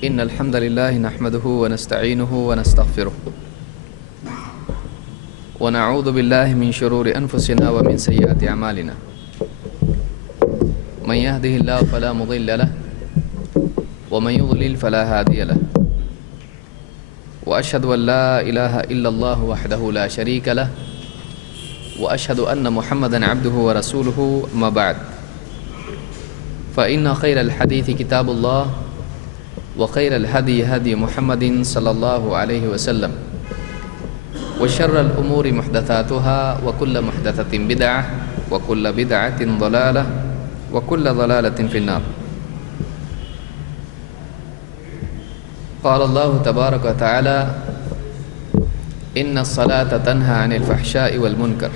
إن الحمد لله نحمده ونستعينه ونستغفره ونعوذ بالله من شرور أنفسنا ومن سيئات أعمالنا من يهده الله فلا مضل له ومن يضلل فلا هادي له وأشهد أن لا إله إلا الله وحده لا شريك له وأشهد أن محمدا عبده ورسوله أما بعد فإن خير الحديث كتاب الله وخير الهدي هدي محمد صلى الله عليه وسلم وشر الأمور محدثاتها وكل محدثة بدعة وكل بدعة ضلالة وكل ضلالة في النار. قال الله تبارك وتعالى إن الصلاة تنهى عن الفحشاء والمنكر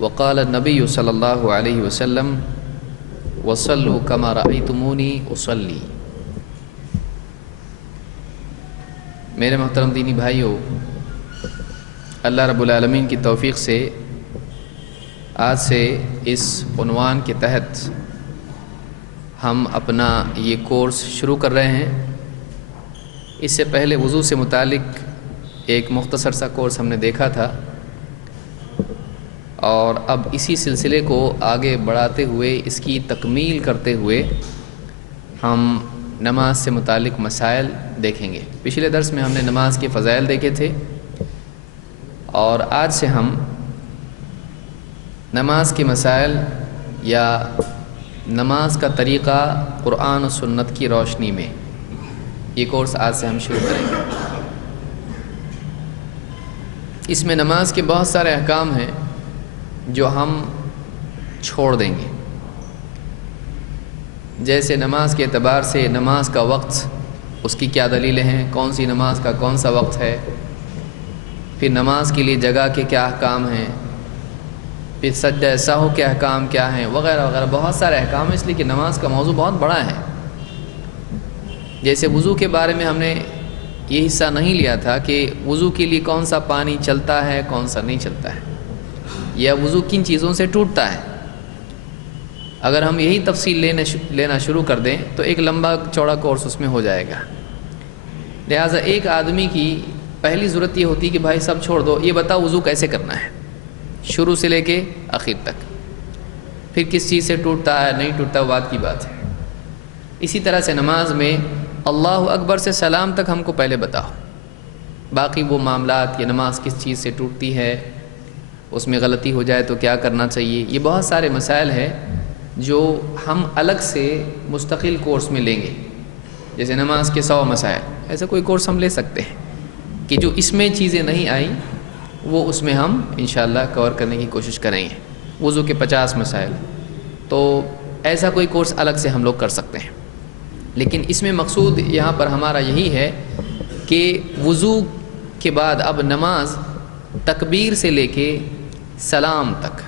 وقال النبي صلى الله عليه وسلم وصلوا كما رأيتموني أصلي. میرے محترم دینی بھائیوں، اللہ رب العالمین کی توفیق سے آج سے اس عنوان کے تحت ہم اپنا یہ کورس شروع کر رہے ہیں. اس سے پہلے وضو سے متعلق ایک مختصر سا کورس ہم نے دیکھا تھا، اور اب اسی سلسلے کو آگے بڑھاتے ہوئے اس کی تکمیل کرتے ہوئے ہم نماز سے متعلق مسائل دیکھیں گے. پچھلے درس میں ہم نے نماز کے فضائل دیکھے تھے، اور آج سے ہم نماز کے مسائل یا نماز کا طریقہ قرآن و سنت کی روشنی میں یہ کورس آج سے ہم شروع کریں گے. اس میں نماز کے بہت سارے احکام ہیں جو ہم چھوڑ دیں گے، جیسے نماز کے اعتبار سے نماز کا وقت، اس کی کیا دلیلیں ہیں، کون سی نماز کا کون سا وقت ہے، پھر نماز کے لیے جگہ کے کیا احکام ہیں، پھر سجدہ سہو کے احکام کیا ہیں، وغیرہ وغیرہ بہت سارے احکام ہیں، اس لیے کہ نماز کا موضوع بہت بڑا ہے. جیسے وضو کے بارے میں ہم نے یہ حصہ نہیں لیا تھا کہ وضو کے لیے کون سا پانی چلتا ہے کون سا نہیں چلتا ہے، یا وضو کن چیزوں سے ٹوٹتا ہے. اگر ہم یہی تفصیل لینا شروع کر دیں تو ایک لمبا چوڑا کورس اس میں ہو جائے گا. لہٰذا ایک آدمی کی پہلی ضرورت یہ ہوتی ہے کہ بھائی سب چھوڑ دو، یہ بتاؤ وضو کیسے کرنا ہے شروع سے لے کے آخر تک، پھر کس چیز سے ٹوٹتا ہے نہیں ٹوٹتا وہ بات کی بات ہے. اسی طرح سے نماز میں اللہ اکبر سے سلام تک ہم کو پہلے بتاؤ، باقی وہ معاملات یہ نماز کس چیز سے ٹوٹتی ہے، اس میں غلطی ہو جائے تو کیا کرنا چاہیے، یہ بہت سارے مسائل ہیں جو ہم الگ سے مستقل کورس میں لیں گے. جیسے نماز کے 100 مسائل، ایسا کوئی کورس ہم لے سکتے ہیں کہ جو اس میں چیزیں نہیں آئیں وہ اس میں ہم انشاءاللہ کور کرنے کی کوشش کریں گے. وضو کے 50 مسائل، تو ایسا کوئی کورس الگ سے ہم لوگ کر سکتے ہیں. لیکن اس میں مقصود یہاں پر ہمارا یہی ہے کہ وضو کے بعد اب نماز تکبیر سے لے کے سلام تک،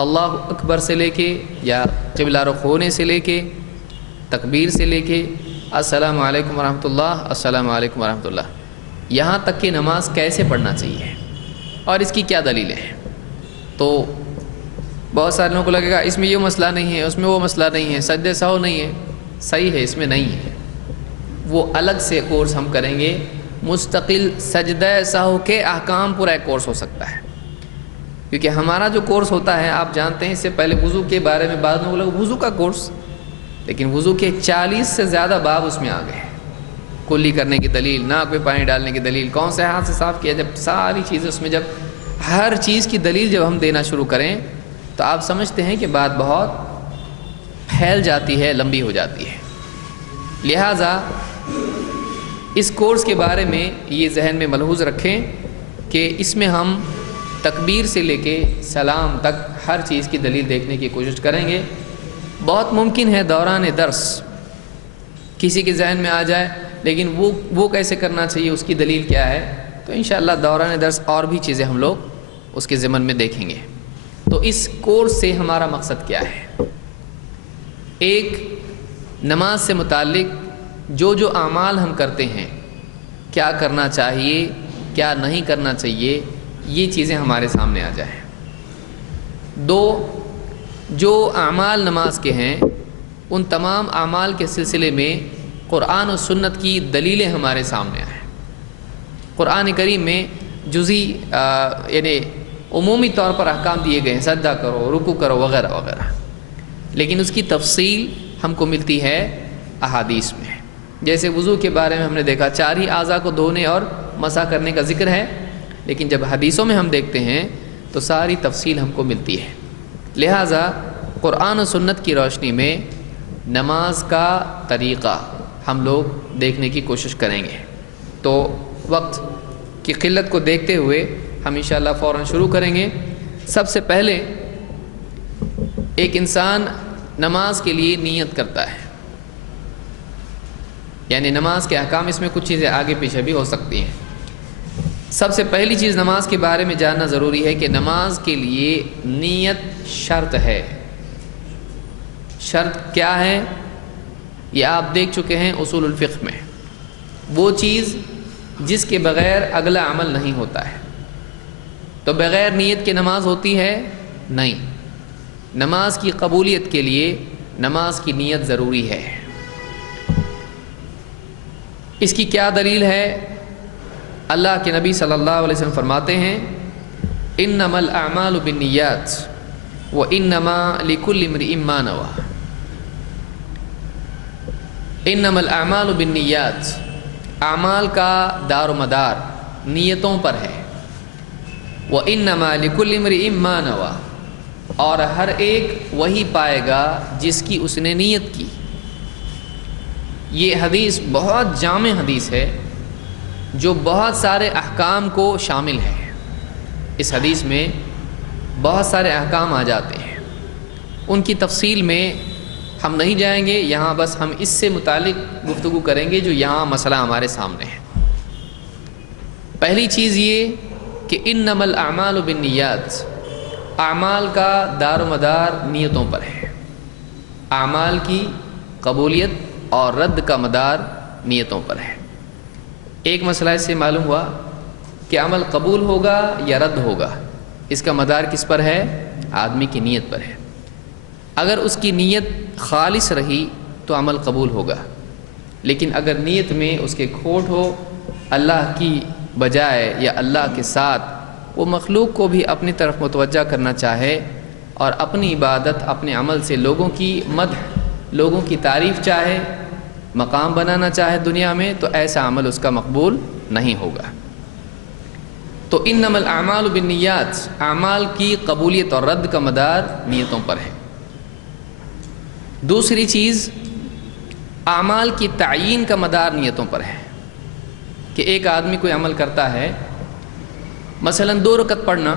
اللہ اکبر سے لے کے یا قبلہ رخ ہونے سے لے کے تکبیر سے لے کے السلام علیکم ورحمۃ اللہ السلام علیکم ورحمۃ اللہ، یہاں تک کہ نماز کیسے پڑھنا چاہیے اور اس کی کیا دلیلیں ہیں. تو بہت سارے لوگوں کو لگے گا اس میں یہ مسئلہ نہیں ہے، اس میں وہ مسئلہ نہیں ہے، سجدہ سہو نہیں ہے. صحیح ہے، اس میں نہیں ہے، وہ الگ سے کورس ہم کریں گے. مستقل سجدہ سہو کے احکام پورا ایک کورس ہو سکتا ہے، کیونکہ ہمارا جو کورس ہوتا ہے آپ جانتے ہیں، اس سے پہلے وضو کے بارے میں بعض لوگوں کو وضو کا کورس، لیکن وضو کے 40 سے زیادہ باب اس میں آ گئے. کلی کرنے کی دلیل، ناک میں پانی ڈالنے کی دلیل، کون سے ہاتھ سے صاف کیا، جب ساری چیزیں اس میں جب ہر چیز کی دلیل جب ہم دینا شروع کریں تو آپ سمجھتے ہیں کہ بات بہت پھیل جاتی ہے، لمبی ہو جاتی ہے. لہٰذا اس کورس کے بارے میں یہ ذہن میں ملحوظ رکھیں کہ اس میں ہم تکبیر سے لے کے سلام تک ہر چیز کی دلیل دیکھنے کی کوشش کریں گے. بہت ممکن ہے دوران درس کسی کے ذہن میں آ جائے لیکن وہ کیسے کرنا چاہیے، اس کی دلیل کیا ہے، تو انشاءاللہ دوران درس اور بھی چیزیں ہم لوگ اس کے ضمن میں دیکھیں گے. تو اس کورس سے ہمارا مقصد کیا ہے؟ ایک نماز سے متعلق جو اعمال ہم کرتے ہیں، کیا کرنا چاہیے کیا نہیں کرنا چاہیے، یہ چیزیں ہمارے سامنے آ جائیں. 2 جو اعمال نماز کے ہیں ان تمام اعمال کے سلسلے میں قرآن و سنت کی دلیلیں ہمارے سامنے آئیں۔ قرآن کریم میں جزئی یعنی عمومی طور پر احکام دیے گئے ہیں، سجدہ کرو، رکوع کرو وغیرہ وغیرہ، لیکن اس کی تفصیل ہم کو ملتی ہے احادیث میں۔ جیسے وضو کے بارے میں ہم نے دیکھا 4 ہی اعضاء کو دھونے اور مسح کرنے کا ذکر ہے، لیکن جب حدیثوں میں ہم دیکھتے ہیں تو ساری تفصیل ہم کو ملتی ہے۔ لہٰذا قرآن و سنت کی روشنی میں نماز کا طریقہ ہم لوگ دیکھنے کی کوشش کریں گے۔ تو وقت کی قلت کو دیکھتے ہوئے ہم انشاءاللہ فوراً شروع کریں گے۔ سب سے پہلے ایک انسان نماز کے لیے نیت کرتا ہے، یعنی نماز کے احکام، اس میں کچھ چیزیں آگے پیچھے بھی ہو سکتی ہیں۔ سب سے پہلی چیز نماز کے بارے میں جاننا ضروری ہے کہ نماز کے لیے نیت شرط ہے۔ شرط کیا ہے یہ آپ دیکھ چکے ہیں اصول الفقہ میں، وہ چیز جس کے بغیر اگلا عمل نہیں ہوتا ہے۔ تو بغیر نیت کے نماز ہوتی ہے؟ نہیں۔ نماز کی قبولیت کے لیے نماز کی نیت ضروری ہے۔ اس کی کیا دلیل ہے؟ اللہ کے نبی صلی اللہ علیہ وسلم فرماتے ہیں انما الاعمال بالنیات وانما لکل امرئ ما نوى۔ انما الاعمال بالنیات، اعمال کا دار و مدار نیتوں پر ہے۔ وانما لکل امرئ ما نوى، اور ہر ایک وہی پائے گا جس کی اس نے نیت کی۔ یہ حدیث بہت جامع حدیث ہے جو بہت سارے احکام کو شامل ہے۔ اس حدیث میں بہت سارے احکام آ جاتے ہیں، ان کی تفصیل میں ہم نہیں جائیں گے، یہاں بس ہم اس سے متعلق گفتگو کریں گے جو یہاں مسئلہ ہمارے سامنے ہے۔ پہلی چیز یہ کہ انما الاعمال بالنیات، اعمال کا دار و مدار نیتوں پر ہے۔ اعمال کی قبولیت اور رد کا مدار نیتوں پر ہے۔ ایک مسئلہ اس سے معلوم ہوا کہ عمل قبول ہوگا یا رد ہوگا، اس کا مدار کس پر ہے؟ آدمی کی نیت پر ہے۔ اگر اس کی نیت خالص رہی تو عمل قبول ہوگا، لیکن اگر نیت میں اس کے کھوٹ ہو، اللہ کی بجائے یا اللہ کے ساتھ وہ مخلوق کو بھی اپنی طرف متوجہ کرنا چاہے اور اپنی عبادت اپنے عمل سے لوگوں کی مدح، لوگوں کی تعریف چاہے، مقام بنانا چاہے دنیا میں، تو ایسا عمل اس کا مقبول نہیں ہوگا۔ تو انما الاعمال بالنیات، اعمال کی قبولیت اور رد کا مدار نیتوں پر ہے۔ دوسری چیز، اعمال کی تعیین کا مدار نیتوں پر ہے، کہ ایک آدمی کوئی عمل کرتا ہے، مثلا 2 رکعت پڑھنا،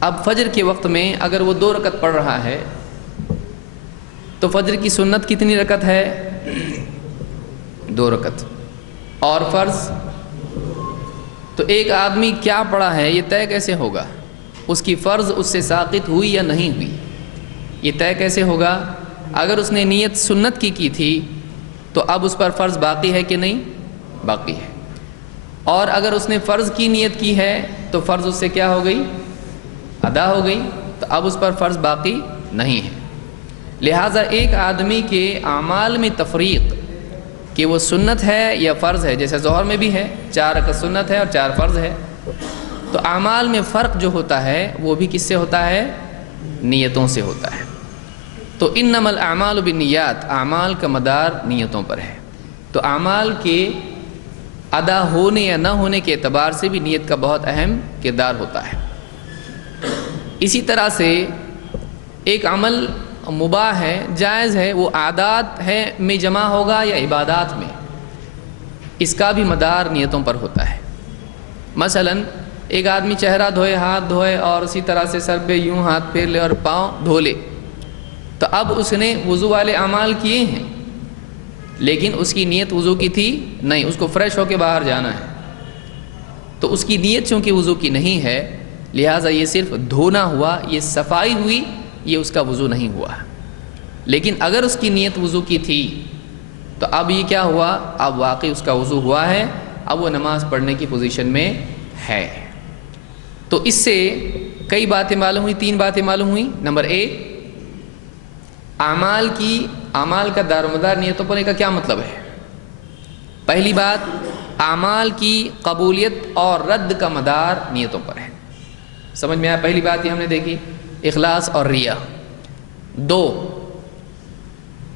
اب فجر کے وقت میں اگر وہ 2 رکعت پڑھ رہا ہے تو فجر کی سنت کتنی رکعت ہے؟ 2 رکعت، اور فرض، تو ایک آدمی کیا پڑھا ہے یہ طے کیسے ہوگا؟ اس کی فرض اس سے ساقط ہوئی یا نہیں ہوئی، یہ طے کیسے ہوگا؟ اگر اس نے نیت سنت کی تھی تو اب اس پر فرض باقی ہے کہ نہیں؟ باقی ہے۔ اور اگر اس نے فرض کی نیت کی ہے تو فرض اس سے کیا ہو گئی؟ ادا ہو گئی، تو اب اس پر فرض باقی نہیں ہے۔ لہٰذا ایک آدمی کے اعمال میں تفریق کہ وہ سنت ہے یا فرض ہے، جیسے ظہر میں بھی ہے 4 رکعت سنت ہے اور 4 فرض ہے، تو اعمال میں فرق جو ہوتا ہے وہ بھی کس سے ہوتا ہے؟ نیتوں سے ہوتا ہے۔ تو انما الاعمال بالنیات، اعمال کا مدار نیتوں پر ہے۔ تو اعمال کے ادا ہونے یا نہ ہونے کے اعتبار سے بھی نیت کا بہت اہم کردار ہوتا ہے۔ اسی طرح سے ایک عمل مباح ہے، جائز ہے، وہ عادات ہے میں جمع ہوگا یا عبادات میں، اس کا بھی مدار نیتوں پر ہوتا ہے۔ مثلا ایک آدمی چہرہ دھوئے، ہاتھ دھوئے اور اسی طرح سے سر پہ یوں ہاتھ پھیر لے اور پاؤں دھو لے، تو اب اس نے وضو والے اعمال کیے ہیں، لیکن اس کی نیت وضو کی تھی نہیں، اس کو فریش ہو کے باہر جانا ہے، تو اس کی نیت چونکہ وضو کی نہیں ہے، لہٰذا یہ صرف دھونا ہوا، یہ صفائی ہوئی، یہ اس کا وضو نہیں ہوا۔ لیکن اگر اس کی نیت وضو کی تھی تو اب یہ کیا ہوا؟ اب واقعی اس کا وضو ہوا ہے، اب وہ نماز پڑھنے کی پوزیشن میں ہے۔ تو اس سے کئی باتیں معلوم ہوئی، 3 باتیں معلوم ہوئی۔ نمبر 1، اعمال کا دار و مدار نیتوں پر کا کیا مطلب ہے؟ پہلی بات، اعمال کی قبولیت اور رد کا مدار نیتوں پر ہے. سمجھ میں آیا؟ پہلی بات یہ ہم نے دیکھی اخلاص اور ریا. دو،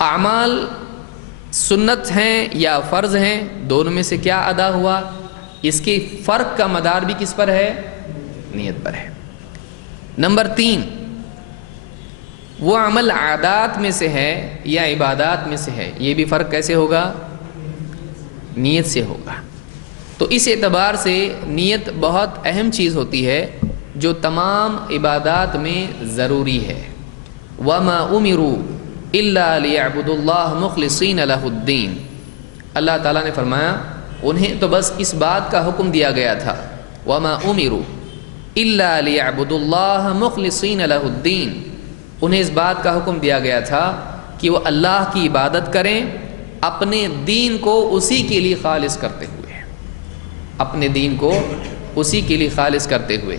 اعمال سنت ہیں یا فرض ہیں، دونوں میں سے کیا ادا ہوا، اس کے فرق کا مدار بھی کس پر ہے؟ نیت پر ہے. نمبر 3، وہ عمل عادات میں سے ہے یا عبادات میں سے ہے، یہ بھی فرق کیسے ہوگا؟ نیت سے ہوگا. تو اس اعتبار سے نیت بہت اہم چیز ہوتی ہے جو تمام عبادات میں ضروری ہے. وَمَا أُمِرُوا إِلَّا لِيَعْبُدُوا اللَّهَ مُخْلِصِينَ لَهُ الدِّينَ. اللہ تعالیٰ نے فرمایا انہیں تو بس اس بات کا حکم دیا گیا تھا، وَمَا أُمِرُوا إِلَّا لِيَعْبُدُوا اللَّهَ مُخْلِصِينَ لَهُ الدِّينَ. انہیں اس بات کا حکم دیا گیا تھا کہ وہ اللہ کی عبادت کریں اپنے دین کو اسی کے لیے خالص کرتے ہوئے، اپنے دین کو اسی کے لیے خالص کرتے ہوئے،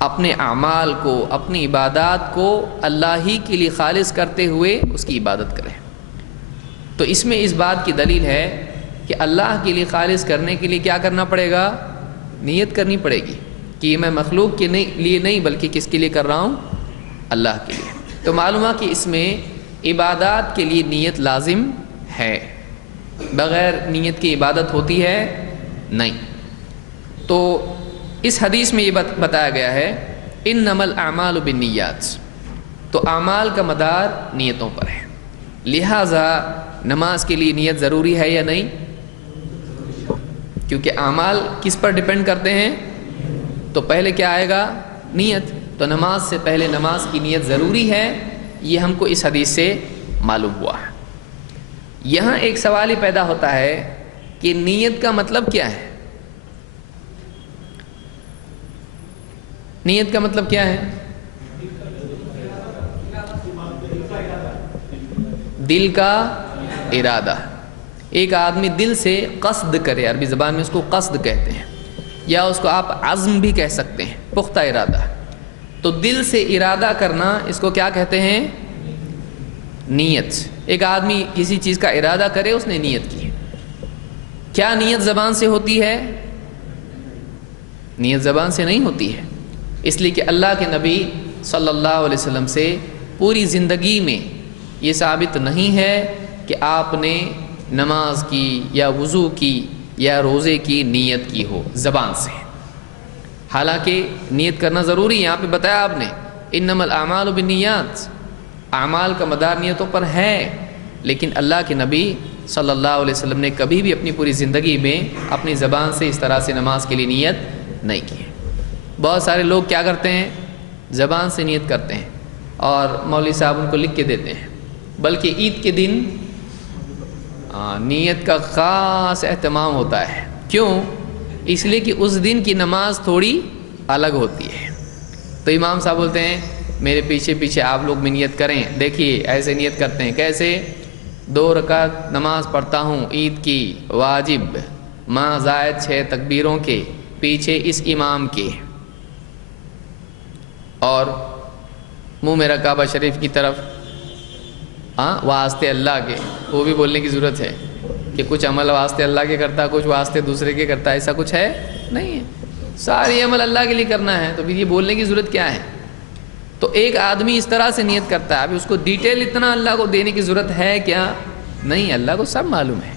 اپنے اعمال کو، اپنی عبادات کو اللہ ہی کے لیے خالص کرتے ہوئے اس کی عبادت کریں. تو اس میں اس بات کی دلیل ہے کہ اللہ کے لیے خالص کرنے کے لیے کیا کرنا پڑے گا؟ نیت کرنی پڑے گی کہ میں مخلوق کے لیے نہیں بلکہ کس کے لیے کر رہا ہوں؟ اللہ کے لیے. تو معلوم ہے کہ اس میں عبادات کے لیے نیت لازم ہے، بغیر نیت کی عبادت ہوتی ہے نہیں. تو اس حدیث میں یہ بتایا گیا ہے انما الاعمال بالنیات، تو اعمال کا مدار نیتوں پر ہے. لہٰذا نماز کے لیے نیت ضروری ہے یا نہیں؟ کیونکہ اعمال کس پر ڈیپینڈ کرتے ہیں؟ تو پہلے کیا آئے گا؟ نیت. تو نماز سے پہلے نماز کی نیت ضروری ہے، یہ ہم کو اس حدیث سے معلوم ہوا. یہاں ایک سوال ہی پیدا ہوتا ہے کہ نیت کا مطلب کیا ہے؟ نیت کا مطلب کیا ہے؟ دل کا ارادہ. ایک آدمی دل سے قصد کرے، عربی زبان میں اس کو قصد کہتے ہیں، یا اس کو آپ عزم بھی کہہ سکتے ہیں، پختہ ارادہ. تو دل سے ارادہ کرنا اس کو کیا کہتے ہیں؟ نیت. ایک آدمی کسی چیز کا ارادہ کرے، اس نے نیت کی. کیا نیت زبان سے ہوتی ہے؟ نیت زبان سے نہیں ہوتی ہے، اس لیے کہ اللہ کے نبی صلی اللہ علیہ وسلم سے پوری زندگی میں یہ ثابت نہیں ہے کہ آپ نے نماز کی یا وضو کی یا روزے کی نیت کی ہو زبان سے. حالانکہ نیت کرنا ضروری ہے. یہاں پہ بتایا آپ نے انما الاعمال بالنیات، اعمال کا مدار نیتوں پر ہے، لیکن اللہ کے نبی صلی اللہ علیہ وسلم نے کبھی بھی اپنی پوری زندگی میں اپنی زبان سے اس طرح سے نماز کے لیے نیت نہیں کی. بہت سارے لوگ کیا کرتے ہیں؟ زبان سے نیت کرتے ہیں اور مولوی صاحب ان کو لکھ کے دیتے ہیں. بلکہ عید کے دن نیت کا خاص اہتمام ہوتا ہے. کیوں؟ اس لیے کہ اس دن کی نماز تھوڑی الگ ہوتی ہے. تو امام صاحب بولتے ہیں میرے پیچھے پیچھے آپ لوگ بھی نیت کریں. دیکھیے ایسے نیت کرتے ہیں. کیسے؟ 2 رکعت نماز پڑھتا ہوں عید کی واجب، ماں زائد 6 تکبیروں کے، پیچھے اس امام کے، اور منہ میرا کعبہ شریف کی طرف، واسطے اللہ کے. وہ بھی بولنے کی ضرورت ہے کہ کچھ عمل واسطے اللہ کے کرتا، کچھ واسطے دوسرے کے کرتا. ایسا کچھ ہے نہیں ہے، سارے عمل اللہ کے لیے کرنا ہے. تو پھر یہ بولنے کی ضرورت کیا ہے؟ تو ایک آدمی اس طرح سے نیت کرتا ہے. ابھی اس کو ڈیٹیل اتنا اللہ کو دینے کی ضرورت ہے کیا؟ نہیں، اللہ کو سب معلوم ہے.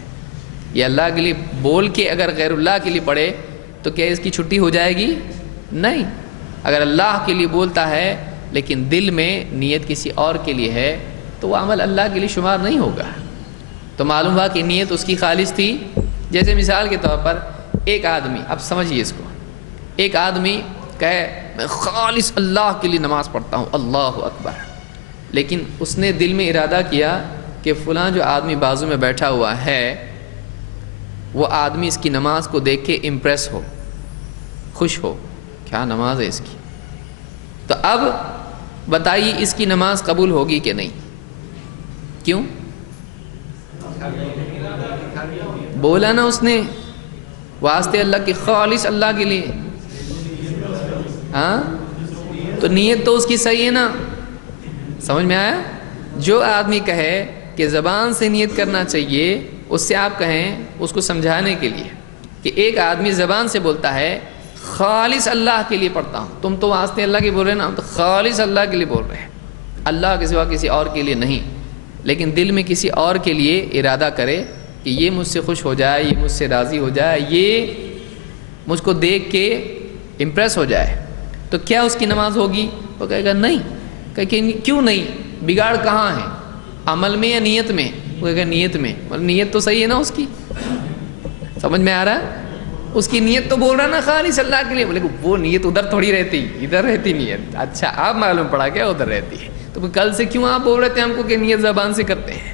یہ اللہ کے لیے بول کے اگر غیر اللہ کے لیے پڑھے تو کیا اس کی چھٹی ہو جائے گی؟ نہیں. اگر اللہ کے لیے بولتا ہے لیکن دل میں نیت کسی اور کے لیے ہے تو وہ عمل اللہ کے لیے شمار نہیں ہوگا. تو معلوم ہوا کہ نیت اس کی خالص تھی. جیسے مثال کے طور پر ایک آدمی، اب سمجھیے اس کو، ایک آدمی کہے میں خالص اللہ کے لیے نماز پڑھتا ہوں، اللہ اکبر، لیکن اس نے دل میں ارادہ کیا کہ فلاں جو آدمی بازو میں بیٹھا ہوا ہے وہ آدمی اس کی نماز کو دیکھ کے امپریس ہو، خوش ہو، کیا نماز ہے اس کی. تو اب بتائیے اس کی نماز قبول ہوگی کہ نہیں؟ کیوں؟ بولا نا اس نے واسطے اللہ کی، خالص اللہ کے لیے. ہاں تو نیت تو اس کی صحیح ہے نا؟ سمجھ میں آیا؟ جو آدمی کہے کہ زبان سے نیت کرنا چاہیے، اس سے آپ کہیں اس کو سمجھانے کے لیے کہ ایک آدمی زبان سے بولتا ہے خالص اللہ کے لیے پڑھتا ہوں، تم تو واسطے اللہ کے بول رہے ہیں نا، ہم تو خالص اللہ کے لیے بول رہے ہیں، اللہ کے سوا کسی اور کے لیے نہیں، لیکن دل میں کسی اور کے لیے ارادہ کرے کہ یہ مجھ سے خوش ہو جائے، یہ مجھ سے راضی ہو جائے، یہ مجھ کو دیکھ کے امپریس ہو جائے، تو کیا اس کی نماز ہوگی؟ وہ کہے گا نہیں۔ کہ کیوں نہیں؟ بگاڑ کہاں ہے، عمل میں یا نیت میں؟ وہ کہے گا نیت میں۔ نیت تو صحیح ہے نا اس کی، سمجھ میں آ رہا ہے؟ اس کی نیت تو بول رہا نا خالص اللہ کے لیے، بولے وہ نیت ادھر تھوڑی رہتی، ادھر رہتی نیت۔ اچھا آپ معلوم پڑا کیا ادھر رہتی ہے؟ تو کل سے کیوں آپ بول رہے تھے ہم کو کہ نیت زبان سے کرتے ہیں؟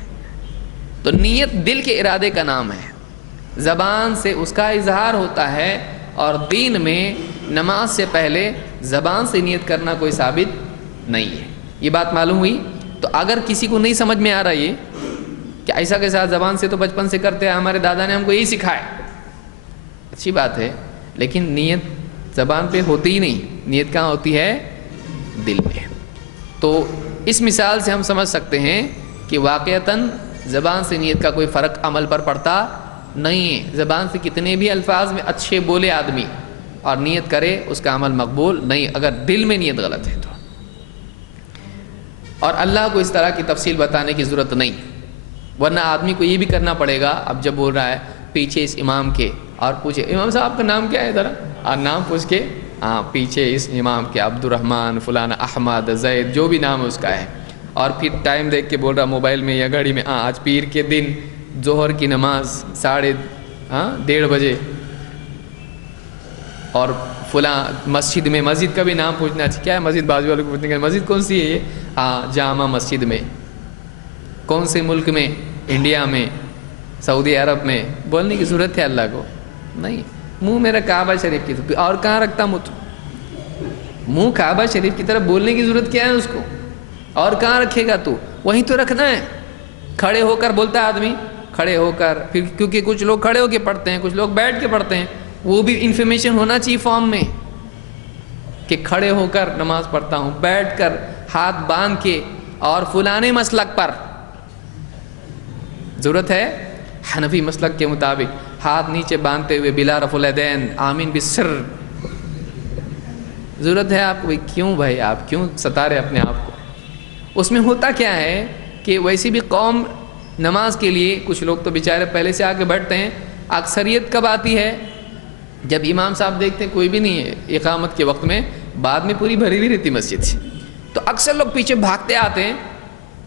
تو نیت دل کے ارادے کا نام ہے، زبان سے اس کا اظہار ہوتا ہے، اور دین میں نماز سے پہلے زبان سے نیت کرنا کوئی ثابت نہیں ہے۔ یہ بات معلوم ہوئی؟ تو اگر کسی کو نہیں سمجھ میں آ رہا یہ کہ ایسا کے ساتھ زبان سے تو بچپن سے کرتے ہیں، ہمارے دادا نے ہم کو یہی سکھایا، اچھی بات ہے، لیکن نیت زبان پہ ہوتی ہی نہیں، نیت کہاں ہوتی ہے؟ دل میں۔ تو اس مثال سے ہم سمجھ سکتے ہیں کہ واقعتاً زبان سے نیت کا کوئی فرق عمل پر پڑتا نہیں ہے۔ زبان سے کتنے بھی الفاظ میں اچھے بولے آدمی اور نیت کرے، اس کا عمل مقبول نہیں اگر دل میں نیت غلط ہے تو۔ اور اللہ کو اس طرح کی تفصیل بتانے کی ضرورت نہیں، ورنہ آدمی کو یہ بھی کرنا پڑے گا، اب جب بول رہا ہے پیچھے اس امام کے، اور پوچھے امام صاحب کا نام کیا ہے ذرا، اور نام پوچھ کے ہاں پیچھے اس امام کے عبد الرحمن فلانا احمد زید جو بھی نام اس کا ہے، اور پھر ٹائم دیکھ کے بول رہا موبائل میں یا گھڑی میں آج پیر کے دن ظہر کی نماز 1:30 بجے، اور فلاں مسجد میں، مسجد کا بھی نام پوچھنا چاہیے، کیا ہے مسجد؟ بازو والوں کو پوچھنے کا مسجد کون سی ہے یہ؟ جامع مسجد میں، کون سے ملک میں؟ انڈیا میں، سعودی عرب میں۔ بولنے کی ضرورت ہے اللہ کو؟ نہیں۔ منہ میرا کعبہ شریف کی طرف، اور کہاں رکھتا منہ کعبہ شریف کی طرف، بولنے کی ضرورت کیا ہے اس کو؟ اور کہاں رکھے گا تو؟ وہیں تو رکھنا ہے۔ کھڑے ہو کر بولتا ہے آدمی، کھڑے ہو کر، پھر کیونکہ کچھ لوگ کھڑے ہو کے پڑھتے ہیں، کچھ لوگ بیٹھ کے پڑھتے ہیں، وہ بھی انفارمیشن ہونا چاہیے فارم میں کہ کھڑے ہو کر نماز پڑھتا ہوں، بیٹھ کر ہاتھ باندھ کے، اور فلانے مسلک پر ضرورت ہے حنفی مسلک کے مطابق ہاتھ نیچے باندھتے ہوئے بلا رفع الیدین آمین بالسر، ضرورت ہے آپ کو؟ کیوں بھائی آپ کیوں ستا رہے اپنے آپ کو؟ اس میں ہوتا کیا ہے کہ ویسی بھی قوم نماز کے لیے کچھ لوگ تو بیچارے پہلے سے آ کے بیٹھتے ہیں، اکثریت کب آتی ہے؟ جب امام صاحب دیکھتے ہیں کوئی بھی نہیں ہے اقامت کے وقت میں، بعد میں پوری بھری ہوئی رہتی مسجد سے، تو اکثر لوگ پیچھے بھاگتے آتے ہیں،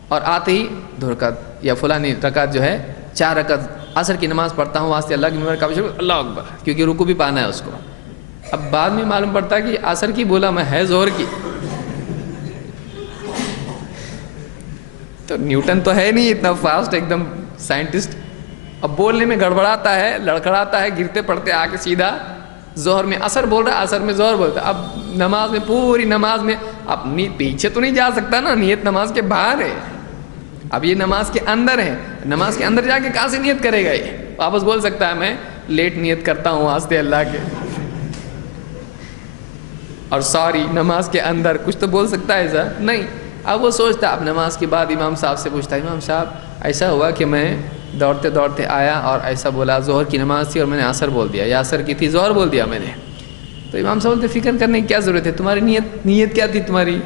اور آتے ہی 2 رکعت یا فلانی رکعت جو ہے 4 رکعت عصر کی نماز پڑھتا ہوں واسطے اللہ کی ممبر کا بشر اللہ اکبر، کیونکہ رکوع بھی پانا ہے اس کو۔ اب بعد میں معلوم پڑتا ہے کہ عصر کی بولا میں ہے ظہر کی، تو نیوٹن تو ہے نہیں اتنا فاسٹ ایک دم سائنٹسٹ، اب بولنے میں گڑبڑاتا ہے، لڑکھڑاتا ہے، گرتے پڑتے آ کے سیدھا ظہر میں عصر بول رہا ہے، عصر میں ظہر بولتا ہے۔ اب نماز میں، پوری نماز میں، اب پیچھے تو نہیں جا سکتا نا، نیت نماز کے باہر ہے، اب یہ نماز کے اندر ہے، نماز کے اندر جا کے کہاں سے نیت کرے گا؟ یہ واپس بول سکتا ہے میں لیٹ نیت کرتا ہوں واسطے اللہ کے، اور سوری نماز کے اندر کچھ تو بول سکتا ہے ایسا؟ نہیں۔ اب وہ سوچتا، اب نماز کے بعد امام صاحب سے پوچھتا، امام صاحب ایسا ہوا کہ میں دوڑتے دوڑتے آیا اور ایسا بولا، ظہر کی نماز تھی اور میں نے عصر بول دیا، یا عصر کی تھی ظہر بول دیا میں نے۔ تو امام صاحب بولتے فکر کرنے کی کیا ضرورت ہے، تمہاری نیت کیا تھی تمہاری؟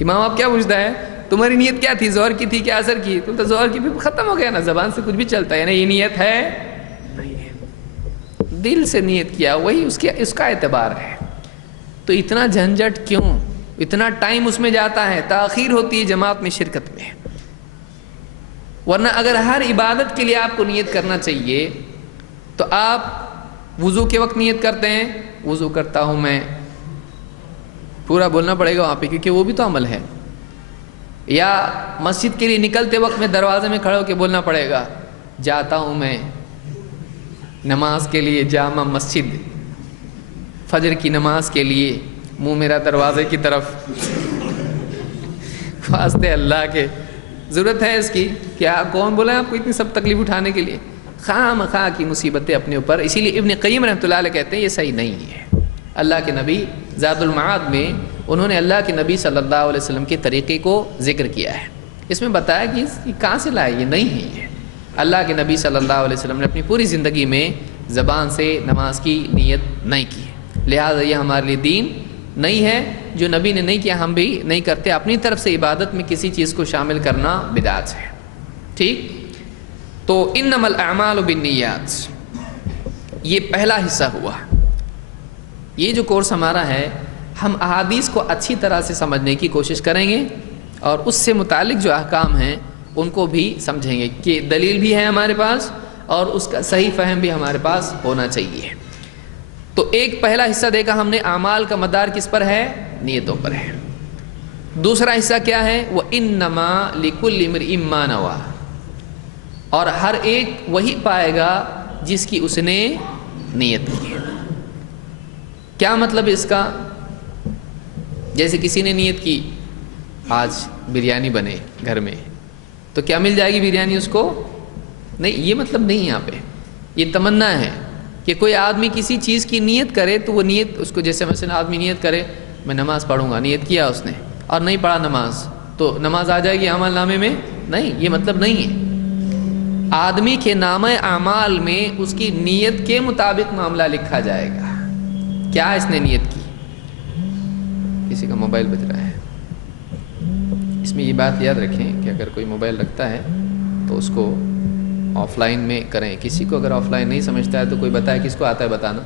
امام آپ کیا پوچھتا ہے؟ تمہاری نیت کیا تھی، ظہر کی تھی کہ عصر کی؟ تو ظہر کی، بھی ختم ہو گیا نا، زبان سے کچھ بھی چلتا ہے نا، یہ نیت ہے نہیں ہے، دل سے نیت کیا وہی اس کا اعتبار ہے۔ تو اتنا جھنجھٹ کیوں، اتنا ٹائم اس میں جاتا ہے، تاخیر ہوتی ہے جماعت میں شرکت میں۔ ورنہ اگر ہر عبادت کے لیے آپ کو نیت کرنا چاہیے تو آپ وضو کے وقت نیت کرتے ہیں، وضو کرتا ہوں میں، پورا بولنا پڑے گا وہاں پہ کیونکہ وہ بھی تو عمل ہے، یا مسجد کے لیے نکلتے وقت میں دروازے میں کھڑے ہو کے بولنا پڑے گا جاتا ہوں میں نماز کے لیے جامع مسجد، فجر کی نماز کے لیے، منہ میرا دروازے کی طرف، واسطے اللہ کے ضرورت ہے اس کی؟ کیا کون بولا ہے آپ کو اتنی سب تکلیف اٹھانے کے لیے؟ خام خواہ کی مصیبتیں اپنے اوپر۔ اسی لیے ابن قیم رحمۃ اللہ علیہ کہتے ہیں یہ صحیح نہیں ہے۔ اللہ کے نبی زاد المعاد میں انہوں نے اللہ کے نبی صلی اللہ علیہ وسلم کے طریقے کو ذکر کیا ہے اس میں بتایا کہ یہ کہاں سے لائے، یہ نہیں ہے. یہ اللہ کے نبی صلی اللہ علیہ وسلم نے اپنی پوری زندگی میں زبان سے نماز کی نیت نہیں کی، لہٰذا یہ ہمارے لیے دین نہیں ہے. جو نبی نے نہیں کیا ہم بھی نہیں کرتے. اپنی طرف سے عبادت میں کسی چیز کو شامل کرنا بدعت ہے. ٹھیک، تو انما الاعمال بالنیات یہ پہلا حصہ ہوا. یہ جو کورس ہمارا ہے، ہم احادیث کو اچھی طرح سے سمجھنے کی کوشش کریں گے اور اس سے متعلق جو احکام ہیں ان کو بھی سمجھیں گے کہ دلیل بھی ہے ہمارے پاس اور اس کا صحیح فہم بھی ہمارے پاس ہونا چاہیے. تو ایک پہلا حصہ دیکھا ہم نے، اعمال کا مدار کس پر ہے؟ نیتوں پر ہے. دوسرا حصہ کیا ہے؟ وَإِنَّمَا لِكُلِّ امْرِئٍ مَّا نَوَىٰ، اور ہر ایک وہی پائے گا جس کی اس نے نیت کی. کیا مطلب اس کا؟ جیسے کسی نے نیت کی آج بریانی بنے گھر میں، تو کیا مل جائے گی بریانی اس کو؟ نہیں، یہ مطلب نہیں. یہاں پہ یہ تمنا ہے کہ کوئی آدمی کسی چیز کی نیت کرے تو وہ نیت اس کو، جیسے مثلا آدمی نیت کرے میں نماز پڑھوں گا، نیت کیا اس نے اور نہیں پڑھا نماز، تو نماز آ جائے گی عمل نامے میں؟ نہیں، یہ مطلب نہیں ہے. آدمی کے نامہ اعمال میں اس کی نیت کے مطابق معاملہ لکھا جائے گا. کیا اس نے نیت کی؟ کسی کا موبائل بج رہا ہے. اس میں یہ بات یاد رکھیں کہ اگر کوئی موبائل رکھتا ہے تو اس کو آف لائن میں کریں. کسی کو اگر آف لائن نہیں سمجھتا ہے تو کوئی بتائے، کس کو آتا ہے بتانا؟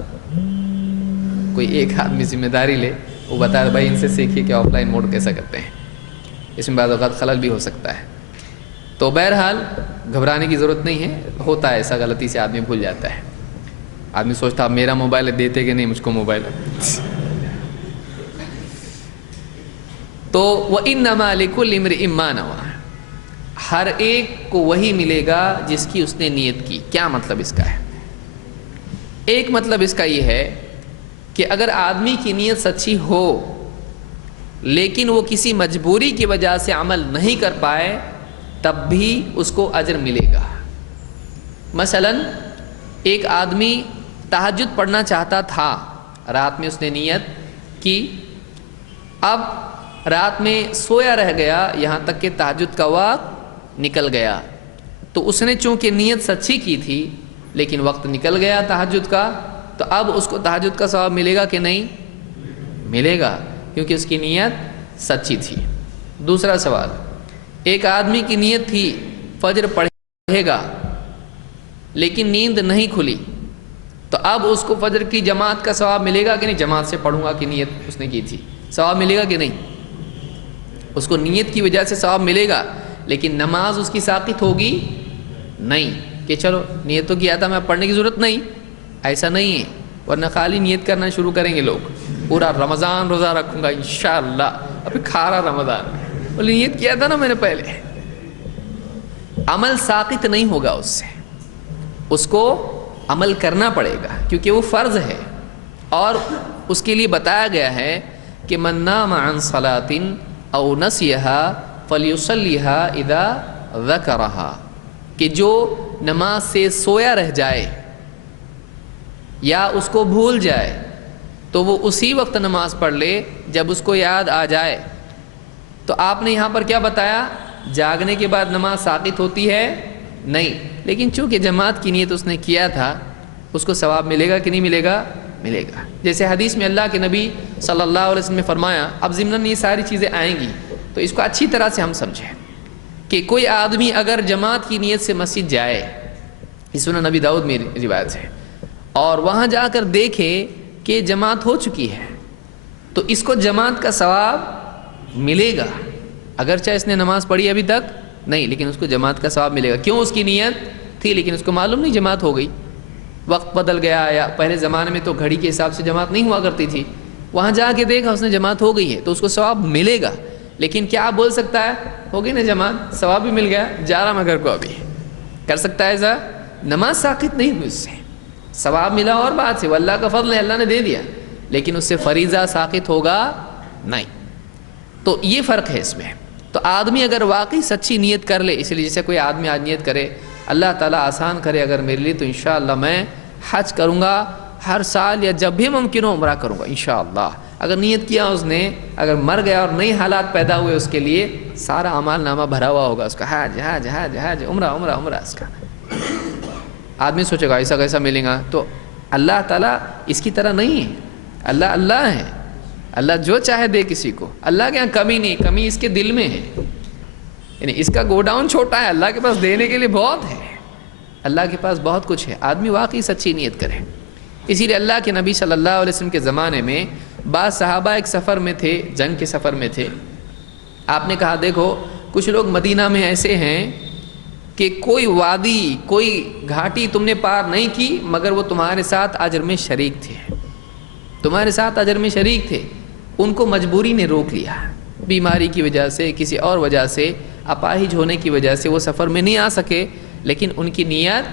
کوئی ایک آدمی ذمہ داری لے، وہ بتائے بھائی ان سے سیکھیے کہ آف لائن موڈ کیسا کرتے ہیں. اس میں بعض اوقات خلل بھی ہو سکتا ہے. تو بہرحال گھبرانے کی ضرورت نہیں ہے، ہوتا ہے ایسا، غلطی سے آدمی بھول جاتا ہے. آدمی سوچتا اب میرا موبائل ہے، دیتے کہ نہیں مجھ کو موبائل ہے. تو وَإِنَّمَا لِكُلِّ امْرِئٍ مَّا نَوَىٰ، ہر ایک کو وہی ملے گا جس کی اس نے نیت کی. کیا مطلب اس کا ہے؟ ایک مطلب اس کا یہ ہے کہ اگر آدمی کی نیت سچی ہو لیکن وہ کسی مجبوری کی وجہ سے عمل نہیں کر پائے تب بھی اس کو اجر ملے گا. مثلا ایک آدمی تہجد پڑھنا چاہتا تھا، رات میں اس نے نیت کی، اب رات میں سویا رہ گیا یہاں تک کہ تہجد کا وقت نکل گیا. تو اس نے چونکہ نیت سچی کی تھی لیکن وقت نکل گیا تہجد کا، تو اب اس کو تہجد کا ثواب ملے گا کہ نہیں؟ ملے گا، کیونکہ اس کی نیت سچی تھی. دوسرا سوال، ایک آدمی کی نیت تھی فجر پڑھے گا لیکن نیند نہیں کھلی، تو اب اس کو فجر کی جماعت کا ثواب ملے گا کہ نہیں؟ جماعت سے پڑھوں گا کہ نیت اس نے کی تھی، ثواب ملے گا کہ نہیں؟ اس کو نیت کی وجہ سے ثواب ملے گا، لیکن نماز اس کی ساقط ہوگی نہیں کہ چلو نیت تو کیا تھا میں پڑھنے کی ضرورت نہیں. ایسا نہیں ہے، ورنہ خالی نیت کرنا شروع کریں گے لوگ، پورا رمضان روزہ رکھوں گا انشاءاللہ، ابھی کھارا رمضان، بولے نیت کیا تھا نا میں نے پہلے. عمل ساقط نہیں ہوگا اس سے، اس کو عمل کرنا پڑے گا کیونکہ وہ فرض ہے. اور اس کے لیے بتایا گیا ہے کہ من نام عن صلاۃ او نسیها فلیصلیها اذا ذکرها، کہ جو نماز سے سویا رہ جائے یا اس کو بھول جائے تو وہ اسی وقت نماز پڑھ لے جب اس کو یاد آ جائے. تو آپ نے یہاں پر کیا بتایا؟ جاگنے کے بعد نماز ساقط ہوتی ہے؟ نہیں، لیکن چونکہ جماعت کی نیت اس نے کیا تھا اس کو ثواب ملے گا کہ نہیں ملے گا؟ ملے گا. جیسے حدیث میں اللہ کے نبی صلی اللہ علیہ وسلم نے فرمایا، اب ضمناً یہ ساری چیزیں آئیں گی تو اس کو اچھی طرح سے ہم سمجھیں کہ کوئی آدمی اگر جماعت کی نیت سے مسجد جائے، اس سنن نبی داؤد میں روایت ہے، اور وہاں جا کر دیکھے کہ جماعت ہو چکی ہے تو اس کو جماعت کا ثواب ملے گا، اگرچہ اس نے نماز پڑھی ابھی تک نہیں، لیکن اس کو جماعت کا ثواب ملے گا. کیوں؟ اس کی نیت تھی لیکن اس کو معلوم نہیں جماعت ہو گئی، وقت بدل گیا، یا پہلے زمانے میں تو گھڑی کے حساب سے جماعت نہیں ہوا کرتی تھی، وہاں جا کے دیکھا اس نے جماعت ہو گئی ہے تو اس کو ثواب ملے گا. لیکن کیا آپ بول سکتا ہے ہو گئی نا جماعت، ثواب بھی مل گیا، جا رہا میں گھر کو، ابھی کر سکتا ہے ایسا؟ نماز ساقط نہیں ہوئی، اس سے ثواب ملا اور بات ہے، وہ اللہ کا فضل ہے، اللہ نے دے دیا، لیکن اس سے فریضہ ساقط ہوگا نہیں. تو یہ فرق ہے اس میں. تو آدمی اگر واقعی سچی نیت کر لے، اس لیے جیسے کوئی آدمی آج نیت کرے اللہ تعالیٰ آسان کرے اگر میرے لیے تو انشاءاللہ میں حج کروں گا، ہر سال یا جب بھی ممکن ہو عمرہ کروں گا انشاءاللہ. اگر نیت کیا اس نے، اگر مر گیا اور نئے حالات پیدا ہوئے اس کے لیے، سارا اعمال نامہ بھرا ہوا ہوگا اس کا، حج حج حج حج عمرہ عمرہ عمرہ. اس کا آدمی سوچے گا ایسا کیسا ملے گا؟ تو اللہ تعالیٰ اس کی طرح نہیں ہے. اللہ اللہ ہے، اللہ جو چاہے دے کسی کو. اللہ کے یہاں کمی نہیں، کمی اس کے دل میں ہے. یعنی اس کا گوڈاؤن چھوٹا ہے، اللہ کے پاس دینے کے لیے بہت ہے. اللہ کے پاس بہت کچھ ہے. آدمی واقعی سچی نیت کرے. اسی لیے اللہ کے نبی صلی اللہ علیہ وسلم کے زمانے میں بعض صحابہ ایک سفر میں تھے، جنگ کے سفر میں تھے. آپ نے کہا دیکھو کچھ لوگ مدینہ میں ایسے ہیں کہ کوئی وادی، کوئی گھاٹی تم نے پار نہیں کی مگر وہ تمہارے ساتھ اجر میں شریک تھے، تمہارے ساتھ اجر میں شریک تھے. ان کو مجبوری نے روک لیا، بیماری کی وجہ سے، کسی اور وجہ سے، اپاہج ہونے کی وجہ سے وہ سفر میں نہیں آ سکے، لیکن ان کی نیت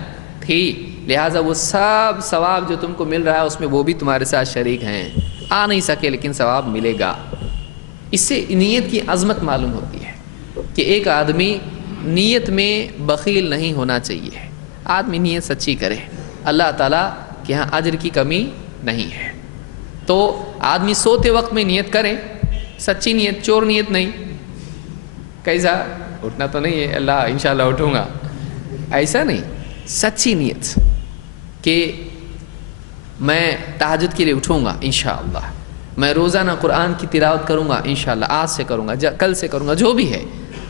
تھی، لہٰذا وہ سب ثواب جو تم کو مل رہا ہے اس میں وہ بھی تمہارے ساتھ شریک ہیں. آ نہیں سکے لیکن ثواب ملے گا. اس سے نیت کی عظمت معلوم ہوتی ہے کہ ایک آدمی نیت میں بخیل نہیں ہونا چاہیے. آدمی نیت سچی کرے، اللہ تعالیٰ کے ہاں اجر کی کمی نہیں ہے. تو آدمی سوتے وقت میں نیت کرے، سچی نیت، چور نیت نہیں. کیسا اٹھنا تو نہیں ہے اللہ انشاءاللہ اٹھوں گا، ایسا نہیں. سچی نیت کہ میں تہجد کے لیے اٹھوں گا انشاءاللہ، میں روزانہ قرآن کی تلاوت کروں گا انشاءاللہ، آج سے کروں گا، کل سے کروں گا، جو بھی ہے.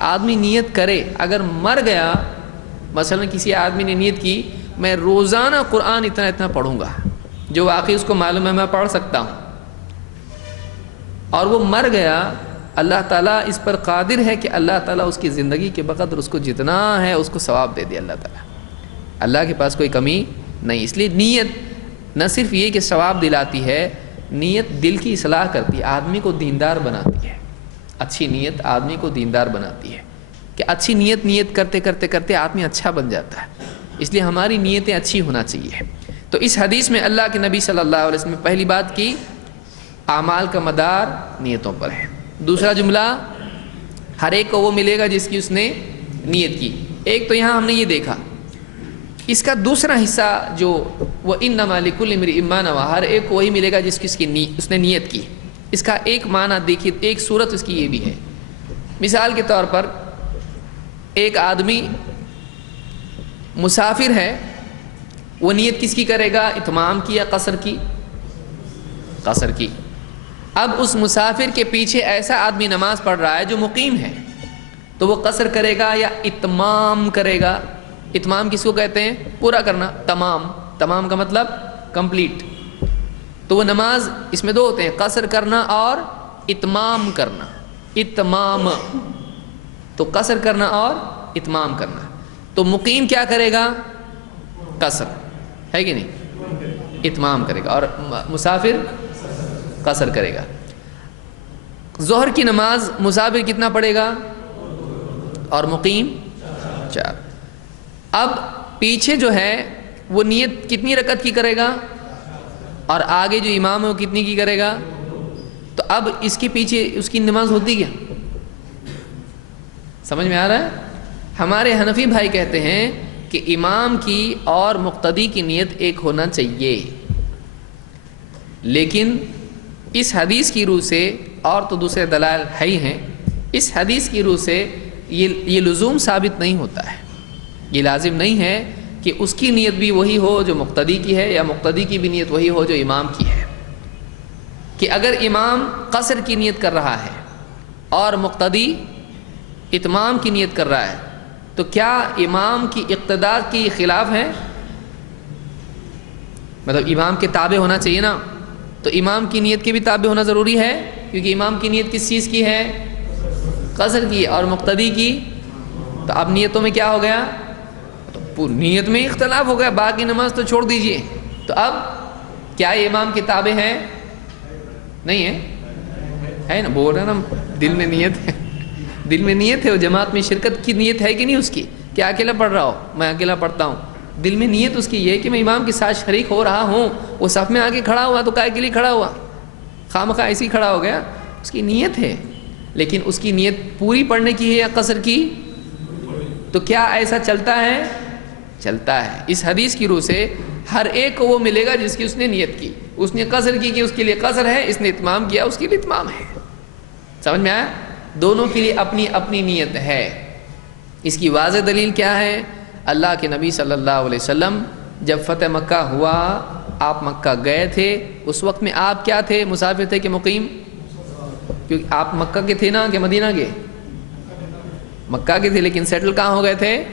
آدمی نیت کرے. اگر مر گیا، مثلا کسی آدمی نے نیت کی میں روزانہ قرآن اتنا اتنا پڑھوں گا، جو واقعی اس کو معلوم ہے میں پڑھ سکتا ہوں، اور وہ مر گیا، اللہ تعالیٰ اس پر قادر ہے کہ اللہ تعالیٰ اس کی زندگی کے بقدر اس کو جتنا ہے اس کو ثواب دے دے. اللہ تعالیٰ، اللہ کے پاس کوئی کمی نہیں. اس لیے نیت نہ صرف یہ کہ ثواب دلاتی ہے، نیت دل کی اصلاح کرتی ہے، آدمی کو دیندار بناتی ہے. اچھی نیت آدمی کو دیندار بناتی ہے کہ اچھی نیت کرتے کرتے کرتے آدمی اچھا بن جاتا ہے. اس لیے ہماری نیتیں اچھی ہونا چاہیے. تو اس حدیث میں اللہ کے نبی صلی اللہ علیہ وسلم نے پہلی بات کی اعمال کا مدار نیتوں پر ہے. دوسرا جملہ ہر ایک کو وہ ملے گا جس کی اس نے نیت کی. ایک تو یہاں ہم نے یہ دیکھا. اس کا دوسرا حصہ جو وہ انما لکل امرئ ما نوى، ہر ایک کو وہی ملے گا جس کی اس نے نیت کی. اس کا ایک معنی دیکھیے، ایک صورت اس کی یہ بھی ہے. مثال کے طور پر ایک آدمی مسافر ہے، وہ نیت کس کی کرے گا؟ اتمام کی یا قصر کی؟ قصر کی. اب اس مسافر کے پیچھے ایسا آدمی نماز پڑھ رہا ہے جو مقیم ہے، تو وہ قصر کرے گا یا اتمام کرے گا؟ اتمام کس کو کہتے ہیں؟ پورا کرنا. تمام کا مطلب کمپلیٹ. تو وہ نماز اس میں دو ہوتے ہیں، قصر کرنا اور اتمام کرنا. اتمام تو قصر کرنا اور اتمام کرنا. تو مقیم کیا کرے گا؟ قصر ہے کہ نہیں؟ اتمام کرے گا. اور مسافر قصر کرے گا. ظہر کی نماز مسافر کتنا پڑھے گا اور مقیم 4. اب پیچھے جو ہے وہ نیت کتنی رکعت کی کرے گا اور آگے جو امام ہے وہ کتنی کی کرے گا؟ تو اب اس کے پیچھے اس کی نماز ہوتی کیا؟ سمجھ میں آ رہا ہے؟ ہمارے حنفی بھائی کہتے ہیں کہ امام کی اور مقتدی کی نیت ایک ہونا چاہیے، لیکن اس حدیث کی روح سے، اور تو دوسرے دلائل ہے ہی ہیں، اس حدیث کی روح سے یہ لزوم ثابت نہیں ہوتا ہے. یہ لازم نہیں ہے کہ اس کی نیت بھی وہی ہو جو مقتدی کی ہے، یا مقتدی کی بھی نیت وہی ہو جو امام کی ہے. کہ اگر امام قصر کی نیت کر رہا ہے اور مقتدی اتمام کی نیت کر رہا ہے، تو کیا امام کی اقتداء کی خلاف ہے؟ مطلب امام کے تابع ہونا چاہیے نا، تو امام کی نیت کے بھی تابع ہونا ضروری ہے، کیونکہ امام کی نیت کس چیز کی ہے؟ قصر کی. اور مقتدی کی، تو اب نیتوں میں کیا ہو گیا؟ تو نیت میں اختلاف ہو گیا، باقی نماز تو چھوڑ دیجئے. تو اب کیا یہ امام کے تابع ہے؟ نہیں ہے نا. بول رہے نا دل میں نیت ہے، دل میں نیت ہے، وہ جماعت میں شرکت کی نیت ہے کہ نہیں اس کی؟ کیا اکیلا پڑھ رہا ہو؟ میں اکیلا پڑھتا ہوں. دل میں نیت اس کی یہ ہے کہ میں امام کے ساتھ شریک ہو رہا ہوں. وہ صف میں آگے کھڑا ہوا تو کائے کے لیے کھڑا ہوا؟ خامخواہ ایسے ہی کھڑا ہو گیا. اس کی نیت ہے، لیکن اس کی نیت پوری پڑھنے کی ہے یا قصر کی؟ تو کیا ایسا چلتا ہے؟ چلتا ہے. اس حدیث کی روح سے ہر ایک کو وہ ملے گا جس کی اس نے نیت کی. اس نے قصر کی کہ اس کے لیے قصر ہے, اس نے اتمام کیا اس کے لیے اتمام ہے. سمجھ میں آیا؟ دونوں کے لیے اپنی اپنی نیت ہے. اس کی واضح دلیل کیا ہے؟ اللہ کے نبی صلی اللہ علیہ وسلم جب فتح مکہ ہوا, آپ مکہ گئے تھے, اس وقت میں آپ کیا تھے؟ مسافر تھے کہ مقیم؟ کیونکہ آپ مکہ کے تھے نا کہ مدینہ کے؟ مکہ کے تھے, لیکن سیٹل کہاں ہو گئے تھے؟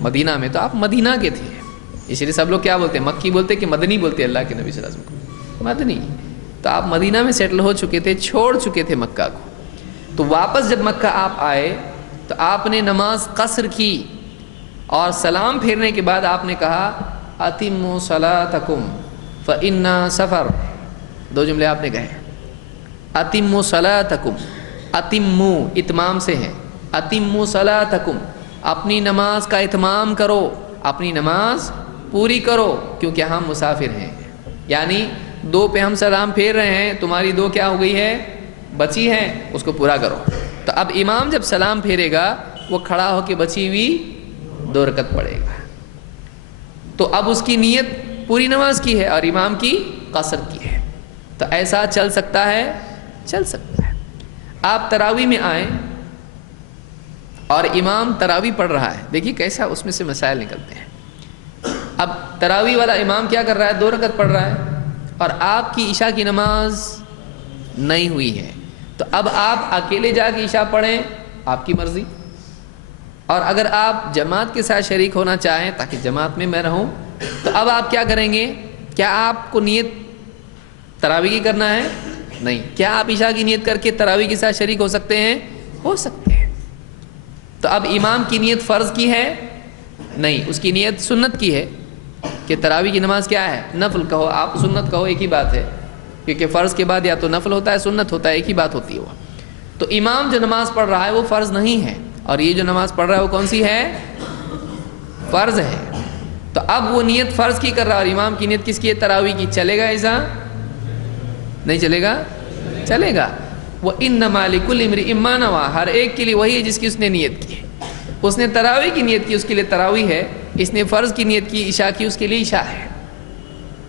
مدینہ میں. تو آپ مدینہ کے تھے, اس لیے سب لوگ کیا بولتے ہیں؟ مکی بولتے کہ مدنی بولتے اللہ کے نبی صلی اللہ علیہ وسلم کو؟ مدنی. تو آپ مدینہ میں سیٹل ہو چکے تھے, چھوڑ چکے تھے مکہ کو. تو واپس جب مکہ آپ آئے تو آپ نے نماز قصر کی, اور سلام پھیرنے کے بعد آپ نے کہا اتموا صلاتکم فإنا سفر. دو جملے آپ نے کہے, اتموا صلاتکم, اتموا اتمام سے ہے, اتموا صلاتکم, اپنی نماز کا اتمام کرو, اپنی نماز پوری کرو, کیونکہ ہم مسافر ہیں. یعنی دو پہ ہم سلام پھیر رہے ہیں, تمہاری دو کیا ہو گئی ہے؟ بچی ہے, اس کو پورا کرو. تو اب امام جب سلام پھیرے گا وہ کھڑا ہو کے بچی ہوئی 2 رکعت پڑھے گا. تو اب اس کی نیت پوری نماز کی ہے اور امام کی قصر کی ہے. تو ایسا چل سکتا ہے؟ چل سکتا ہے. آپ تراویح میں آئیں اور امام تراویح پڑھ رہا ہے, دیکھیے کیسا اس میں سے مسائل نکلتے ہیں. اب تراویح والا امام کیا کر رہا ہے؟ 2 رکعت پڑھ رہا ہے, اور آپ کی عشاء کی نماز نہیں ہوئی ہے. تو اب آپ اکیلے جا کے عشاء پڑھیں, آپ کی مرضی. اور اگر آپ جماعت کے ساتھ شریک ہونا چاہیں تاکہ جماعت میں رہوں, تو اب آپ کیا کریں گے؟ کیا آپ کو نیت تراویح کی کرنا ہے؟ نہیں. کیا آپ عشاء کی نیت کر کے تراویح کے ساتھ شریک ہو سکتے ہیں؟ ہو سکتے ہیں. تو اب امام کی نیت فرض کی ہے؟ نہیں, اس کی نیت سنت کی ہے کہ تراویح کی نماز کیا ہے؟ نفل کہو آپ, سنت کہو, ایک ہی بات ہے, کیونکہ فرض کے بعد یا تو نفل ہوتا ہے سنت ہوتا ہے, ایک ہی بات ہوتی ہے وہ. تو امام جو نماز پڑھ رہا ہے وہ فرض نہیں ہے, اور یہ جو نماز پڑھ رہا ہے وہ کون سی ہے؟ فرض ہے. تو اب وہ نیت فرض کی کر رہا ہے, اور امام کی نیت کس کی ہے؟ تراویح کی. چلے گا ایسا؟ نہیں چلے گا؟ چلے گا. وَإِنَّمَا لِكُلِّ امْرِئٍ مَّا نَوَىٰ, ہر ایک کے لیے وہی ہے جس کی اس نے نیت کی ہے. اس نے تراویح کی نیت کی, اس کے لیے تراویح ہے. اس نے فرض کی نیت کی, عشاء کی, اس کے لیے عشاء ہے.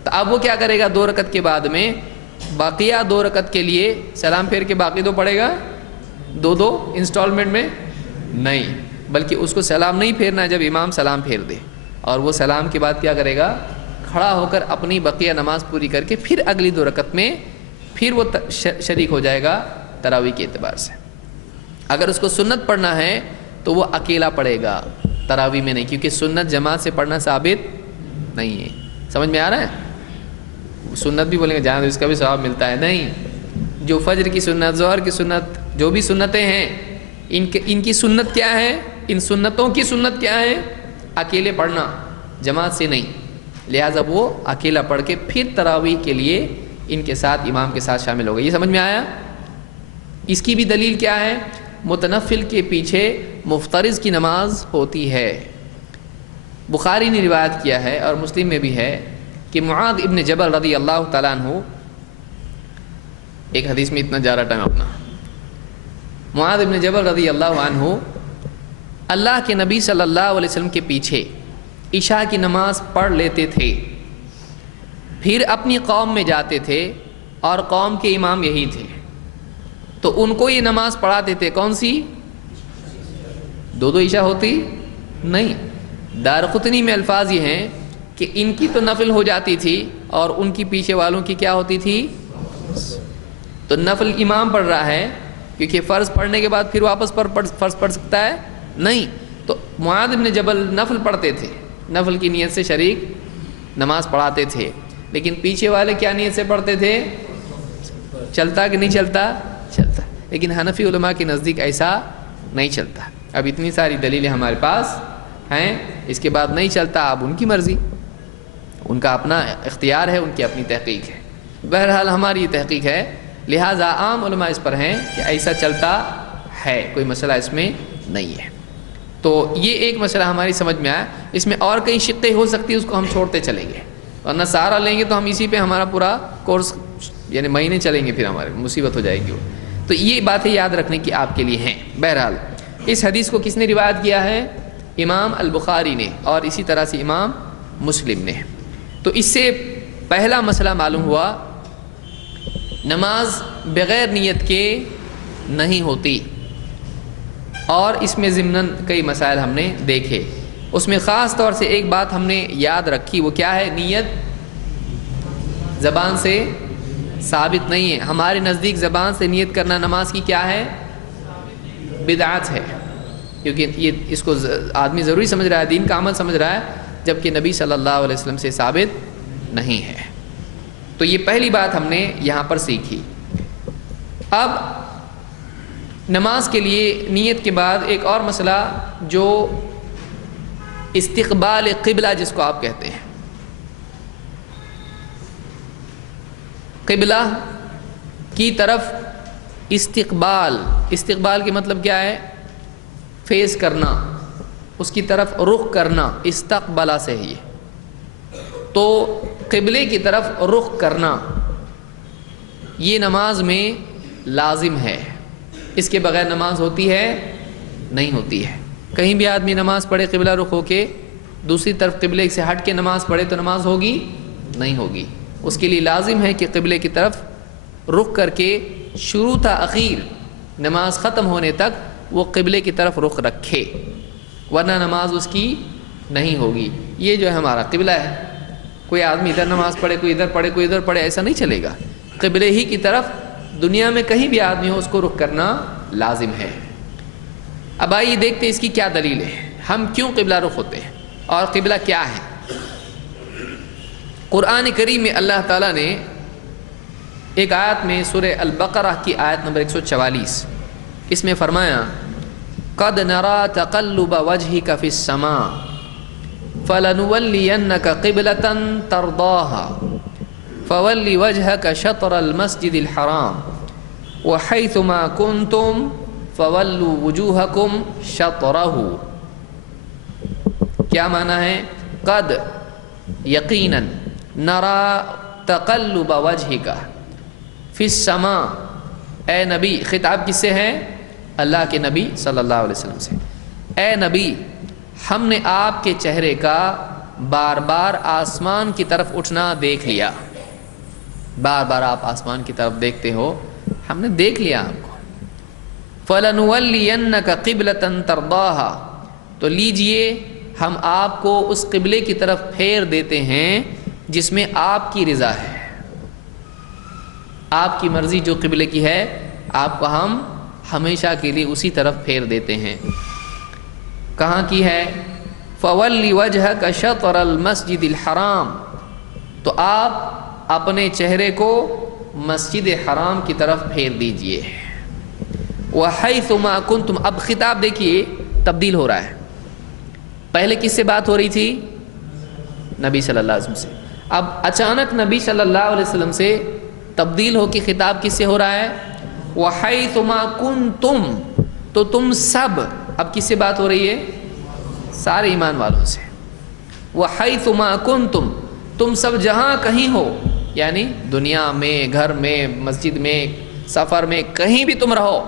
تو اب وہ کیا کرے گا؟ 2 رکعت کے بعد میں باقیہ 2 رکعت کے لیے سلام پھیر کے باقی 2 پڑھے گا, 2 انسٹالمنٹ میں نہیں, بلکہ اس کو سلام نہیں پھیرنا ہے جب امام سلام پھیر دے, اور وہ سلام کے بعد کیا کرے گا؟ کھڑا ہو کر اپنی بقیہ نماز پوری کر کے پھر اگلی 2 رکعت میں پھر وہ شریک ہو جائے گا تراویح کے اعتبار سے. اگر اس کو سنت پڑھنا ہے تو وہ اکیلا پڑھے گا, تراویح میں نہیں, کیونکہ سنت جماعت سے پڑھنا ثابت نہیں ہے. سمجھ میں آ رہا ہے؟ سنت بھی بولیں گے جہاں اس کا بھی ثواب ملتا ہے, نہیں. جو فجر کی سنت, ظہر کی سنت, جو بھی سنتیں ہیں, ان کی سنت کیا ہے؟ ان سنتوں کی سنت کیا ہے؟ اکیلے پڑھنا, جماعت سے نہیں. لہٰذا وہ اکیلا پڑھ کے پھر تراویح کے لیے ان کے ساتھ امام کے ساتھ شامل ہو گئے. یہ سمجھ میں آیا؟ اس کی بھی دلیل کیا ہے؟ متنفل کے پیچھے مفترض کی نماز ہوتی ہے. بخاری نے روایت کیا ہے اور مسلم میں بھی ہے کہ معاذ ابن جبل رضی اللہ تعالیٰ عنہ, ایک حدیث میں اتنا جا رہا ٹائم اپنا, معاذ ابن جبل رضی اللہ عنہ اللہ کے نبی صلی اللہ علیہ وسلم کے پیچھے عشاء کی نماز پڑھ لیتے تھے, پھر اپنی قوم میں جاتے تھے اور قوم کے امام یہی تھے, تو ان کو یہ نماز پڑھاتے تھے. کون سی؟ 2 عشاء ہوتی نہیں. دارقطنی میں الفاظ یہ ہیں کہ ان کی تو نفل ہو جاتی تھی اور ان کی پیچھے والوں کی کیا ہوتی تھی؟ تو نفل امام پڑھ رہا ہے, کیونکہ فرض پڑھنے کے بعد پھر واپس فرض پڑھ سکتا ہے نہیں. تو معاذ بن جبل نفل پڑھتے تھے, نفل کی نیت سے شریک نماز پڑھاتے تھے, لیکن پیچھے والے کیا نیت سے پڑھتے تھے؟ چلتا کہ نہیں چلتا؟ چلتا. لیکن حنفی علماء کے نزدیک ایسا نہیں چلتا. اب اتنی ساری دلیلیں ہمارے پاس ہیں, اس کے بعد نہیں چلتا, اب ان کی مرضی, ان کا اپنا اختیار ہے, ان کی اپنی تحقیق ہے. بہرحال ہماری یہ تحقیق ہے, لہٰذا عام علماء اس پر ہیں کہ ایسا چلتا ہے, کوئی مسئلہ اس میں نہیں ہے. تو یہ ایک مسئلہ ہماری سمجھ میں آیا. اس میں اور کئی شقیں ہو سکتی ہیں, اس کو ہم چھوڑتے چلیں گے, ورنہ سارا لیں گے تو ہم اسی پہ ہمارا پورا کورس یعنی مہینے چلیں گے, پھر ہمارے مصیبت ہو جائے گی. تو یہ باتیں یاد رکھنے کی آپ کے لیے ہیں. بہرحال اس حدیث کو کس نے روایت کیا ہے؟ امام البخاری نے, اور اسی طرح سے امام مسلم نے. تو اس سے پہلا مسئلہ معلوم ہوا نماز بغیر نیت کے نہیں ہوتی، اور اس میں ضمناً کئی مسائل ہم نے دیکھے. اس میں خاص طور سے ایک بات ہم نے یاد رکھی، وہ کیا ہے؟ نیت زبان سے ثابت نہیں ہے. ہمارے نزدیک زبان سے نیت کرنا نماز کی کیا ہے؟ بدعت ہے، کیونکہ یہ اس کو آدمی ضروری سمجھ رہا ہے، دین کا عمل سمجھ رہا ہے، جبکہ نبی صلی اللہ علیہ وسلم سے ثابت نہیں ہے. تو یہ پہلی بات ہم نے یہاں پر سیکھی. اب نماز کے لیے نیت کے بعد ایک اور مسئلہ جو استقبال قبلہ جس کو آپ کہتے ہیں، قبلہ کی طرف استقبال کے مطلب کیا ہے؟ فیس کرنا، اس کی طرف رخ کرنا، استقبلہ سے ہی. تو قبلے کی طرف رخ کرنا یہ نماز میں لازم ہے، اس کے بغیر نماز ہوتی ہے؟ نہیں ہوتی ہے. کہیں بھی آدمی نماز پڑھے قبلہ رخ ہو کے، دوسری طرف قبلے سے ہٹ کے نماز پڑھے تو نماز ہوگی؟ نہیں ہوگی. اس کے لیے لازم ہے کہ قبلے کی طرف رخ کر کے شروع تا اخیر نماز ختم ہونے تک وہ قبلے کی طرف رخ رکھے، ورنہ نماز اس کی نہیں ہوگی. یہ جو ہے ہمارا قبلہ ہے، کوئی آدمی ادھر نماز پڑھے، کوئی ادھر پڑھے، کوئی ادھر پڑھے، ایسا نہیں چلے گا. قبلے ہی کی طرف دنیا میں کہیں بھی آدمی ہو اس کو رخ کرنا لازم ہے. اب آئیے دیکھتے ہیں اس کی کیا دلیل ہے، ہم کیوں قبلہ رخ ہوتے ہیں اور قبلہ کیا ہے. قرآن کریم میں اللہ تعالیٰ نے ایک آیت میں سورہ البقرہ کی آیت نمبر 144 اس میں فرمایا قَدْ نَرَا تَقَلُّبَ وَجْهِكَ فِي السَّمَاءِ فَلَنُوَلِّيَنَّكَ قِبْلَةً تَرْضَاهَا فَوَلِّ وَجْهَكَ شَطْرَ الْمَسْجِدِ الْحَرَامِ وَحَيْثُ مَا كُنْتُمْ فَوَلُّوا وُجُوهَكُمْ شَطْرَهُ. کیا معنی ہے؟ قد یقیناً نرا تقلب وجهك فی السماء، اے نبی، خطاب کس سے ہے؟ اللہ کے نبی صلی اللہ علیہ وسلم سے. اے نبی، ہم نے آپ کے چہرے کا بار بار آسمان کی طرف اٹھنا دیکھ لیا. بار بار آپ آسمان کی طرف دیکھتے ہو، ہم نے دیکھ لیا آپ کو. فَلَنُوَلِّيَنَّكَ قِبْلَةً تَرْضَاهَا، تو لیجئے ہم آپ کو اس قبلے کی طرف پھیر دیتے ہیں جس میں آپ کی رضا ہے، آپ کی مرضی جو قبلے کی ہے آپ کو ہم ہمیشہ کے لیے اسی طرف پھیر دیتے ہیں. کہاں کی ہے؟ فَوَلِّ وَجْهَكَ شَطْرَ الْمَسْجِدِ الْحَرَامِ، تو آپ اپنے چہرے کو مسجد حرام کی طرف پھیر دیجئے. وَحَيْثُ مَا كُنْتُمْ، اب خطاب دیکھیے تبدیل ہو رہا ہے. پہلے کس سے بات ہو رہی تھی؟ نبی صلی اللہ علیہ وسلم سے. اب اچانک نبی صلی اللہ علیہ وسلم سے تبدیل ہو کے خطاب کس سے ہو رہا ہے؟ وَحَيْثُ مَا كُنْتُمْ، تو تم سب، اب کس سے بات ہو رہی ہے؟ سارے ایمان والوں سے. وَحَيْثُ مَا كُنْتُمْ، تم سب جہاں کہیں ہو، یعنی دنیا میں، گھر میں، مسجد میں، سفر میں، کہیں بھی تم رہو.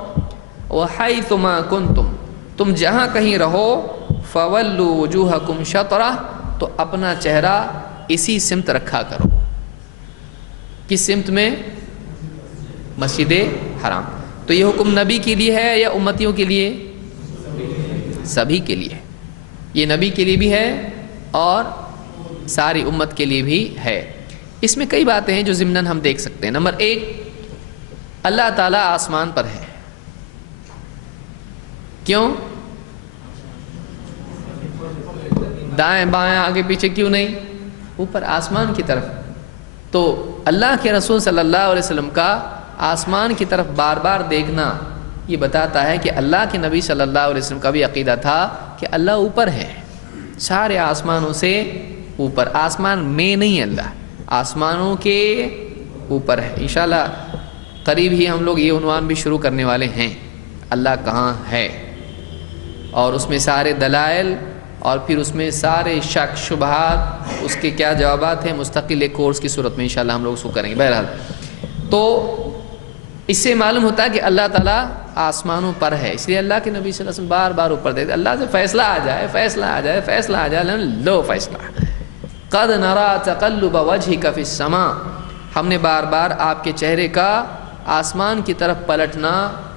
وَحَيْثُ مَا كُنْتُمْ، تم جہاں کہیں رہو. فَوَلُّوا وُجُوهَكُمْ شَطْرَهُ، تو اپنا چہرہ اسی سمت رکھا کرو. کس سمت میں؟ مسجد حرام. تو یہ حکم نبی کے لیے ہے یا امتیوں کے لیے؟ سبھی کے لیے. یہ نبی کے لیے بھی ہے اور ساری امت کے لیے بھی ہے. اس میں کئی باتیں ہیں جو ضمناً ہم دیکھ سکتے ہیں. نمبر 1، اللہ تعالیٰ آسمان پر ہے. کیوں؟ دائیں بائیں آگے پیچھے کیوں نہیں؟ اوپر آسمان کی طرف. تو اللہ کے رسول صلی اللہ علیہ وسلم کا آسمان کی طرف بار بار دیکھنا یہ بتاتا ہے کہ اللہ کے نبی صلی اللہ علیہ وسلم کا بھی عقیدہ تھا کہ اللہ اوپر ہے، سارے آسمانوں سے اوپر. آسمان میں نہیں، اللہ آسمانوں کے اوپر ہے. انشاءاللہ قریب ہی ہم لوگ یہ عنوان بھی شروع کرنے والے ہیں، اللہ کہاں ہے، اور اس میں سارے دلائل اور پھر اس میں سارے شک شبہات، اس کے کیا جوابات ہیں، مستقل ایک کورس کی صورت میں انشاءاللہ ہم لوگ اس کو کریں گے. بہرحال تو اس سے معلوم ہوتا ہے کہ اللہ تعالیٰ آسمانوں پر ہے. اس لیے اللہ کے نبی صلی اللہ علیہ وسلم بار بار اوپر دیتے. اللہ سے فیصلہ آ جائے، فیصلہ آ جائے، فیصلہ آ جائے، لو فیصلہ. قد نرى تقلب وجهك في السماء، ہم نے بار بار آپ کے چہرے کا آسمان کی طرف پلٹنا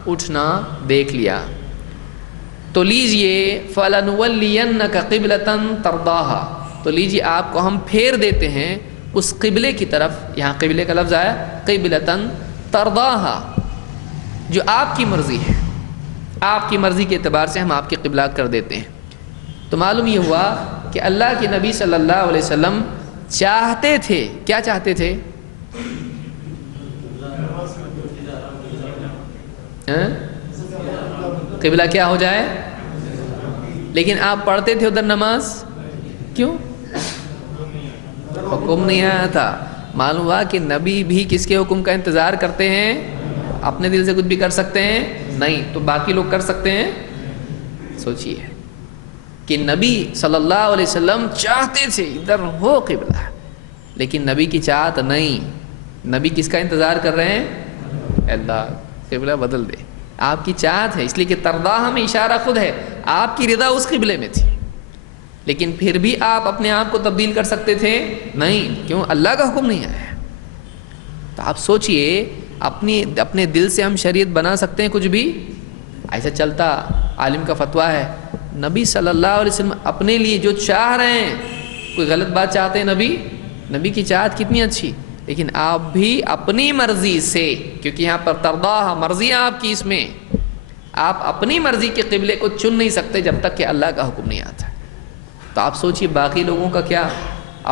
اٹھنا دیکھ لیا۔ تو لیجئے فَلَنُوَلِّيَنَّكَ قِبْلَةً تَرْضَاهَا، تو لیجئے آپ کو ہم پھیر دیتے ہیں اس قبلے کی طرف، یہاں قبلے کا لفظ آیا قِبْلَةً تَرْضَاهَا، جو آپ کی مرضی ہے، آپ کی مرضی کے اعتبار سے ہم آپ کے قبلہ کر دیتے ہیں۔ تو معلوم یہ ہوا کہ اللہ کے نبی صلی اللہ علیہ وسلم چاہتے تھے، کیا چاہتے تھے؟ قبلہ کیا ہو جائے، لیکن آپ پڑھتے تھے ادھر نماز، کیوں؟ حکم نہیں آیا تھا۔ معلوم ہوا کہ نبی بھی کس کے حکم کا انتظار کرتے ہیں؟ اپنے دل سے کچھ بھی کر سکتے ہیں نہیں، تو باقی لوگ کر سکتے ہیں؟ سوچئے کہ نبی صلی اللہ علیہ وسلم چاہتے تھے ادھر ہو قبلہ، لیکن نبی کی چاہت نہیں، نبی کس کا انتظار کر رہے ہیں؟ اللہ قبلہ بدل دے، آپ کی چاہت ہے، اس لیے کہ ترضاہ میں اشارہ خود ہے، آپ کی رضا اس قبلے میں تھی، لیکن پھر بھی آپ اپنے آپ کو تبدیل کر سکتے تھے نہیں، کیوں؟ اللہ کا حکم نہیں آیا۔ تو آپ سوچئے اپنے دل سے ہم شریعت بنا سکتے ہیں کچھ بھی؟ ایسا چلتا، عالم کا فتویٰ ہے، نبی صلی اللہ علیہ وسلم اپنے لیے جو چاہ رہے ہیں، کوئی غلط بات چاہتے ہیں نبی کی چاہت کتنی اچھی، لیکن آپ بھی اپنی مرضی سے، کیونکہ یہاں پر ترضاہ مرضی ہے آپ کی، اس میں آپ اپنی مرضی کے قبلے کو چن نہیں سکتے جب تک کہ اللہ کا حکم نہیں آتا۔ تو آپ سوچئے باقی لوگوں کا کیا؟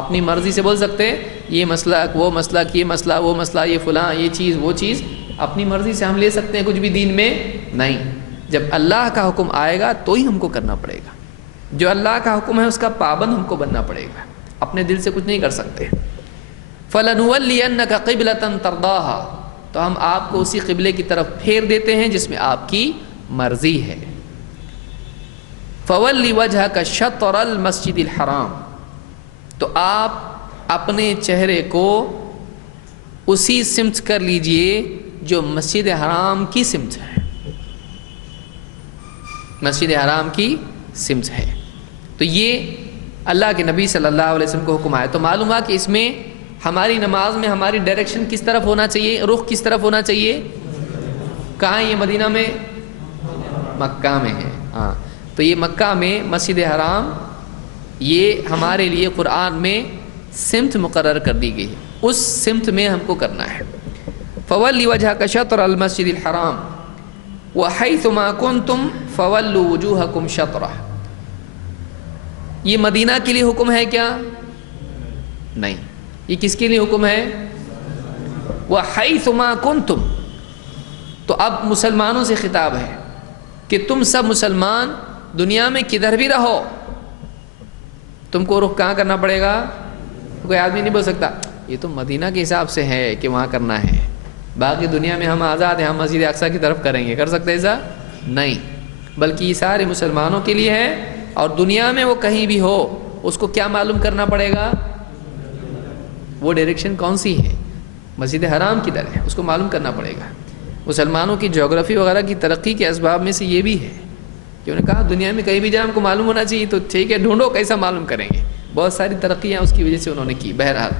اپنی مرضی سے بول سکتے یہ مسلک وہ مسلک، یہ مسئلہ وہ مسئلہ، یہ فلاں یہ چیز وہ چیز، اپنی مرضی سے ہم لے سکتے ہیں کچھ بھی دین میں؟ نہیں، جب اللہ کا حکم آئے گا تو ہی ہم کو کرنا پڑے گا، جو اللہ کا حکم ہے اس کا پابند ہم کو بننا پڑے گا، اپنے دل سے کچھ نہیں کر سکتے۔ فَلَنُوَلِّيَنَّكَ قِبْلَةً تَرْضَاهَا، تو ہم آپ کو اسی قبلے کی طرف پھیر دیتے ہیں جس میں آپ کی مرضی ہے۔ فَوَلِّ وَجْهَكَ شَطْرَ الْمَسْجِدِ الْحَرَامِ، تو آپ اپنے چہرے کو اسی سمت کر لیجئے جو مسجد حرام کی سمت ہے، مسجد حرام کی سمت ہے۔ تو یہ اللہ کے نبی صلی اللہ علیہ وسلم کو حکم آیا۔ تو معلوم ہوا کہ اس میں ہماری نماز میں ہماری ڈائریکشن کس طرف ہونا چاہیے، رخ کس طرف ہونا چاہیے؟ کہاں ہے یہ؟ مدینہ میں؟ مکہ میں ہے، ہاں۔ تو یہ مکہ میں مسجد حرام، یہ ہمارے لیے قرآن میں سمت مقرر کر دی گئی ہے، اس سمت میں ہم کو کرنا ہے۔ فَوَلِّ وَجْهَكَ شَطْرَ الْمَسْجِدِ الْحَرَامِ وَحَيْثُ مَا كُنْتُمْ فَوَلُّوا وُجُوهَكُمْ شَطْرَهُ، یہ مدینہ کے لیے حکم ہے کیا؟ نہیں، یہ کس کے لیے حکم ہے؟ وَحَيْثُ مَا كُنْتُمْ، تو اب مسلمانوں سے خطاب ہے کہ تم سب مسلمان دنیا میں کدھر بھی رہو، تم کو رخ کہاں کرنا پڑے گا؟ کوئی آدمی نہیں بول سکتا یہ تو مدینہ کے حساب سے ہے کہ وہاں کرنا ہے، باقی دنیا میں ہم آزاد ہیں، ہم مسجد اقصیٰ کی طرف کریں گے، کر سکتے ایسا؟ نہیں، بلکہ یہ سارے مسلمانوں کے لیے ہے، اور دنیا میں وہ کہیں بھی ہو اس کو کیا معلوم کرنا پڑے گا؟ وہ ڈائریکشن کون سی ہے، مسجد حرام کدھر ہے، اس کو معلوم کرنا پڑے گا۔ مسلمانوں کی جغرافی وغیرہ کی ترقی کے اسباب میں سے یہ بھی ہے کہ انہوں نے کہا دنیا میں کہیں بھی جائیں ہم کو معلوم ہونا چاہیے، تو ٹھیک ہے ڈھونڈو کیسا معلوم کریں گے، بہت ساری ترقیاں اس کی وجہ سے انہوں نے کی۔ بہرحال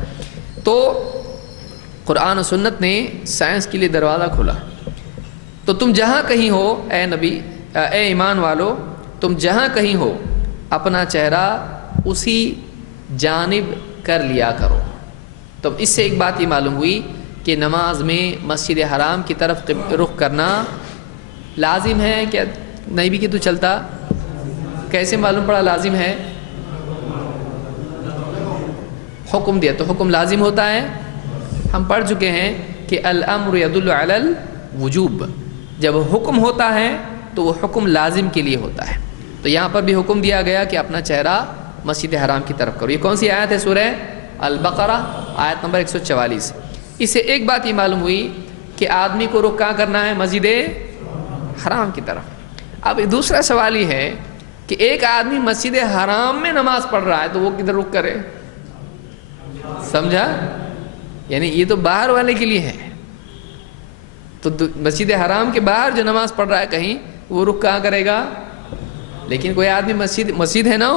تو قرآن و سنت نے سائنس کے لیے دروازہ کھولا، تو تم جہاں کہیں ہو اے نبی، اے ایمان والو، تم جہاں کہیں ہو اپنا چہرہ اسی جانب کر لیا کرو۔ تو اس سے ایک بات یہ معلوم ہوئی کہ نماز میں مسجد حرام کی طرف رخ کرنا لازم ہے کیا؟ نہیں بھی کہ تو چلتا؟ کیسے معلوم پڑا لازم ہے؟ حکم دیا تو حکم لازم ہوتا ہے۔ ہم پڑھ چکے ہیں کہ الامر يدل علی الوجوب، جب حکم ہوتا ہے تو وہ حکم لازم کے لیے ہوتا ہے۔ تو یہاں پر بھی حکم دیا گیا کہ اپنا چہرہ مسجد حرام کی طرف کرو۔ یہ کون سی آیت ہے؟ سورہ البقرہ آیت نمبر 144۔ اس سے ایک بات یہ معلوم ہوئی کہ آدمی کو رخ کہاں کرنا ہے؟ مسجد حرام کی طرف۔ اب دوسرا سوال یہ ہے کہ ایک آدمی مسجد حرام میں نماز پڑھ رہا ہے تو وہ کدھر رخ کرے؟ سمجھا؟ یعنی یہ تو باہر والے کے لیے ہے، تو مسجد حرام کے باہر جو نماز پڑھ رہا ہے کہیں، وہ رخ کہاں کرے گا؟ لیکن کوئی آدمی مسجد ہے نا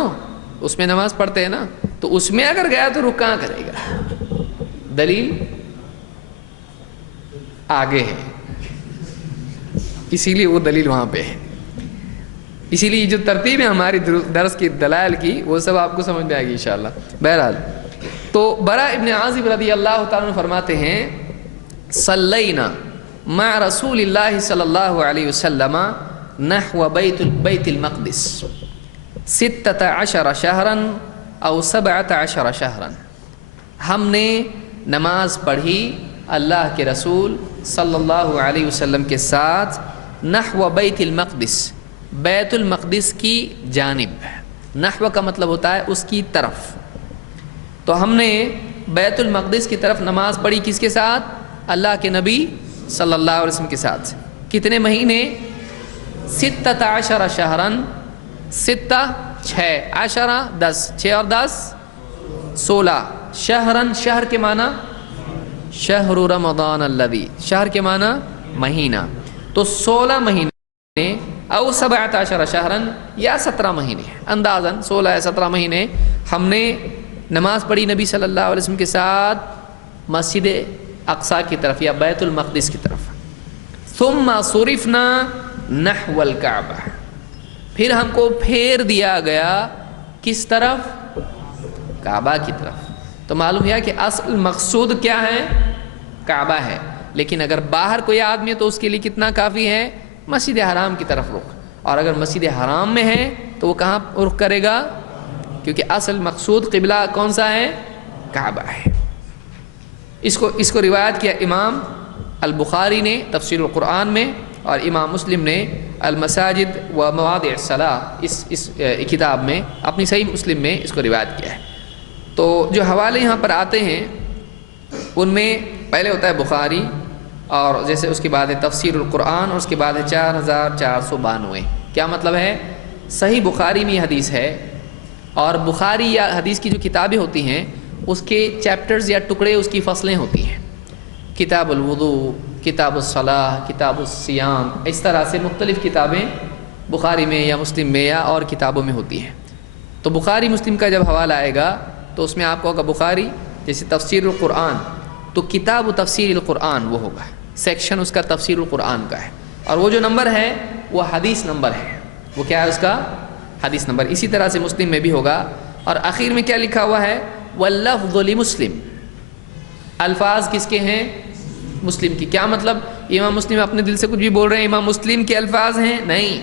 اس میں نماز پڑھتے ہیں نا، تو تو اس میں اگر گیا تو رخ کہاں کرے گا؟ دلیل آگے ہے، اسی لیے وہ دلیل وہاں پہ ہے. اسی لیے جو ترتیب ہے ہماری درس کی دلائل کی وہ سب آپ کو سمجھ میں آئے گی انشاءاللہ. بہرحال تو برا ابن عازب رضی اللہ تعالیٰ عنہ فرماتے ہیں صلینا مع رسول اللہ صلی اللہ علیہ وسلم نحو بیت المقدس 16 شہرا او 17 شہرا. ہم نے نماز پڑھی اللہ کے رسول صلی اللہ علیہ وسلم کے ساتھ نحو بیت المقدس، بیت المقدس کی جانب. نحو کا مطلب ہوتا ہے اس کی طرف. تو ہم نے بیت المقدس کی طرف نماز پڑھی کس کے ساتھ؟ اللہ کے نبی صلی اللہ علیہ وسلم کے ساتھ. کتنے مہینے؟ 16 شہرن، 6 عشرہ 10، 6 اور 10 16 شہرن. شہر کے معنی شہر رمضان الذی، شہر کے معنی مہینہ. تو 16 مہینے او 17 شہرن یا 17 مہینے، اندازاً 16 یا 17 مہینے ہم نے نماز پڑھی نبی صلی اللہ علیہ وسلم کے ساتھ مسجد اقصی کی طرف یا بیت المقدس کی طرف. ثم صرفنا نحو الکعبہ، پھر ہم کو پھیر دیا گیا کس طرف؟ کعبہ کی طرف. تو معلوم ہوا کہ اصل مقصود کیا ہے؟ کعبہ ہے. لیکن اگر باہر کوئی آدمی ہے تو اس کے لیے کتنا کافی ہے؟ مسجد حرام کی طرف رخ. اور اگر مسجد حرام میں ہے تو وہ کہاں رخ کرے گا؟ کیونکہ اصل مقصود قبلہ کون سا ہے؟ کعبہ ہے. اس کو روایت کیا امام البخاری نے تفسیر القرآن میں، اور امام مسلم نے المساجد و مواضع الصلاۃ اس کتاب میں اپنی صحیح مسلم میں اس کو روایت کیا ہے. تو جو حوالے یہاں پر آتے ہیں ان میں پہلے ہوتا ہے بخاری، اور جیسے اس کے بعد ہے تفسیر القرآن، اور اس کے بعد ہے 4492. کیا مطلب ہے؟ صحیح بخاری میں حدیث ہے، اور بخاری یا حدیث کی جو کتابیں ہوتی ہیں اس کے چیپٹرز یا ٹکڑے، اس کی فصلیں ہوتی ہیں. کتاب الوضوء، کتاب الصلاۃ، کتاب الصیام، اس طرح سے مختلف کتابیں بخاری میں یا مسلم میں یا اور کتابوں میں ہوتی ہیں. تو بخاری مسلم کا جب حوالہ آئے گا تو اس میں آپ کو ہوگا بخاری جیسے تفسیر القرآن، تو کتاب و تفسیر القرآن وہ ہوگا، سیکشن اس کا تفسیر القرآن کا ہے، اور وہ جو نمبر ہے وہ حدیث نمبر ہے. وہ کیا ہے؟ اس کا حدیث نمبر. اسی طرح سے مسلم میں بھی ہوگا. اور آخر میں کیا لکھا ہوا ہے؟ واللفظ لمسلم، الفاظ کس کے ہیں؟ مسلم کی. کیا مطلب؟ امام مسلم اپنے دل سے کچھ بھی بول رہے ہیں امام مسلم کے الفاظ ہیں؟ نہیں.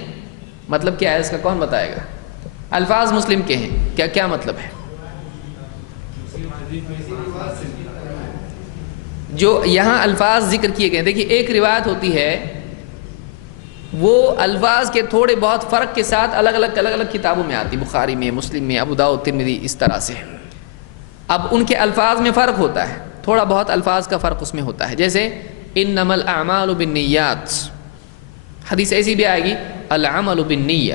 مطلب کیا ہے اس کا؟ کون بتائے گا؟ الفاظ مسلم کے ہیں. کیا مطلب ہے؟ جو یہاں الفاظ ذکر کیے گئے، دیکھیے ایک روایت ہوتی ہے وہ الفاظ کے تھوڑے بہت فرق کے ساتھ الگ الگ کتابوں میں آتی، بخاری میں، مسلم میں، ابو داؤد، ترمذی، اس طرح سے. اب ان کے الفاظ میں فرق ہوتا ہے، تھوڑا بہت الفاظ کا فرق اس میں ہوتا ہے. جیسے انما الاعمال بالنیات، حدیث ایسی بھی آئے گی العمل بالنیہ،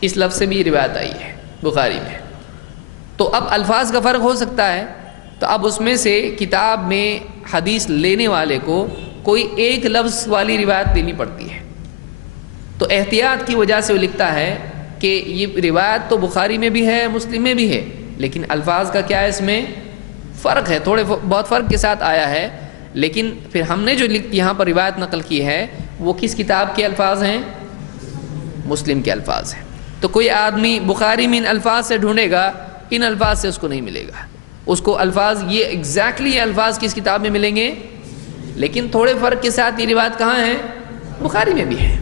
اس لفظ سے بھی روایت آئی ہے بخاری میں. تو اب الفاظ کا فرق ہو سکتا ہے، تو اب اس میں سے کتاب میں حدیث لینے والے کو کوئی ایک لفظ والی روایت لینی پڑتی ہے. تو احتیاط کی وجہ سے وہ لکھتا ہے کہ یہ روایت تو بخاری میں بھی ہے، مسلم میں بھی ہے، لیکن الفاظ کا کیا ہے؟ اس میں فرق ہے، تھوڑے بہت فرق کے ساتھ آیا ہے. لیکن پھر ہم نے جو یہاں پر روایت نقل کی ہے وہ کس کتاب کے الفاظ ہیں؟ مسلم کے الفاظ ہیں. تو کوئی آدمی بخاری میں ان الفاظ سے ڈھونڈے گا، ان الفاظ سے اس کو نہیں ملے گا. اس کو الفاظ یہ ایگزیکٹلی یہ الفاظ کس کتاب میں ملیں گے، لیکن تھوڑے فرق کے ساتھ یہ روایت کہاں ہے؟ بخاری میں بھی ہے.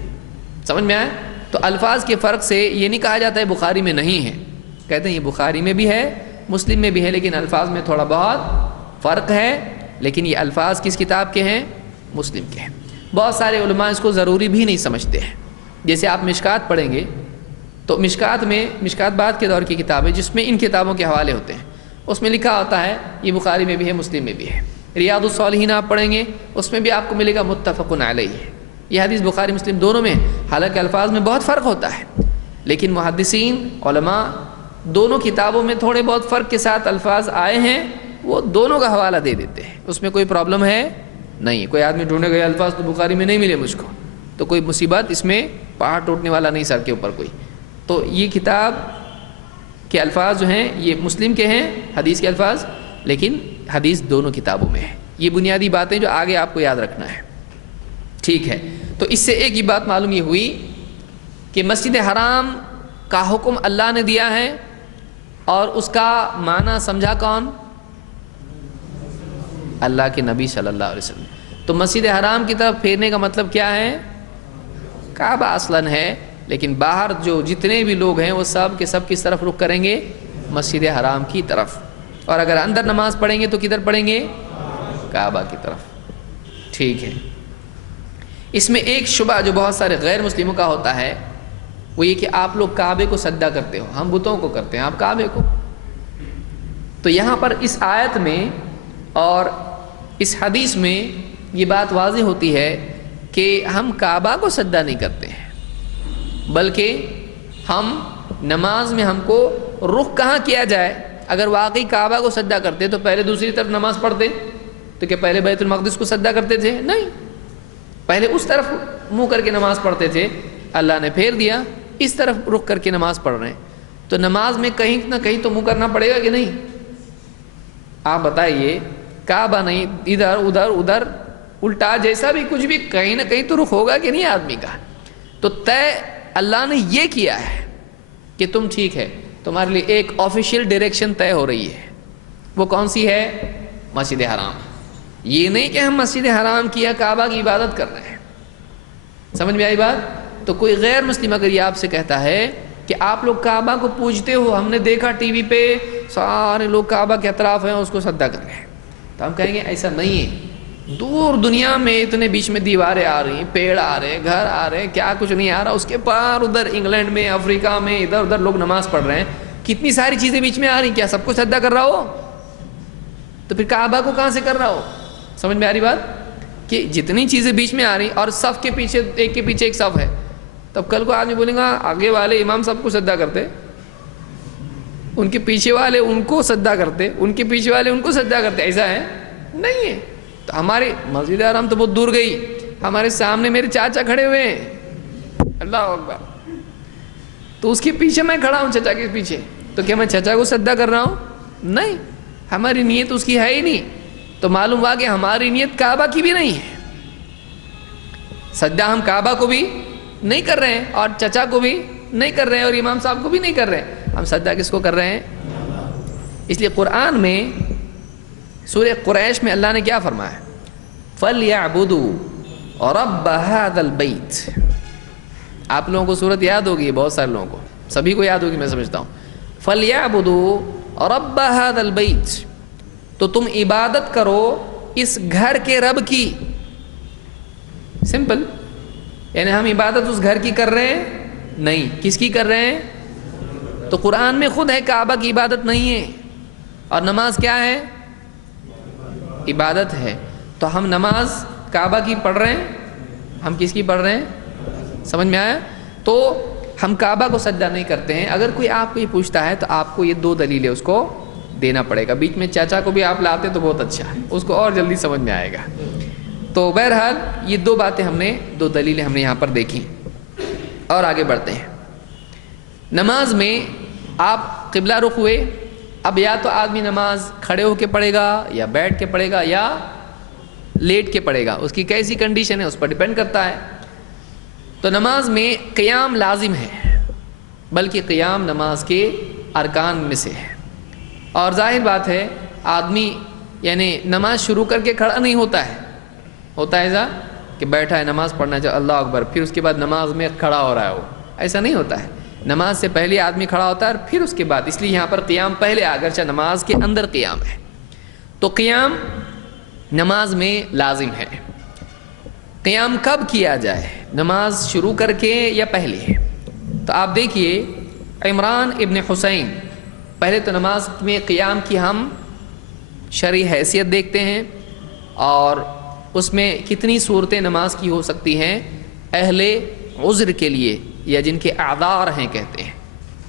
سمجھ میں آیا؟ تو الفاظ کے فرق سے یہ نہیں کہا جاتا ہے بخاری میں نہیں ہے، کہتے ہیں یہ بخاری میں بھی ہے، مسلم میں بھی ہے، لیکن الفاظ میں تھوڑا بہت فرق ہے. لیکن یہ الفاظ کس کتاب کے ہیں؟ مسلم کے ہیں. بہت سارے علماء اس کو ضروری بھی نہیں سمجھتے ہیں. جیسے آپ مشکات پڑھیں گے تو مشکات میں، مشکات بعد کے دور کی کتاب ہے جس میں ان کتابوں کے حوالے ہوتے ہیں، اس میں لکھا ہوتا ہے یہ بخاری میں بھی ہے، مسلم میں بھی ہے. ریاض الصالحین آپ پڑھیں گے اس میں بھی آپ کو ملے گا متفق علیہ، یہ حدیث بخاری مسلم دونوں میں. حالانکہ الفاظ میں بہت فرق ہوتا ہے، لیکن محدثین علماء دونوں کتابوں میں تھوڑے بہت فرق کے ساتھ الفاظ آئے ہیں، وہ دونوں کا حوالہ دے دیتے ہیں. اس میں کوئی پرابلم ہے نہیں. کوئی آدمی ڈھونڈے گئے الفاظ تو بخاری میں نہیں ملے مجھ کو، تو کوئی مصیبت اس میں پہاڑ ٹوٹنے والا نہیں سر کے اوپر کوئی. تو یہ کتاب کے الفاظ جو ہیں یہ مسلم کے ہیں حدیث کے الفاظ، لیکن حدیث دونوں کتابوں میں ہے. یہ بنیادی باتیں جو آگے آپ کو یاد رکھنا ہے. ٹھیک ہے، تو اس سے ایک ہی بات معلوم یہ ہوئی کہ مسجد حرام کا حکم اللہ نے دیا ہے، اور اس کا معنی سمجھا کون؟ اللہ کے نبی صلی اللہ علیہ وسلم. تو مسجد حرام کی طرف پھیرنے کا مطلب کیا ہے؟ کعبہ اصلاً ہے، لیکن باہر جو جتنے بھی لوگ ہیں وہ سب کے سب کس طرف رخ کریں گے؟ مسجد حرام کی طرف. اور اگر اندر نماز پڑھیں گے تو کدھر پڑھیں گے؟ کعبہ کی طرف. ٹھیک ہے. اس میں ایک شبہ جو بہت سارے غیر مسلموں کا ہوتا ہے وہ یہ کہ آپ لوگ کعبے کو سجدہ کرتے ہو. ہم بتوں کو کرتے ہیں، آپ کعبے کو. تو یہاں پر اس آیت میں اور اس حدیث میں یہ بات واضح ہوتی ہے کہ ہم کعبہ کو سجدہ نہیں کرتے ہیں، بلکہ ہم نماز میں ہم کو رخ کہاں کیا جائے. اگر واقعی کعبہ کو سجدہ کرتے تو پہلے دوسری طرف نماز پڑھتے، تو کیا پہلے بیت المقدس کو سجدہ کرتے تھے؟ نہیں، پہلے اس طرف منہ کر کے نماز پڑھتے تھے. اللہ نے پھیر دیا، اس طرف رخ کر کے نماز پڑھ رہے ہیں. تو نماز میں کہیں نہ کہیں تو منہ کرنا پڑے گا کہ نہیں؟ آپ بتائیے. کعبہ نہیں، ادھر ادھر ادھر الٹا جیسا بھی کچھ بھی کہیں نہ کہیں تو رخ ہوگا کہ نہیں آدمی کا. تو طے اللہ نے یہ کیا ہے کہ تم ٹھیک ہے، تمہارے لیے ایک آفیشیل ڈائریکشن طے ہو رہی ہے. وہ کون سی ہے؟ مسجد حرام. یہ نہیں کہ ہم مسجد حرام کی یا کعبہ کی عبادت کر رہے ہیں. سمجھ میں آئی بات؟ تو کوئی غیر مسلم اگر یہ آپ سے کہتا ہے کہ آپ لوگ کعبہ کو پوجتے ہو، ہم نے دیکھا ٹی وی پہ سارے لوگ کعبہ کے اطراف ہیں اس کو سجدہ کر رہے ہیں، تو ہم کہیں گے ایسا نہیں ہے. دور دنیا میں اتنے بیچ میں دیواریں آ رہی ہیں، پیڑ آ رہے ہیں، گھر آ رہے ہیں، کیا کچھ نہیں آ رہا. اس کے پار ادھر انگلینڈ میں، افریقہ میں، ادھر ادھر لوگ نماز پڑھ رہے ہیں. کتنی ساری چیزیں بیچ میں آ رہی ہیں، کیا سب کو سجدہ کر رہا ہو؟ تو پھر کعبہ کو کہاں سے کر رہا ہو؟ سمجھ میں آ رہی بات؟ کہ جتنی چیزیں بیچ میں آ رہی اور صف کے پیچھے ایک کے پیچھے ایک صف ہے، تب کل کو آدمی بولے گا آگے والے امام سب کو سجدہ کرتے، ان کے پیچھے والے ان کو سجدہ کرتے، ان کے پیچھے والے ان کو سجدہ کرتے. ایسا ہے؟ نہیں ہے. تو ہمارے مسجد حرام تو بہت دور گئی، ہمارے سامنے میرے چاچا کھڑے ہوئے ہیں، اللہ اکبر، تو اس کے پیچھے میں کھڑا ہوں، چچا کے پیچھے، تو کیا میں چچا کو سجدہ کر رہا ہوں؟ نہیں، ہماری نیت اس کی ہے ہی نہیں. تو معلوم ہوا کہ ہماری نیت کعبہ کی بھی نہیں ہے. سجدہ ہم کعبہ کو بھی نہیں کر رہے ہیں، اور چچا کو بھی نہیں کر رہے ہیں، اور امام صاحب کو بھی نہیں کر رہے ہیں. ہم سجدہ کس کو کر رہے ہیں؟ اس لیے قرآن میں سورہ قریش میں اللہ نے کیا فرمایا؟ فَلْيَعْبُدُوا رَبَّ هَذَا الْبَيْتِ. آپ لوگوں کو سورت یاد ہوگی، بہت سارے لوگوں کو، سبھی کو یاد ہوگی میں سمجھتا ہوں. فَلْيَعْبُدُوا رَبَّ هَذَا الْبَيْتِ. تو تم عبادت کرو اس گھر کے رب کی. سمپل. یعنی ہم عبادت اس گھر کی کر رہے ہیں؟ نہیں. کس کی کر رہے ہیں؟ تو قرآن میں خود ہے کعبہ کی عبادت نہیں ہے. اور نماز کیا ہے؟ عبادت ہے. تو ہم نماز کعبہ کی پڑھ رہے ہیں، ہم کس کی پڑھ رہے ہیں؟ سمجھ میں آیا؟ تو ہم کعبہ کو سجدہ نہیں کرتے ہیں. اگر کوئی آپ کو یہ پوچھتا ہے تو آپ کو یہ دو دلیلیں اس کو دینا پڑے گا. بیچ میں چاچا کو بھی آپ لاتے تو بہت اچھا ہے، اس کو اور جلدی سمجھ میں آئے گا. تو بہرحال یہ دو باتیں ہم نے، دو دلیلیں ہم نے یہاں پر دیکھی. اور آگے بڑھتے ہیں. نماز میں آپ قبلہ رخ ہوئے. اب یا تو آدمی نماز کھڑے ہو کے پڑھے گا، یا بیٹھ کے پڑھے گا، یا لیٹ کے پڑھے گا. اس کی کیسی کنڈیشن ہے اس پر ڈیپینڈ کرتا ہے. تو نماز میں قیام لازم ہے، بلکہ قیام نماز کے ارکان میں سے ہے. اور ظاہر بات ہے آدمی یعنی نماز شروع کر کے کھڑا نہیں ہوتا ہے. ہوتا ہے ایسا کہ بیٹھا ہے نماز پڑھنا چاہے اللہ اکبر، پھر اس کے بعد نماز میں کھڑا ہو رہا ہے. وہ ایسا نہیں ہوتا ہے. نماز سے پہلے آدمی کھڑا ہوتا ہے اور پھر اس کے بعد، اس لیے یہاں پر قیام پہلے، اگرچہ نماز کے اندر قیام ہے. تو قیام نماز میں لازم ہے. قیام کب کیا جائے؟ نماز شروع کر کے یا پہلے؟ تو آپ دیکھیے عمران ابن حسین، پہلے تو نماز میں قیام کی ہم شرعی حیثیت دیکھتے ہیں، اور اس میں کتنی صورتیں نماز کی ہو سکتی ہیں. اہل عذر کے لیے، یا جن کے اعذار ہیں کہتے ہیں،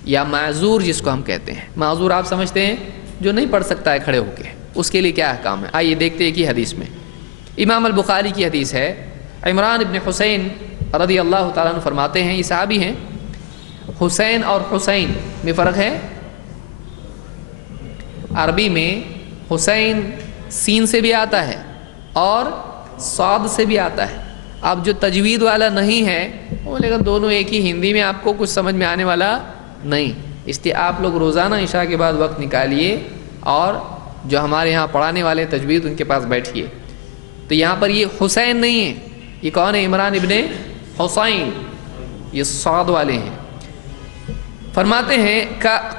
یا معذور جس کو ہم کہتے ہیں. معذور آپ سمجھتے ہیں جو نہیں پڑھ سکتا ہے کھڑے ہو کے، اس کے لیے کیا احکام ہے؟ آئیے دیکھتے ہیں کہ حدیث میں امام البخاری کی حدیث ہے. عمران ابن حسین رضی اللہ تعالیٰ عنہ فرماتے ہیں، یہ صحابی ہیں. حسین اور حسین میں فرق ہے؟ عربی میں حسین سین سے بھی آتا ہے اور صاد سے بھی آتا ہے. اب جو تجوید والا نہیں ہے وہ بولے گا دونوں ایک ہی, ہندی میں آپ کو کچھ سمجھ میں آنے والا نہیں. اس لیے آپ لوگ روزانہ عشاء کے بعد وقت نکالیے اور جو ہمارے یہاں پڑھانے والے تجوید ان کے پاس بیٹھیے. تو یہاں پر یہ حسین نہیں ہے, یہ کون ہے؟ عمران ابن حسین, یہ صاد والے ہیں. فرماتے ہیں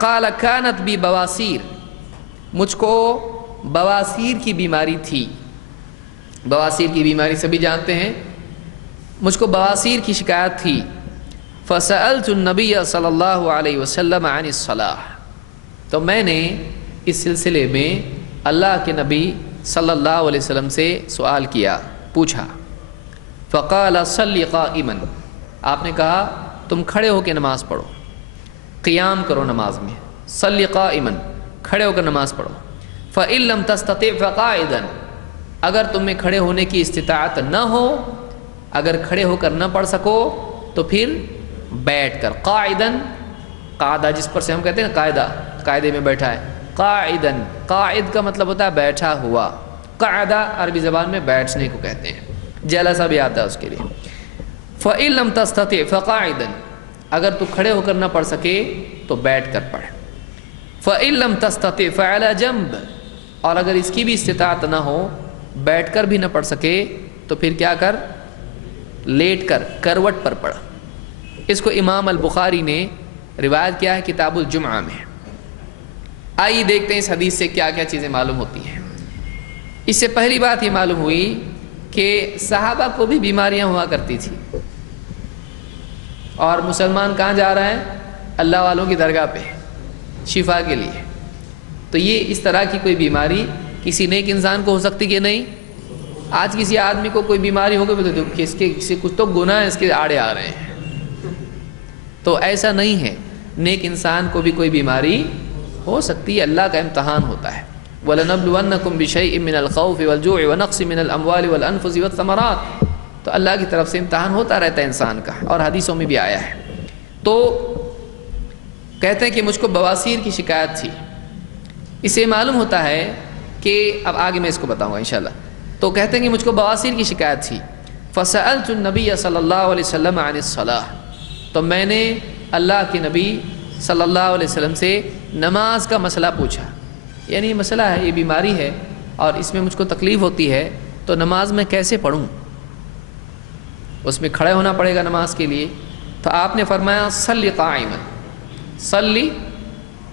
قال کانت بی بواسیر, مجھ کو بواسیر کی بیماری تھی. بواسیر کی بیماری سبھی جانتے ہیں, مجھ کو بواسیر کی شکایت تھی. فسألت النبی صلی اللہ علیہ وسلم عن الصلاۃ, تو میں نے اس سلسلے میں اللہ کے نبی صلی اللہ علیہ وسلم سے سوال کیا, پوچھا. فقال صلی قائما, آپ نے کہا تم کھڑے ہو کے نماز پڑھو, قیام کرو نماز میں. صلی قائما, کھڑے ہو کر نماز پڑھو. فإن لم تستطع فقاعدا, اگر تم میں کھڑے ہونے کی استطاعت نہ ہو, اگر کھڑے ہو کر نہ پڑھ سکو تو پھر بیٹھ کر. قاعدا, قاعدہ جس پر سے ہم کہتے ہیں قاعدہ, قاعدے میں بیٹھا ہے. قاعدا, قاعد کا مطلب ہوتا ہے بیٹھا ہوا. قاعدہ عربی زبان میں بیٹھنے کو کہتے ہیں, جلسہ بھی آتا ہے اس کے لیے. فإن لم تستطع فقاعدا, اگر تو کھڑے ہو کر نہ پڑھ سکے تو بیٹھ کر پڑھ. فإن لم تستطع فعلى جنب, اور اگر اس کی بھی استطاعت نہ ہو, بیٹھ کر بھی نہ پڑھ سکے تو پھر کیا کر؟ لیٹ کر, کروٹ پر پڑھ. اس کو امام البخاری نے روایت کیا ہے کتاب الجمعہ میں. آئیے دیکھتے ہیں اس حدیث سے کیا کیا چیزیں معلوم ہوتی ہیں. اس سے پہلی بات یہ معلوم ہوئی کہ صحابہ کو بھی بیماریاں ہوا کرتی تھی, اور مسلمان کہاں جا رہا ہے؟ اللہ والوں کی درگاہ پہ شفا کے لیے. تو یہ اس طرح کی کوئی بیماری کسی نیک انسان کو ہو سکتی کہ نہیں؟ آج کسی آدمی کو کوئی بیماری ہو گئی تو اس کے کچھ تو گناہ اس کے آڑے آ رہے ہیں. تو ایسا نہیں ہے, نیک انسان کو بھی کوئی بیماری ہو سکتی ہے, اللہ کا امتحان ہوتا ہے. وَلَنَبْلُوَنَّكُمْ بِشَيْءٍ مِّنَ الْخَوْفِ وَالْجُوعِ وَنَقْصٍ مِّنَ الْأَمْوَالِ وَالْأَنفُسِ وَالثَّمَرَاتِ. تو اللہ کی طرف سے امتحان ہوتا رہتا ہے انسان کا, اور حدیثوں میں بھی آیا ہے. تو کہتے ہیں کہ مجھ کو بواسیر کی شکایت تھی. اس سے معلوم ہوتا ہے کہ اب آگے میں اس کو بتاؤں گا انشاءاللہ. تو کہتے ہیں کہ مجھ کو بواسیر کی شکایت تھی. فسألت النبی صلی اللہ علیہ وسلم عن الصلاۃ, تو میں نے اللہ کے نبی صلی اللہ علیہ وسلم سے نماز کا مسئلہ پوچھا. یعنی یہ مسئلہ ہے, یہ بیماری ہے اور اس میں مجھ کو تکلیف ہوتی ہے, تو نماز میں کیسے پڑھوں؟ اس میں کھڑے ہونا پڑے گا نماز کے لیے. تو آپ نے فرمایا صلی قائما, صلی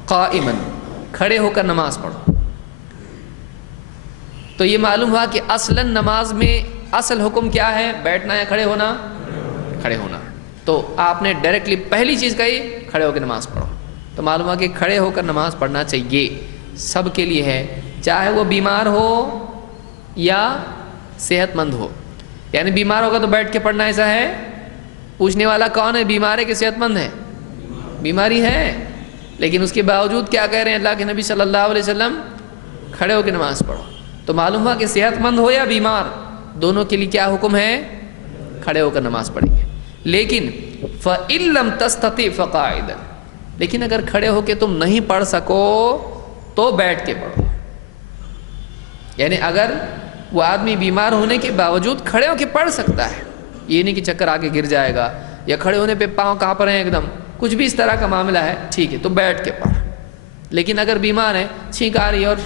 قائما, کھڑے ہو کر نماز پڑھو. تو یہ معلوم ہوا کہ اصلاً نماز میں اصل حکم کیا ہے؟ بیٹھنا یا کھڑے ہونا؟ کھڑے ہونا. تو آپ نے ڈائریکٹلی پہلی چیز کہی کھڑے ہو کے نماز پڑھو. تو معلوم ہوا کہ کھڑے ہو کر نماز پڑھنا چاہیے, سب کے لیے ہے, چاہے وہ بیمار ہو یا صحت مند ہو. یعنی بیمار ہوگا تو بیٹھ کے پڑھنا ایسا ہے؟ پوچھنے والا کون ہے؟ بیمار ہے کہ صحت مند ہے؟ بیماری ہے, لیکن اس کے باوجود کیا کہہ رہے ہیں اللہ کے نبی صلی اللہ علیہ وسلم؟ کھڑے ہو کے نماز پڑھو. تو معلوم ہوا کہ صحت مند ہو یا بیمار, دونوں کے لیے کیا حکم ہے؟ کھڑے ہو کر نماز پڑھیں گے. لیکن فَإِن لَمْ تَسْتَطِعْ فَقَاعِدًا, لیکن اگر کھڑے ہو کے تم نہیں پڑھ سکو تو بیٹھ کے پڑھو. یعنی اگر وہ آدمی بیمار ہونے کے باوجود کھڑے ہو کے پڑھ سکتا ہے, یہ نہیں کہ چکر آ کے گر جائے گا یا کھڑے ہونے پہ پاؤں کہاں پر ہیں ایک دم, کچھ بھی اس طرح کا معاملہ ہے, ٹھیک ہے تو بیٹھ کے پڑھ. لیکن اگر بیمار ہے, چھینک آ رہی ہے اور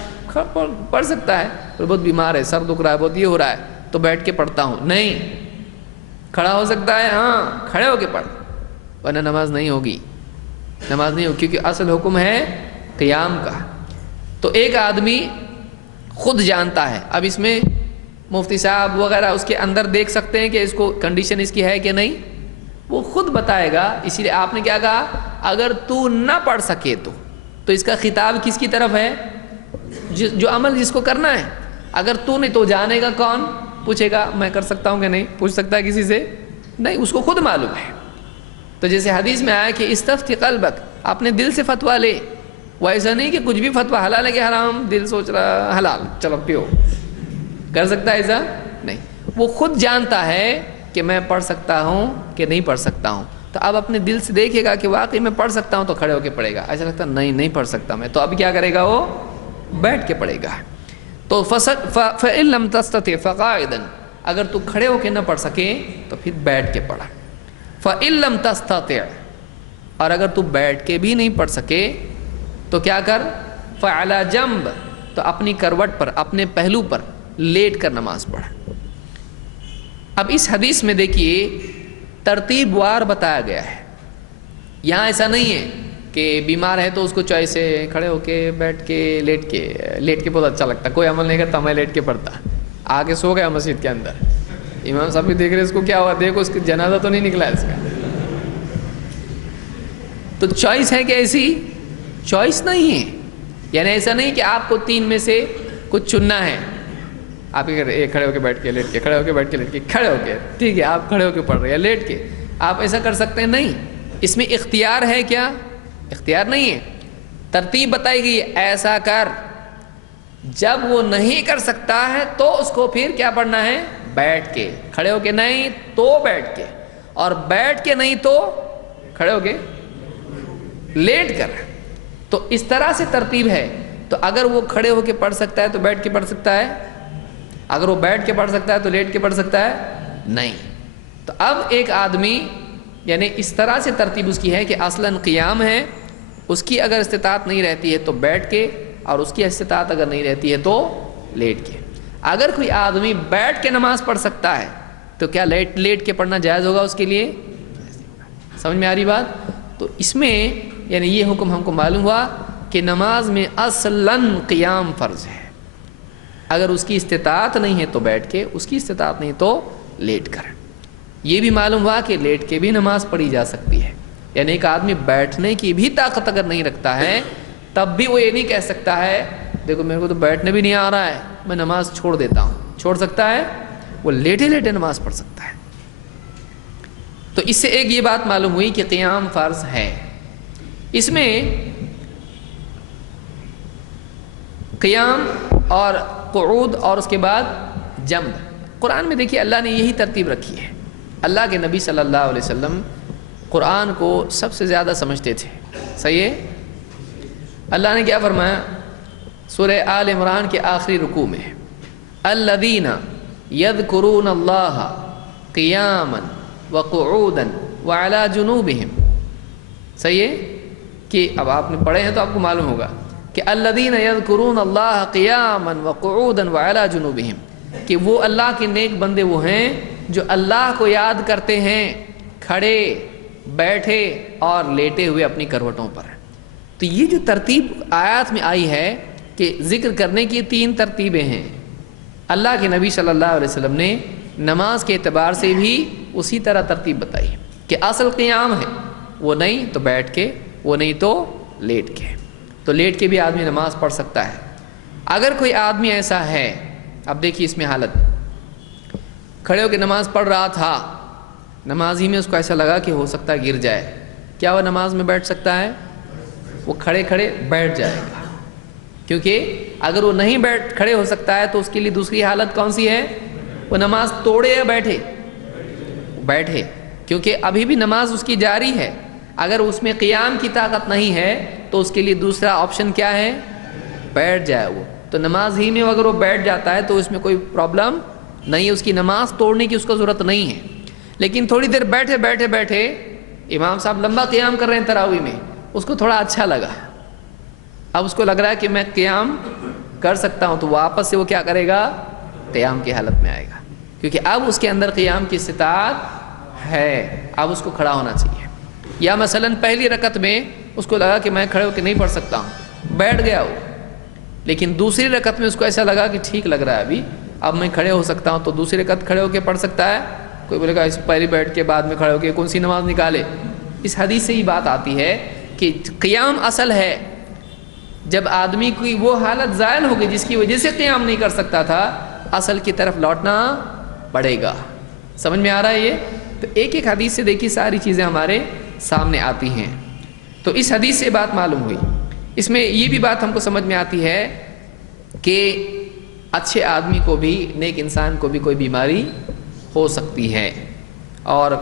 پڑھ سکتا ہے, بہت بیمار ہے, سر دکھ رہا ہے, بہت یہ ہو رہا ہے, تو بیٹھ کے پڑھتا ہوں, نہیں, کھڑا ہو سکتا ہے, ہاں کھڑے ہو کے پڑھ, ورنہ نماز نہیں ہوگی. نماز نہیں ہوگی کیونکہ اصل حکم ہے قیام کا. تو ایک آدمی خود جانتا ہے, اب اس میں مفتی صاحب وغیرہ اس کے اندر دیکھ سکتے ہیں کہ اس کو کنڈیشن اس کی ہے کہ نہیں, وہ خود بتائے گا. اسی لیے آپ نے کیا کہا, اگر تو نہ پڑھ سکے تو اس کا خطاب کس کی طرف ہے؟ جو عمل جس کو کرنا ہے. اگر تو نہیں تو جانے گا کون؟ پوچھے گا میں کر سکتا ہوں کہ نہیں؟ پوچھ سکتا ہے کسی سے؟ نہیں, اس کو خود معلوم ہے. تو جیسے حدیث میں آیا کہ استفتی قلبک, اپنے دل سے فتویٰ لے. وہ ایسا نہیں کہ کچھ بھی فتویٰ حلال ہے کہ حرام, دل سوچ رہا حلال چلو پیو, کر سکتا ہے ایسا؟ نہیں, وہ خود جانتا ہے کہ میں پڑھ سکتا ہوں کہ نہیں پڑھ سکتا ہوں. تو اب اپنے دل سے دیکھے گا کہ واقعی میں پڑھ سکتا ہوں تو کھڑے ہو کے پڑھے گا. ایسا لگتا نہیں پڑھ سکتا میں, تو اب کیا کرے گا وہ؟ بیٹھ کے پڑھے گا. تو فَإِن لَمْ تَسْتَطِعْ فَقَاعِدًا، اگر تو کھڑے ہو کے نہ پڑھ سکے تو پھر بیٹھ کے پڑھا. فَإِن لَمْ تَسْتَطِعْ، اور اگر تو بیٹھ کے بھی نہیں پڑھ سکے تو کیا کر، فَعَلَى جَنْبٍ، تو اپنی کروٹ پر، اپنے پہلو پر لیٹ کر نماز پڑھ. اب اس حدیث میں دیکھیے ترتیب وار بتایا گیا ہے. یہاں ایسا نہیں ہے کہ بیمار ہے تو اس کو چوائس ہے کھڑے ہو کے، بیٹھ کے، لیٹ کے بہت اچھا لگتا ہے، کوئی عمل نہیں کرتا، میں لیٹ کے پڑھتا، آگے سو گیا مسجد کے اندر، امام صاحب بھی دیکھ رہے اس کو کیا ہوا، دیکھو اس کا جنازہ تو نہیں نکلا اس کا. تو چوائس ہے کہ ایسی چوائس نہیں ہے، یعنی ایسا نہیں کہ آپ کو تین میں سے کچھ چننا ہے. آپ کھڑے ہو کے بیٹھ کے، لیٹ کے، کھڑے ہو کے بیٹھ کے، لیٹ کے، کھڑے ہو کے، ٹھیک ہے آپ کھڑے ہو کے پڑھ رہے ہیں، لیٹ کے آپ ایسا کر سکتے ہیں؟ نہیں. اس میں اختیار ہے کیا؟ اختیار نہیں ہے. ترتیب بتائی گئی ایسا کر. جب وہ نہیں کر سکتا ہے تو اس کو پھر کیا پڑھنا ہے؟ بیٹھ کے. کھڑے ہو کے نہیں تو بیٹھ کے، اور بیٹھ کے نہیں تو کھڑے ہو کے لیٹ کر. تو اس طرح سے ترتیب ہے. تو اگر وہ کھڑے ہو کے پڑھ سکتا ہے تو بیٹھ کے پڑھ سکتا ہے، اگر وہ بیٹھ کے پڑھ سکتا ہے تو لیٹ کے پڑھ سکتا ہے؟ نہیں. تو اب ایک آدمی، یعنی اس طرح سے ترتیب اس کی ہے کہ اصلاً قیام ہے، اس کی اگر استطاعت نہیں رہتی ہے تو بیٹھ کے، اور اس کی استطاعت اگر نہیں رہتی ہے تو لیٹ کے. اگر کوئی آدمی بیٹھ کے نماز پڑھ سکتا ہے تو کیا لیٹ کے پڑھنا جائز ہوگا اس کے لیے؟ سمجھ میں آ رہی بات؟ تو اس میں یعنی یہ حکم ہم کو معلوم ہوا کہ نماز میں اصلاً قیام فرض ہے. اگر اس کی استطاعت نہیں ہے تو بیٹھ کے، اس کی استطاعت نہیں تو لیٹ کر. یہ بھی معلوم ہوا کہ لیٹ کے بھی نماز پڑھی جا سکتی ہے. یعنی ایک آدمی بیٹھنے کی بھی طاقت اگر نہیں رکھتا ہے تب بھی وہ یہ نہیں کہہ سکتا ہے دیکھو میرے کو تو بیٹھنے بھی نہیں آ رہا ہے، میں نماز چھوڑ دیتا ہوں. چھوڑ سکتا ہے، وہ لیٹے لیٹے نماز پڑھ سکتا ہے. تو اس سے ایک یہ بات معلوم ہوئی کہ قیام فرض ہے. اس میں قیام اور قعود اور اس کے بعد جنب، قرآن میں دیکھیے اللہ نے یہی ترتیب رکھی ہے. اللہ کے نبی صلی اللہ علیہ وسلم قرآن کو سب سے زیادہ سمجھتے تھے. صحیح ہے؟ اللہ نے کیا فرمایا سورہ آل عمران کے آخری رکوع میں، الذین یذکرون اللہ قیاما وقعودا وعلی جنوبہم. صحیح ہے کہ اب آپ نے پڑھے ہیں تو آپ کو معلوم ہوگا کہ الذین یذکرون اللہ قیاما وقعودا وعلی جنوبہم، کہ وہ اللہ کے نیک بندے وہ ہیں جو اللہ کو یاد کرتے ہیں کھڑے، بیٹھے اور لیٹے ہوئے اپنی کروٹوں پر. تو یہ جو ترتیب آیات میں آئی ہے کہ ذکر کرنے کی تین ترتیبیں ہیں. اللہ کے نبی صلی اللہ علیہ وسلم نے نماز کے اعتبار سے بھی اسی طرح ترتیب بتائی کہ اصل قیام ہے، وہ نہیں تو بیٹھ کے، وہ نہیں تو لیٹ کے. تو لیٹ کے بھی آدمی نماز پڑھ سکتا ہے. اگر کوئی آدمی ایسا ہے، اب دیکھیے اس میں حالت، کھڑے ہو کے نماز پڑھ رہا تھا، نماز ہی میں اس کو ایسا لگا کہ ہو سکتا ہے گر جائے، کیا وہ نماز میں بیٹھ سکتا ہے؟ وہ کھڑے کھڑے بیٹھ جائے گا. کیونکہ اگر وہ نہیں کھڑے ہو سکتا ہے تو اس کے لیے دوسری حالت کون سی ہے؟ وہ نماز توڑے یا بیٹھے؟ بیٹھے، کیونکہ ابھی بھی نماز اس کی جاری ہے. اگر اس میں قیام کی طاقت نہیں ہے تو اس کے لیے دوسرا آپشن کیا ہے؟ بیٹھ جائے وہ. تو نماز ہی میں اگر وہ بیٹھ جاتا ہے تو اس میں کوئی پرابلم نہیں ہے، اس کی نماز توڑنے کی اس کو ضرورت نہیں ہے. لیکن تھوڑی دیر بیٹھے بیٹھے بیٹھے امام صاحب لمبا قیام کر رہے ہیں تراویح میں، اس کو تھوڑا اچھا لگا، اب اس کو لگ رہا ہے کہ میں قیام کر سکتا ہوں، تو واپس سے وہ کیا کرے گا؟ قیام کی حالت میں آئے گا. کیونکہ اب اس کے اندر قیام کی استطاعت ہے، اب اس کو کھڑا ہونا چاہیے. یا مثلاً پہلی رکعت میں اس کو لگا کہ میں کھڑے ہو کے نہیں پڑھ سکتا ہوں، بیٹھ گیا وہ. لیکن دوسری رکعت میں اس کو ایسا لگا کہ ٹھیک لگ رہا ہے ابھی، اب میں کھڑے ہو سکتا ہوں، تو دوسری رکعت کھڑے ہو کے پڑھ سکتا ہے. کوئی بولے گا اس پہلی بیٹھ کے بعد میں کھڑے ہو کے کون سی نماز نکالے؟ اس حدیث سے یہ بات آتی ہے کہ قیام اصل ہے. جب آدمی کی وہ حالت زائل ہوگی جس کی وجہ سے قیام نہیں کر سکتا تھا، اصل کی طرف لوٹنا پڑے گا. سمجھ میں آ رہا ہے یہ؟ تو ایک ایک حدیث سے دیکھیے ساری چیزیں ہمارے سامنے آتی ہیں. تو اس حدیث سے بات معلوم ہوئی. اس میں یہ بھی بات ہم کو سمجھ میں آتی ہے کہ اچھے آدمی کو بھی، نیک انسان کو بھی کوئی بیماری ہو سکتی ہے، اور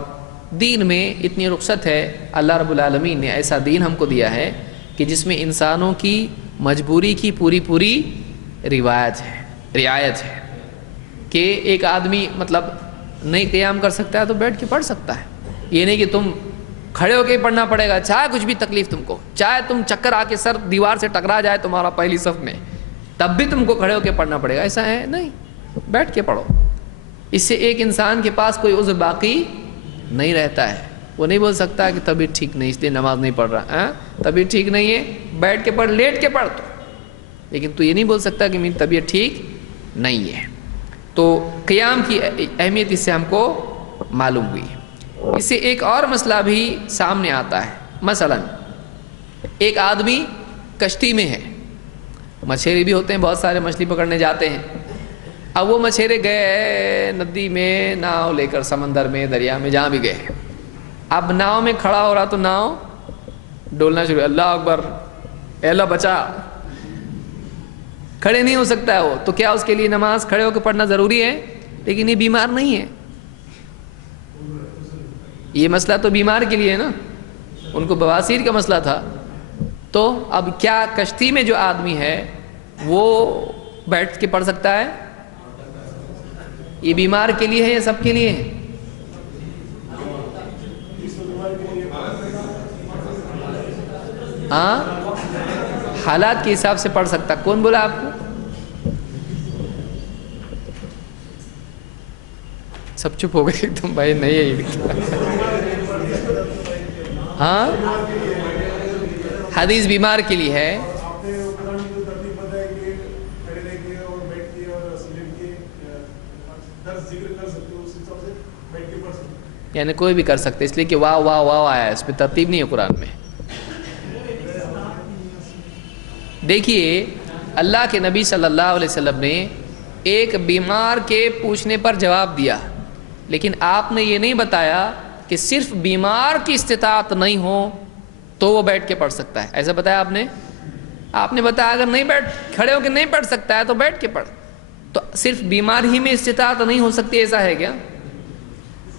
دین میں اتنی رخصت ہے. اللہ رب العالمین نے ایسا دین ہم کو دیا ہے کہ جس میں انسانوں کی مجبوری کی پوری پوری رعایت ہے کہ ایک آدمی مطلب نہیں قیام کر سکتا ہے تو بیٹھ کے پڑھ سکتا ہے. یہ نہیں کہ تم کھڑے ہو کے پڑھنا پڑے گا، چاہے کچھ بھی تکلیف تم کو، چاہے تم چکر آ کے سر دیوار سے ٹکرا جائے تمہارا پہلی صف میں، تب بھی تم کو کھڑے ہو کے پڑھنا پڑے گا. ایسا ہے نہیں، بیٹھ کے پڑھو. اس سے ایک انسان کے پاس کوئی عذر باقی نہیں رہتا ہے. وہ نہیں بول سکتا کہ طبیعت ٹھیک نہیں اس لیے نماز نہیں پڑھ رہا. طبیعت ٹھیک نہیں ہے، بیٹھ کے پڑھ، لیٹ کے پڑھ تو، لیکن تو یہ نہیں بول سکتا کہ میری طبیعت ٹھیک نہیں ہے. تو قیام کی اہمیت اس سے ہم کو معلوم ہوئی. اس سے ایک اور مسئلہ بھی سامنے آتا ہے. مثلا ایک آدمی کشتی میں ہے، مچھیرے بھی ہوتے ہیں، بہت سارے مچھلی پکڑنے جاتے ہیں. اب وہ مچھیرے گئے ندی میں ناؤ لے کر، سمندر میں، دریا میں، جہاں بھی گئے. اب ناؤ میں کھڑا ہو رہا تو ناؤ ڈولنا شروع، اللہ اکبر، اے اللہ بچا. کھڑے نہیں ہو سکتا ہے وہ تو کیا اس کے لیے نماز کھڑے ہو کے پڑھنا ضروری ہے؟ لیکن یہ بیمار نہیں ہے. یہ مسئلہ تو بیمار کے لیے ہے نا، ان کو بواسیر کا مسئلہ تھا. تو اب کیا کشتی میں جو آدمی ہے وہ بیٹھ کے پڑھ سکتا ہے؟ یہ بیمار کے لیے ہے یا سب کے لیے ہے؟ ہاں، حالات کے حساب سے پڑھ سکتا. کون بولا آپ کو؟ سب چپ ہو گئے ایک دم. بھائی نہیں ہے یہ. ہاں، حدیث بیمار کے لیے ہے. یعنی کوئی بھی کر سکتے، اس لیے کہ واو واو واو آیا ہے، اس میں ترتیب نہیں ہے قرآن میں. دیکھیے اللہ کے نبی صلی اللہ علیہ وسلم نے ایک بیمار کے پوچھنے پر جواب دیا، لیکن آپ نے یہ نہیں بتایا کہ صرف بیمار کی استطاعت نہیں ہو تو وہ بیٹھ کے پڑھ سکتا ہے. ایسا بتایا آپ نے؟ آپ نے بتایا اگر نہیں کھڑے ہو کے نہیں پڑھ سکتا ہے تو بیٹھ کے پڑھ. تو صرف بیمار ہی میں استطاعت نہیں ہو سکتی، ایسا ہے کیا؟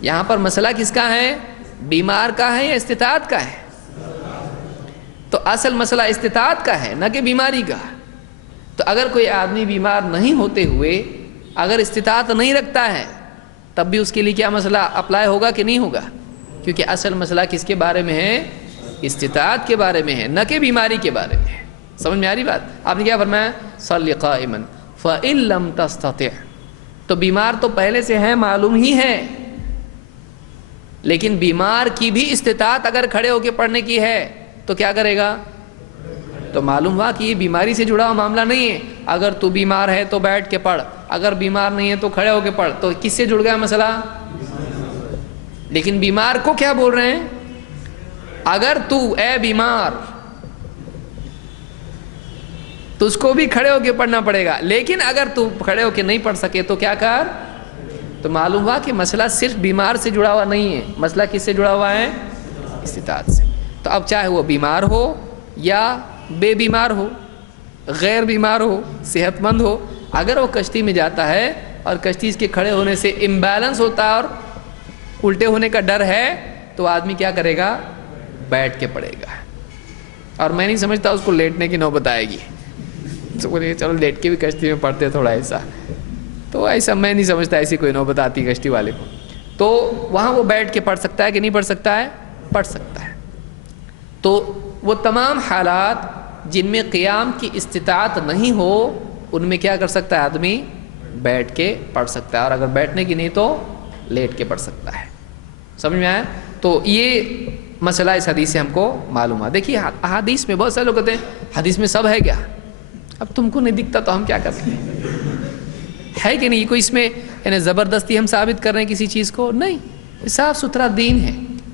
یہاں پر مسئلہ کس کا ہے؟ بیمار کا ہے یا استطاعت کا ہے؟ تو اصل مسئلہ استطاعت کا ہے، نہ کہ بیماری کا. تو اگر کوئی آدمی بیمار نہیں ہوتے ہوئے اگر استطاعت نہیں رکھتا ہے تب بھی اس کے لیے کیا مسئلہ اپلائی ہوگا کہ نہیں ہوگا؟ کیونکہ اصل مسئلہ کس کے بارے میں ہے؟ استطاعت کے بارے میں ہے، نہ کہ بیماری کے بارے میں ہے. سمجھ میں آ رہی بات؟ آپ نے کیا فرمایا؟ صلی قائما فإن لم تستطع. تو بیمار تو پہلے سے ہے، معلوم ہی ہے، لیکن بیمار کی بھی استطاعت اگر کھڑے ہو کے پڑھنے کی ہے تو کیا کرے گا؟ تو معلوم ہوا کہ یہ بیماری سے جڑا ہوا معاملہ نہیں ہے. اگر تو بیمار ہے تو بیٹھ کے پڑھ، اگر بیمار نہیں ہے تو کھڑے ہو کے پڑھ. تو کس سے جڑ گیا مسئلہ؟ لیکن بیمار کو کیا بول رہے ہیں؟ اگر تو اے بیمار، تو اس کو بھی کھڑے ہو کے پڑھنا پڑے گا، لیکن اگر تو کھڑے ہو کے نہیں پڑھ سکے تو کیا کر؟ تو معلوم ہوا کہ مسئلہ صرف بیمار سے جڑا ہوا نہیں ہے، مسئلہ کس سے جڑا ہوا ہے؟ استطاعت سے. تو اب چاہے وہ بیمار ہو یا بے بیمار ہو، غیر بیمار ہو، صحت مند ہو، اگر وہ کشتی میں جاتا ہے اور کشتی اس کے کھڑے ہونے سے امبیلنس ہوتا ہے اور الٹے ہونے کا ڈر ہے تو آدمی کیا کرے گا؟ بیٹھ کے پڑے گا. اور میں نہیں سمجھتا اس کو لیٹنے کی نوبت آئے گی. تو بولے چلو لیٹ کے بھی کشتی میں پڑھتے تھوڑا ایسا، تو ایسا میں نہیں سمجھتا ایسی کوئی نوبت آتی کشتی والے کو. تو وہاں وہ بیٹھ کے پڑھ سکتا ہے کہ نہیں پڑھ سکتا ہے؟ پڑھ سکتا ہے. تو وہ تمام حالات جن میں قیام کی استطاعت نہیں ہو ان میں کیا کر سکتا ہے آدمی؟ بیٹھ کے پڑھ سکتا ہے. اور اگر بیٹھنے کی نہیں تو لیٹ کے پڑھ سکتا ہے. سمجھ میں آیا؟ تو یہ مسئلہ اس حدیث سے ہم کو معلوم ہے. دیکھیے حدیث میں بہت سارے لوگ کہتے ہیں حدیث میں سب ہے کیا؟ اب تم کو نہیں دکھتا تو ہم کیا کرتے ہیں؟ ہے کہ نہیں؟ کوئی اس میں یعنی زبردستی ہم ثابت کر رہے ہیں کسی چیز کو؟ نہیں، صاف ستھرا دین ہے.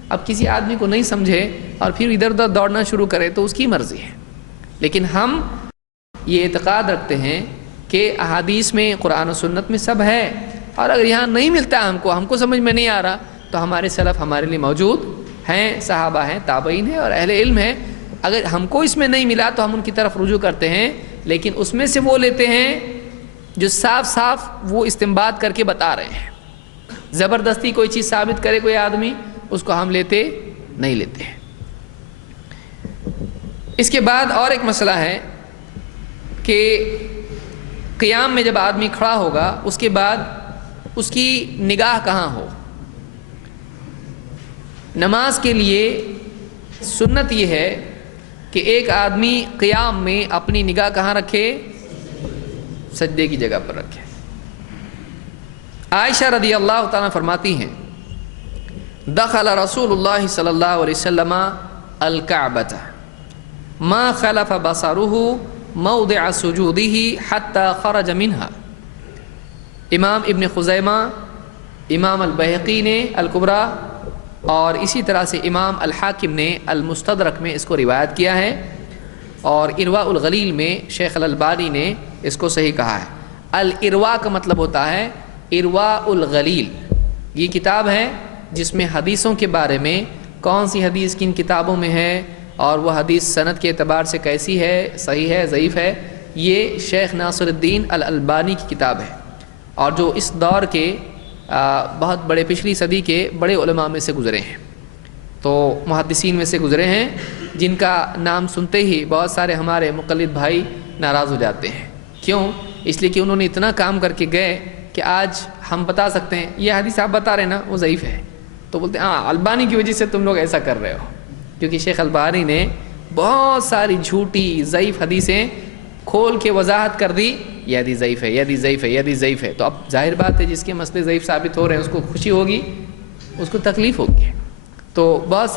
اب کسی آدمی کو نہیں سمجھے اور پھر ادھر ادھر دوڑنا شروع کرے تو اس کی مرضی ہے. لیکن ہم یہ اعتقاد رکھتے ہیں کہ احادیث میں، قرآن و سنت میں سب ہے، اور اگر یہاں نہیں ملتا ہے ہم کو سمجھ میں نہیں آ رہا تو ہمارے سلف ہمارے لیے موجود ہیں، صحابہ ہیں، تابعین ہیں اور اہل علم ہیں. اگر ہم کو اس میں نہیں ملا تو ہم ان کی طرف رجوع کرتے ہیں، لیکن اس میں سے وہ لیتے ہیں جو صاف صاف وہ استنباط کر کے بتا رہے ہیں. زبردستی کوئی چیز ثابت کرے کوئی آدمی، اس کو ہم لیتے نہیں لیتے ہیں. اس کے بعد اور ایک مسئلہ ہے کہ قیام میں جب آدمی کھڑا ہوگا اس کے بعد اس کی نگاہ کہاں ہو. نماز کے لیے سنت یہ ہے کہ ایک آدمی قیام میں اپنی نگاہ کہاں رکھے؟ سجدے کی جگہ پر رکھے. عائشہ رضی اللہ تعالیٰ فرماتی ہیں دخل رسول اللہ صلی اللہ علیہ وسلم الکعبۃ ما خلف بصرہ موضع سجودہ حتی خرج منہا. امام ابن خزیمہ، امام البیہقی نے الکبریٰ اور اسی طرح سے امام الحاکم نے المستدرک میں اس کو روایت کیا ہے، اور ارواء الغلیل میں شیخ الالبانی نے اس کو صحیح کہا ہے. الارواء کا مطلب ہوتا ہے ارواء الغلیل. یہ کتاب ہے جس میں حدیثوں کے بارے میں کون سی حدیث کن کتابوں میں ہے اور وہ حدیث سند کے اعتبار سے کیسی ہے، صحیح ہے، ضعیف ہے. یہ شیخ ناصر الدین الالبانی کی کتاب ہے، اور جو اس دور کے بہت بڑے پچھلی صدی کے بڑے علماء میں سے گزرے ہیں، تو محدثین میں سے گزرے ہیں، جن کا نام سنتے ہی بہت سارے ہمارے مقلد بھائی ناراض ہو جاتے ہیں. کیوں؟ اس لیے کہ انہوں نے اتنا کام کر کے گئے کہ آج ہم بتا سکتے ہیں یہ حدیث آپ بتا رہے ہیں نا وہ ضعیف ہے، تو بولتے ہیں ہاں البانی کی وجہ سے تم لوگ ایسا کر رہے ہو، کیونکہ شیخ البانی نے بہت ساری جھوٹی ضعیف حدیثیں کھول کے وضاحت کر دی، یہ حدیث ضعیف ہے، یہ حدیث ضعیف ہے، یہ حدیث ضعیف ہے. تو اب ظاہر بات ہے جس کے مسئلے ضعیف ثابت ہو رہے ہیں اس کو خوشی ہوگی، اس کو تکلیف ہوگی. تو بہت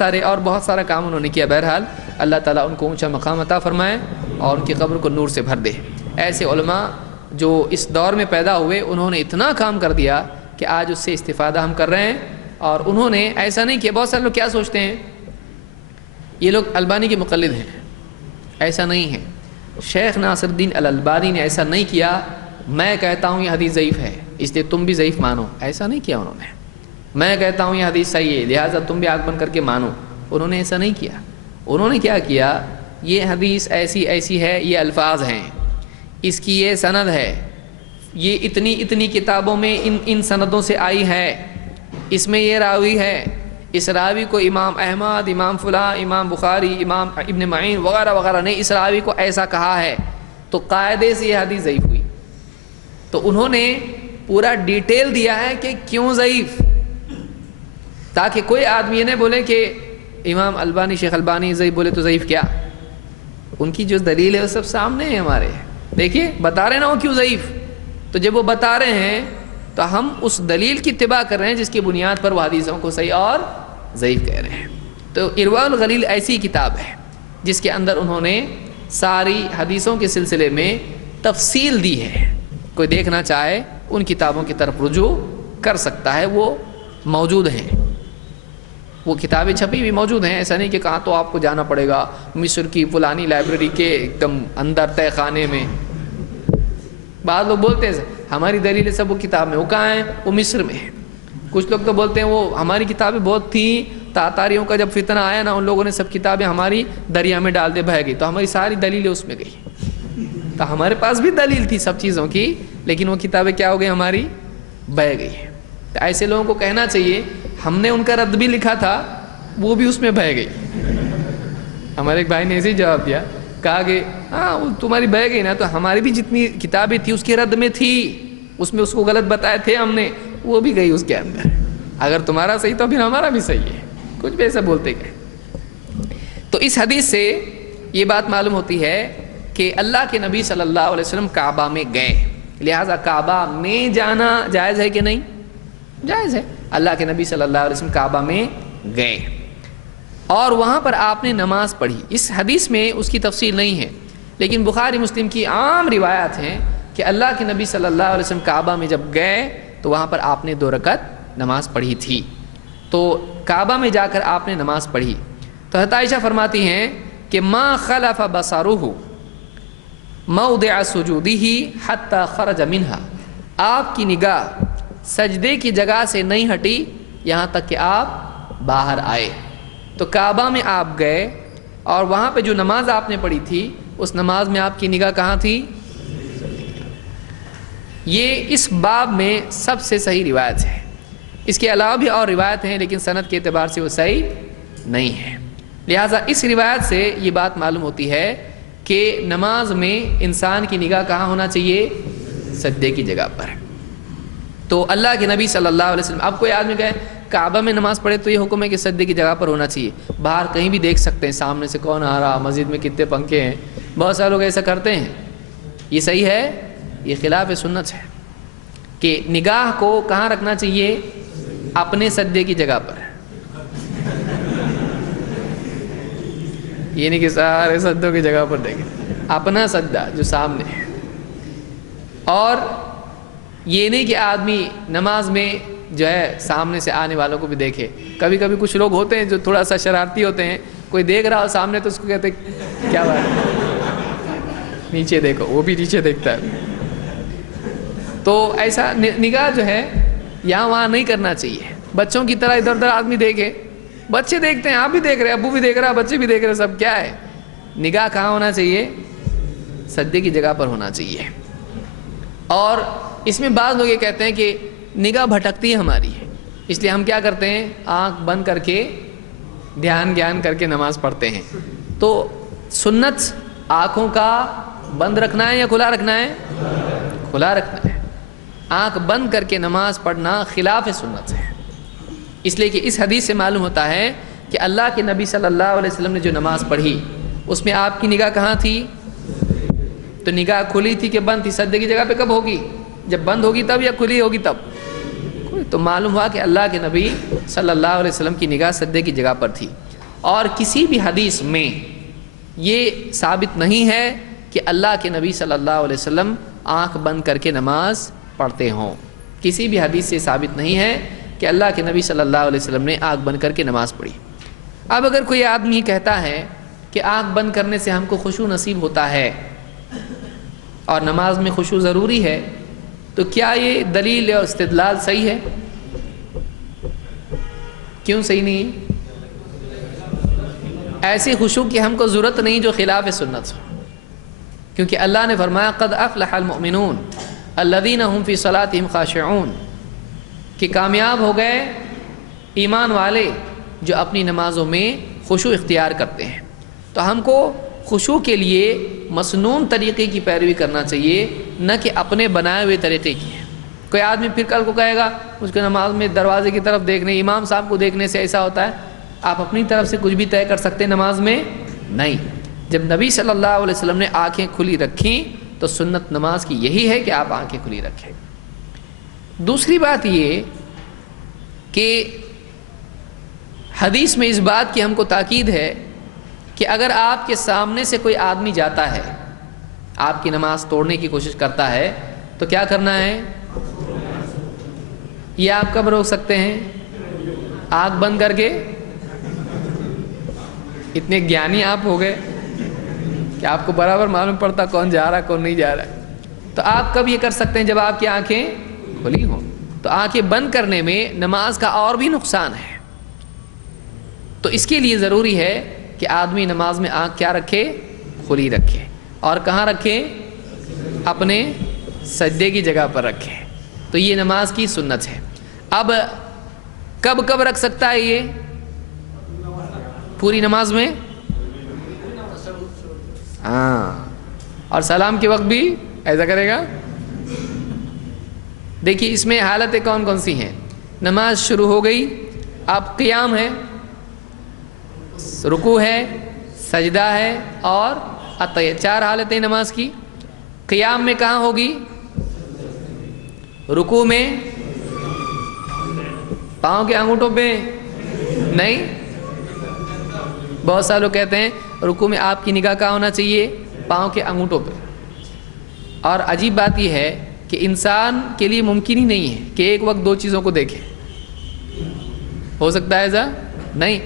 سارا کام انہوں نے کیا. بہرحال اللہ تعالیٰ ان کو اونچا مقام عطا فرمائے اور ان کی قبر کو نور سے بھر دے. ایسے علماء جو اس دور میں پیدا ہوئے انہوں نے اتنا کام کر دیا کہ آج اس سے استفادہ ہم کر رہے ہیں. اور انہوں نے ایسا نہیں کیا. بہت سارے لوگ کیا سوچتے ہیں یہ لوگ البانی کے مقلد ہیں، ایسا نہیں ہے. شیخ ناصر الدین الالبانی نے ایسا نہیں کیا میں کہتا ہوں یہ حدیث ضعیف ہے اس لیے تم بھی ضعیف مانو، ایسا نہیں کیا انہوں نے. میں کہتا ہوں یہ حدیث صحیح ہے لہٰذا تم بھی آنکھ بند کر کے مانو، انہوں نے ایسا نہیں کیا. انہوں نے کیا کیا، یہ حدیث ایسی ہے، یہ الفاظ ہیں، اس کی یہ سند ہے، یہ اتنی کتابوں میں ان سندوں سے آئی ہے، اس میں یہ راوی ہے، اس راوی کو امام احمد، امام فلاں، امام بخاری، امام ابن معین وغیرہ وغیرہ نے اس راوی کو ایسا کہا ہے، تو قاعدے سے یہ حدیث ضعیف ہوئی. تو انہوں نے پورا ڈیٹیل دیا ہے کہ کیوں ضعیف، تاکہ کوئی آدمی یہ نہ بولے کہ امام البانی، شیخ البانی ضعیف بولے تو ضعیف کیا. ان کی جو دلیل ہے وہ سب سامنے ہے ہمارے. دیکھیے بتا رہے نا وہ کیوں ضعیف، تو جب وہ بتا رہے ہیں تو ہم اس دلیل کی اتباع کر رہے ہیں جس کی بنیاد پر وہ حدیثوں کو صحیح اور ضعیف کہہ رہے ہیں. تو ارواء الغلیل ایسی کتاب ہے جس کے اندر انہوں نے ساری حدیثوں کے سلسلے میں تفصیل دی ہے. کوئی دیکھنا چاہے ان کتابوں کی طرف رجوع کر سکتا ہے، وہ موجود ہیں، وہ کتابیں چھپی بھی موجود ہیں. ایسا نہیں کہ کہاں تو آپ کو جانا پڑے گا مصر کی فلانی لائبریری کے ایک دم اندر تہ خانے میں. بعض لوگ بولتے ہیں ہماری دلیل سب وہ کتاب میں، وہ کہاں ہیں؟ وہ مصر میں ہے. کچھ لوگ تو بولتے ہیں وہ ہماری کتابیں بہت تھیں، تاتاریوں کا جب فتنہ آیا نا ان لوگوں نے سب کتابیں ہماری دریا میں ڈال دے، بہہ گئی، تو ہماری ساری دلیلیں اس میں گئی. تو ہمارے پاس بھی دلیل تھی سب چیزوں کی، لیکن وہ کتابیں کیا ہو گئی؟ ہماری بہہ گئی. تو ایسے لوگوں کو کہنا چاہیے ہم نے ان کا رد بھی لکھا تھا، وہ بھی اس میں بہہ گئی. ہمارے ایک بھائی نے ایسے ہی جواب دیا، کہا کہ ہاں وہ تمہاری بہہ گئی نا، تو ہماری بھی جتنی کتابیں تھی اس کے رد میں تھی، اس میں اس کو غلط بتائے تھے ہم نے، وہ بھی گئی اس کے اندر. اگر تمہارا صحیح تو پھر ہمارا بھی صحیح ہے. کچھ بھی ایسا بولتے گئے. تو اس حدیث سے یہ بات معلوم ہوتی ہے کہ اللہ کے نبی صلی اللہ علیہ وسلم کعبہ میں گئے، لہٰذا کعبہ میں جانا جائز ہے کہ نہیں؟ جائز ہے. اللہ کے نبی صلی اللہ علیہ وسلم کعبہ میں گئے اور وہاں پر آپ نے نماز پڑھی. اس حدیث میں اس کی تفصیل نہیں ہے، لیکن بخاری مسلم کی عام روایات ہیں کہ اللہ کے نبی صلی اللہ علیہ وسلم کعبہ میں جب گئے تو وہاں پر آپ نے 2 رکعت نماز پڑھی تھی. تو کعبہ میں جا کر آپ نے نماز پڑھی. تو حضرت عائشہ فرماتی ہیں کہ ما خلف بصرہ موضع سجودہ حتی خرج منہا، آپ کی نگاہ سجدے کی جگہ سے نہیں ہٹی یہاں تک کہ آپ باہر آئے. تو کعبہ میں آپ گئے اور وہاں پہ جو نماز آپ نے پڑھی تھی اس نماز میں آپ کی نگاہ کہاں تھی؟ یہ اس باب میں سب سے صحیح روایت ہے. اس کے علاوہ بھی اور روایت ہیں لیکن سند کے اعتبار سے وہ صحیح نہیں ہے. لہٰذا اس روایت سے یہ بات معلوم ہوتی ہے کہ نماز میں انسان کی نگاہ کہاں ہونا چاہیے؟ سجدے کی جگہ پر. تو اللہ کے نبی صلی اللہ علیہ وسلم، اب کوئی آدمی کہے کعبہ میں نماز پڑھے تو یہ حکم ہے کہ سجدے کی جگہ پر ہونا چاہیے. باہر کہیں بھی دیکھ سکتے ہیں سامنے سے کون آ رہا، مسجد میں کتنے پنکھے ہیں، بہت سارے لوگ ایسا کرتے ہیں. یہ صحیح ہے؟ یہ خلاف سنت ہے کہ نگاہ کو کہاں رکھنا چاہیے؟ اپنے سجدے کی جگہ پر. یہ نہیں کہ سارے سجدوں کی جگہ پر دیکھیں، اپنا سجدہ جو سامنے ہے. اور یہ نہیں کہ آدمی نماز میں جو ہے سامنے سے آنے والوں کو بھی دیکھے. کبھی کبھی کچھ لوگ ہوتے ہیں جو تھوڑا سا شرارتی ہوتے ہیں، کوئی دیکھ رہا ہو سامنے تو اس کو کہتے کیا بات ہے نیچے دیکھو، وہ بھی نیچے دیکھتا ہے. تو ایسا نگاہ جو ہے یہاں وہاں نہیں کرنا چاہیے. بچوں کی طرح ادھر ادھر آدمی دیکھے، بچے دیکھتے ہیں، آپ بھی دیکھ رہے ہیں، ابو بھی دیکھ رہا ہے، بچے بھی دیکھ رہے ہیں، سب کیا ہے؟ نگاہ کہاں ہونا چاہیے؟ سجدے کی جگہ پر ہونا چاہیے. اور اس میں بعض لوگ یہ کہتے ہیں کہ نگاہ بھٹکتی ہے ہماری، اس لیے ہم کیا کرتے ہیں؟ آنکھ بند کر کے دھیان کر کے نماز پڑھتے ہیں. تو سنت آنکھوں کا بند رکھنا ہے یا کھلا رکھنا ہے؟ کھلا رکھنا ہے. آنکھ بند کر کے نماز پڑھنا خلاف سنت ہے. اس لیے کہ اس حدیث سے معلوم ہوتا ہے کہ اللہ کے نبی صلی اللہ علیہ وسلم نے جو نماز پڑھی اس میں آپ کی نگاہ کہاں تھی؟ تو نگاہ کھلی تھی کہ بند تھی؟ سجدے کی جگہ پہ کب ہوگی؟ جب بند ہوگی تب یا کھلی ہوگی تب؟ تو معلوم ہوا کہ اللہ کے نبی صلی اللہ علیہ وسلم کی نگاہ سجدے کی جگہ پر تھی. اور کسی بھی حدیث میں یہ ثابت نہیں ہے کہ اللہ کے نبی صلی اللہ علیہ وسلم آنکھ بند کر کے نماز پڑھتے ہوں. کسی بھی حدیث سے ثابت نہیں ہے کہ اللہ کے نبی صلی اللہ علیہ وسلم نے آنکھ بند کر کے نماز پڑھی. اب اگر کوئی آدمی کہتا ہے کہ آنکھ بند کرنے سے ہم کو خشوع نصیب ہوتا ہے اور نماز میں خشوع ضروری ہے، تو کیا یہ دلیل اور استدلال صحیح ہے؟ کیوں صحیح نہیں؟ ایسی خشوع کی ہم کو ضرورت نہیں جو خلاف سنت ہو. کیونکہ اللہ نے فرمایا قد افلح المؤمنون الذین هم فی صلاتهم خاشعون، کہ کامیاب ہو گئے ایمان والے جو اپنی نمازوں میں خشوع اختیار کرتے ہیں. تو ہم کو خشوع کے لیے مسنون طریقے کی پیروی کرنا چاہیے، نہ کہ اپنے بنائے ہوئے طریقے کی. کوئی آدمی پھر کل کو کہے گا اس کے نماز میں دروازے کی طرف دیکھنے، امام صاحب کو دیکھنے سے ایسا ہوتا ہے. آپ اپنی طرف سے کچھ بھی طے کر سکتے ہیں نماز میں؟ نہیں. جب نبی صلی اللہ علیہ وسلم نے آنکھیں کھلی رکھیں تو سنت نماز کی یہی ہے کہ آپ آنکھیں کھلی رکھیں. دوسری بات یہ کہ حدیث میں اس بات کی ہم کو تاکید ہے کہ اگر آپ کے سامنے سے کوئی آدمی جاتا ہے، آپ کی نماز توڑنے کی کوشش کرتا ہے، تو کیا کرنا ہے؟ یہ آپ کب روک سکتے ہیں؟ آنکھ بند کر کے. اتنے گیانی آپ ہو گئے کہ آپ کو برابر معلوم پڑتا کون جا رہا ہے کون نہیں جا رہا ہے. تو آپ کب یہ کر سکتے ہیں؟ جب آپ کی آنکھیں کھلی ہوں. تو آنکھیں بند کرنے میں نماز کا اور بھی نقصان ہے. تو اس کے لیے ضروری ہے کہ آدمی نماز میں آنکھ کیا رکھے؟ کھلی رکھے. اور کہاں رکھے؟ اپنے سجدے کی جگہ پر رکھے. تو یہ نماز کی سنت ہے. اب کب کب رکھ سکتا ہے یہ؟ پوری نماز میں؟ ہاں. اور سلام کے وقت بھی ایسا کرے گا؟ دیکھیے اس میں حالتیں کون کون سی ہیں. نماز شروع ہو گئی، اب قیام ہے، رکوع ہے، سجدہ ہے اور عطیہ. 4 حالتیں نماز کی. قیام میں کہاں ہوگی؟ رکوع میں؟ پاؤں کے انگوٹھوں پہ نہیں. بہت سارے لوگ کہتے ہیں رکوع میں آپ کی نگاہ کہاں ہونا چاہیے؟ پاؤں کے انگوٹھوں پہ. اور عجیب بات یہ ہے کہ انسان کے لیے ممکن ہی نہیں ہے کہ ایک وقت 2 چیزوں کو دیکھے. ہو سکتا ہے ایسا؟ نہیں.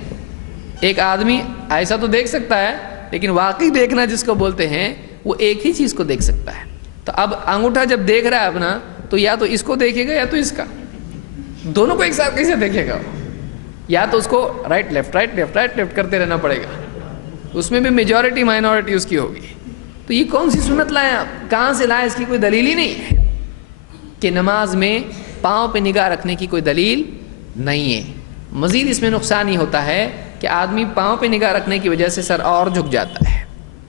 ایک آدمی ایسا تو دیکھ سکتا ہے لیکن واقعی دیکھنا جس کو بولتے ہیں وہ ایک ہی چیز کو دیکھ سکتا ہے. تو اب انگوٹھا جب دیکھ رہا ہے اپنا تو یا تو اس کو دیکھے گا یا تو اس کا. دونوں کو ایک ساتھ کیسے دیکھے گا؟ یا تو اس کو رائٹ لیفٹ کرتے رہنا پڑے گا. اس میں بھی میجورٹی مائنورٹی اس کی ہوگی. تو یہ کون سی سنت لائیں آپ؟ کہاں سے لائیں؟ اس کی کوئی دلیل ہی نہیں ہے کہ نماز میں پاؤں پہ نگاہ رکھنے کی کوئی دلیل نہیں ہے. مزید اس میں نقصان یہ ہوتا ہے کہ آدمی پاؤں پہ نگاہ رکھنے کی وجہ سے سر اور جھک جاتا ہے.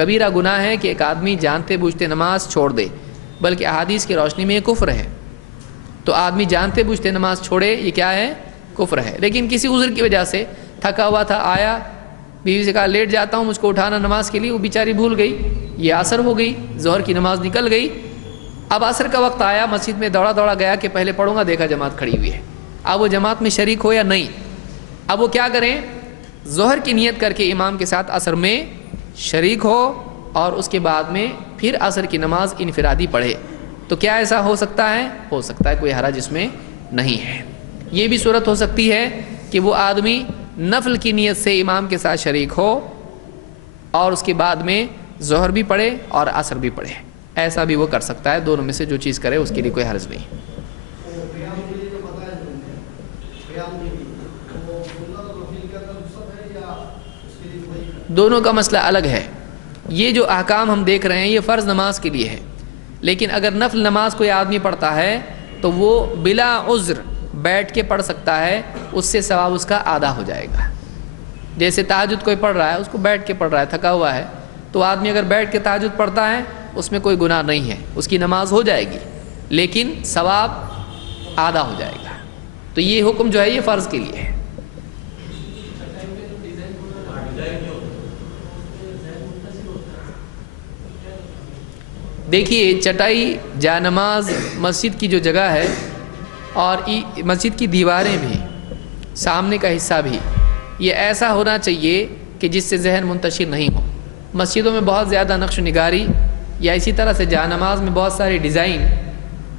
کبیرہ گناہ ہے کہ ایک آدمی جانتے بوجھتے نماز چھوڑ دے، بلکہ احادیث کی روشنی میں یہ کفر ہے۔ تو آدمی جانتے بوجھتے نماز چھوڑے، یہ کیا ہے؟ کفر ہے۔ لیکن کسی عذر کی وجہ سے تھکا ہوا تھا، آیا، بیوی سے کہا لیٹ جاتا ہوں، مجھ کو اٹھانا نماز کے لیے، وہ بیچاری بھول گئی، یہ عصر ہو گئی، ظہر کی نماز نکل گئی۔ اب عصر کا وقت آیا، مسجد میں دوڑا دوڑا گیا کہ پہلے پڑھوں گا، دیکھا جماعت کھڑی ہوئی ہے۔ اب وہ جماعت میں شریک ہو یا نہیں، اب وہ کیا کریں؟ ظہر کی نیت کر کے امام کے ساتھ عصر میں شریک ہو اور اس کے بعد میں پھر عصر کی نماز انفرادی پڑھے۔ تو کیا ایسا ہو سکتا ہے؟ ہو سکتا ہے، کوئی حرج اس میں نہیں ہے۔ یہ بھی صورت ہو سکتی ہے کہ وہ آدمی نفل کی نیت سے امام کے ساتھ شریک ہو اور اس کے بعد میں ظہر بھی پڑھے اور عصر بھی پڑھے، ایسا بھی وہ کر سکتا ہے۔ دونوں میں سے جو چیز کرے اس کے لیے کوئی حرج نہیں۔ دونوں کا مسئلہ الگ ہے۔ یہ جو احکام ہم دیکھ رہے ہیں یہ فرض نماز کے لیے ہے، لیکن اگر نفل نماز کوئی آدمی پڑھتا ہے تو وہ بلا عذر بیٹھ کے پڑھ سکتا ہے، اس سے ثواب اس کا آدھا ہو جائے گا۔ جیسے تہجد کوئی پڑھ رہا ہے، اس کو بیٹھ کے پڑھ رہا ہے، تھکا ہوا ہے، تو آدمی اگر بیٹھ کے تہجد پڑھتا ہے اس میں کوئی گناہ نہیں ہے، اس کی نماز ہو جائے گی، لیکن ثواب آدھا ہو جائے گا۔ تو یہ حکم جو ہے یہ فرض کے لیے ہے۔ دیکھیے چٹائی، جا نماز، مسجد کی جو جگہ ہے اور مسجد کی دیواریں بھی، سامنے کا حصہ بھی، یہ ایسا ہونا چاہیے کہ جس سے ذہن منتشر نہیں ہو۔ مسجدوں میں بہت زیادہ نقش و نگاری یا اسی طرح سے جا نماز میں بہت سارے ڈیزائن،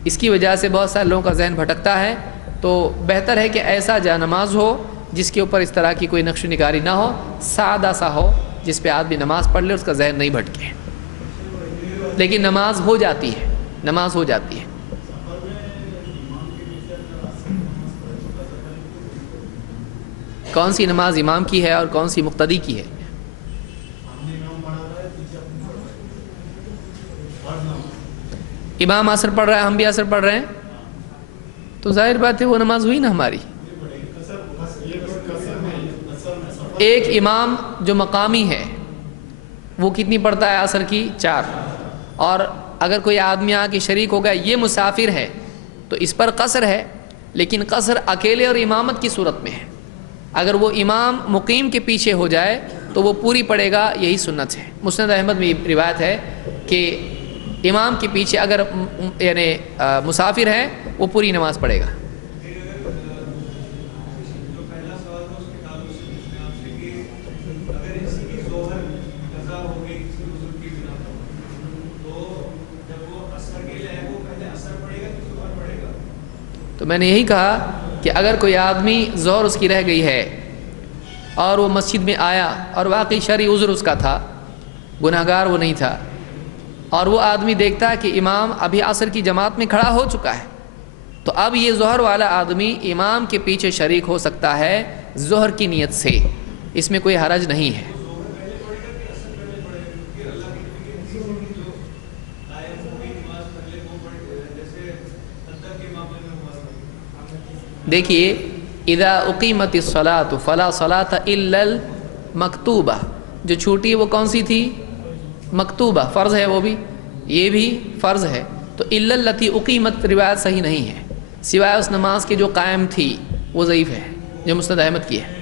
اس کی وجہ سے بہت سارے لوگوں کا ذہن بھٹکتا ہے۔ تو بہتر ہے کہ ایسا جا نماز ہو جس کے اوپر اس طرح کی کوئی نقش و نگاری نہ ہو، سادہ سا ہو جس پہ آدمی نماز پڑھ لے، اس کا ذہن نہیں بھٹکے۔ لیکن نماز ہو جاتی ہے، نماز ہو جاتی ہے۔ کون سی نماز امام کی ہے اور کون سی مقتدی کی ہے؟ امام عصر پڑھ رہا ہے، ہم بھی عصر پڑھ رہے ہیں، تو ظاہر بات ہے وہ نماز ہوئی نا ہماری۔ ایک امام جو مقامی ہے وہ کتنی پڑھتا ہے عصر کی؟ 4۔ اور اگر کوئی آدمی آ کے شریک ہو گیا، یہ مسافر ہے تو اس پر قصر ہے، لیکن قصر اکیلے اور امامت کی صورت میں ہے۔ اگر وہ امام مقیم کے پیچھے ہو جائے تو وہ پوری پڑھے گا، یہی سنت ہے۔ مسند احمد میں روایت ہے کہ امام کے پیچھے اگر یعنی مسافر ہے وہ پوری نماز پڑھے گا۔ تو میں نے یہی کہا کہ اگر کوئی آدمی ظہر اس کی رہ گئی ہے اور وہ مسجد میں آیا اور واقعی شرعی عذر اس کا تھا، گناہگار وہ نہیں تھا، اور وہ آدمی دیکھتا ہے کہ امام ابھی عصر کی جماعت میں کھڑا ہو چکا ہے، تو اب یہ ظہر والا آدمی امام کے پیچھے شریک ہو سکتا ہے ظہر کی نیت سے، اس میں کوئی حرج نہیں ہے۔ دیکھیے اذا اقیمت الصلاۃ فلا صلاۃ الا المکتوبہ، جو چھوٹی وہ کون سی تھی؟ مکتوبہ، فرض ہے وہ بھی، یہ بھی فرض ہے۔ تو الا التی اقیمت روایت صحیح نہیں ہے، سوائے اس نماز کے جو قائم تھی وہ ضعیف ہے، جو مسند احمد کی ہے۔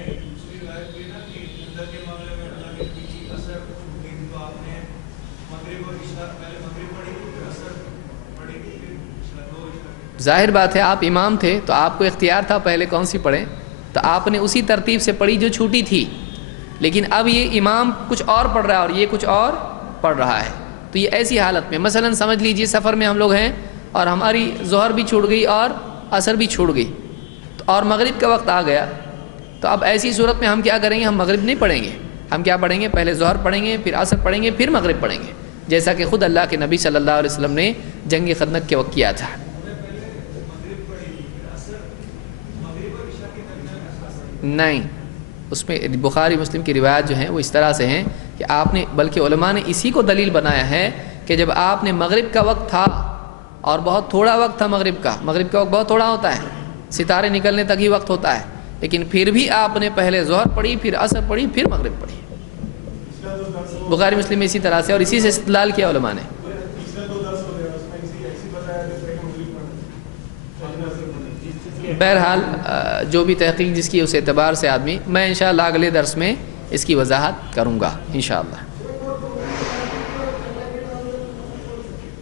ظاہر بات ہے آپ امام تھے تو آپ کو اختیار تھا پہلے کون سی پڑھیں، تو آپ نے اسی ترتیب سے پڑھی جو چھوٹی تھی، لیکن اب یہ امام کچھ اور پڑھ رہا ہے اور یہ کچھ اور پڑھ رہا ہے، تو یہ ایسی حالت میں مثلا سمجھ لیجئے سفر میں ہم لوگ ہیں اور ہماری ظہر بھی چھوٹ گئی اور عصر بھی چھوٹ گئی، تو اور مغرب کا وقت آ گیا، تو اب ایسی صورت میں ہم کیا کریں گے؟ ہم مغرب نہیں پڑھیں گے، ہم کیا پڑھیں گے؟ پہلے ظہر پڑھیں گے، پھر عصر پڑھیں گے، پھر مغرب پڑھیں گے، جیسا کہ خود اللہ کے نبی صلی اللہ علیہ وسلم نے جنگ خندق کے وقت کیا تھا۔ نہیں، اس میں بخاری مسلم کی روایت جو ہیں وہ اس طرح سے ہیں کہ آپ نے، بلکہ علماء نے اسی کو دلیل بنایا ہے کہ جب آپ نے مغرب کا وقت تھا اور بہت تھوڑا وقت تھا مغرب کا وقت بہت تھوڑا ہوتا ہے، ستارے نکلنے تک ہی وقت ہوتا ہے، لیکن پھر بھی آپ نے پہلے ظہر پڑھی، پھر عصر پڑھی، پھر مغرب پڑھی۔ بخاری مسلم میں اسی طرح سے اور اسی سے استدلال کیا علماء نے. بہرحال جو بھی تحقیق جس کی اس اعتبار سے آدمی، میں انشاءاللہ اگلے درس میں اس کی وضاحت کروں گا انشاءاللہ.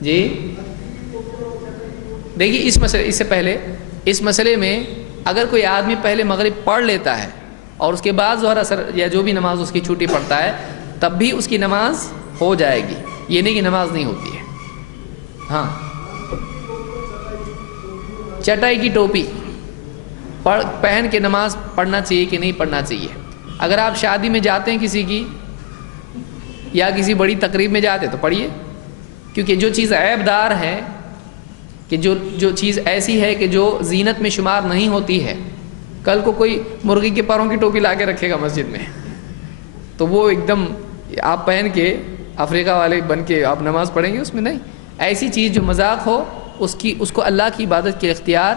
جی دیکھیے اس سے پہلے اس مسئلے میں اگر کوئی آدمی پہلے مغرب پڑھ لیتا ہے اور اس کے بعد ظہر اثر یا جو بھی نماز اس کی چھوٹی پڑتا ہے تب بھی اس کی نماز ہو جائے گی، یہ نہیں کہ نماز نہیں ہوتی ہے. ہاں چٹائی کی ٹوپی پہن کے نماز پڑھنا چاہیے کہ نہیں پڑھنا چاہیے؟ اگر آپ شادی میں جاتے ہیں کسی کی یا کسی بڑی تقریب میں جاتے تو پڑھیے، کیونکہ جو چیز عیب دار ہے کہ جو چیز ایسی ہے کہ جو زینت میں شمار نہیں ہوتی ہے، کل کو کوئی مرغی کے پروں کی ٹوپی لا کے رکھے گا مسجد میں تو وہ ایک دم آپ پہن کے افریقہ والے بن کے آپ نماز پڑھیں گے اس میں؟ نہیں. ایسی چیز جو مذاق ہو اس کو اللہ کی عبادت کے اختیار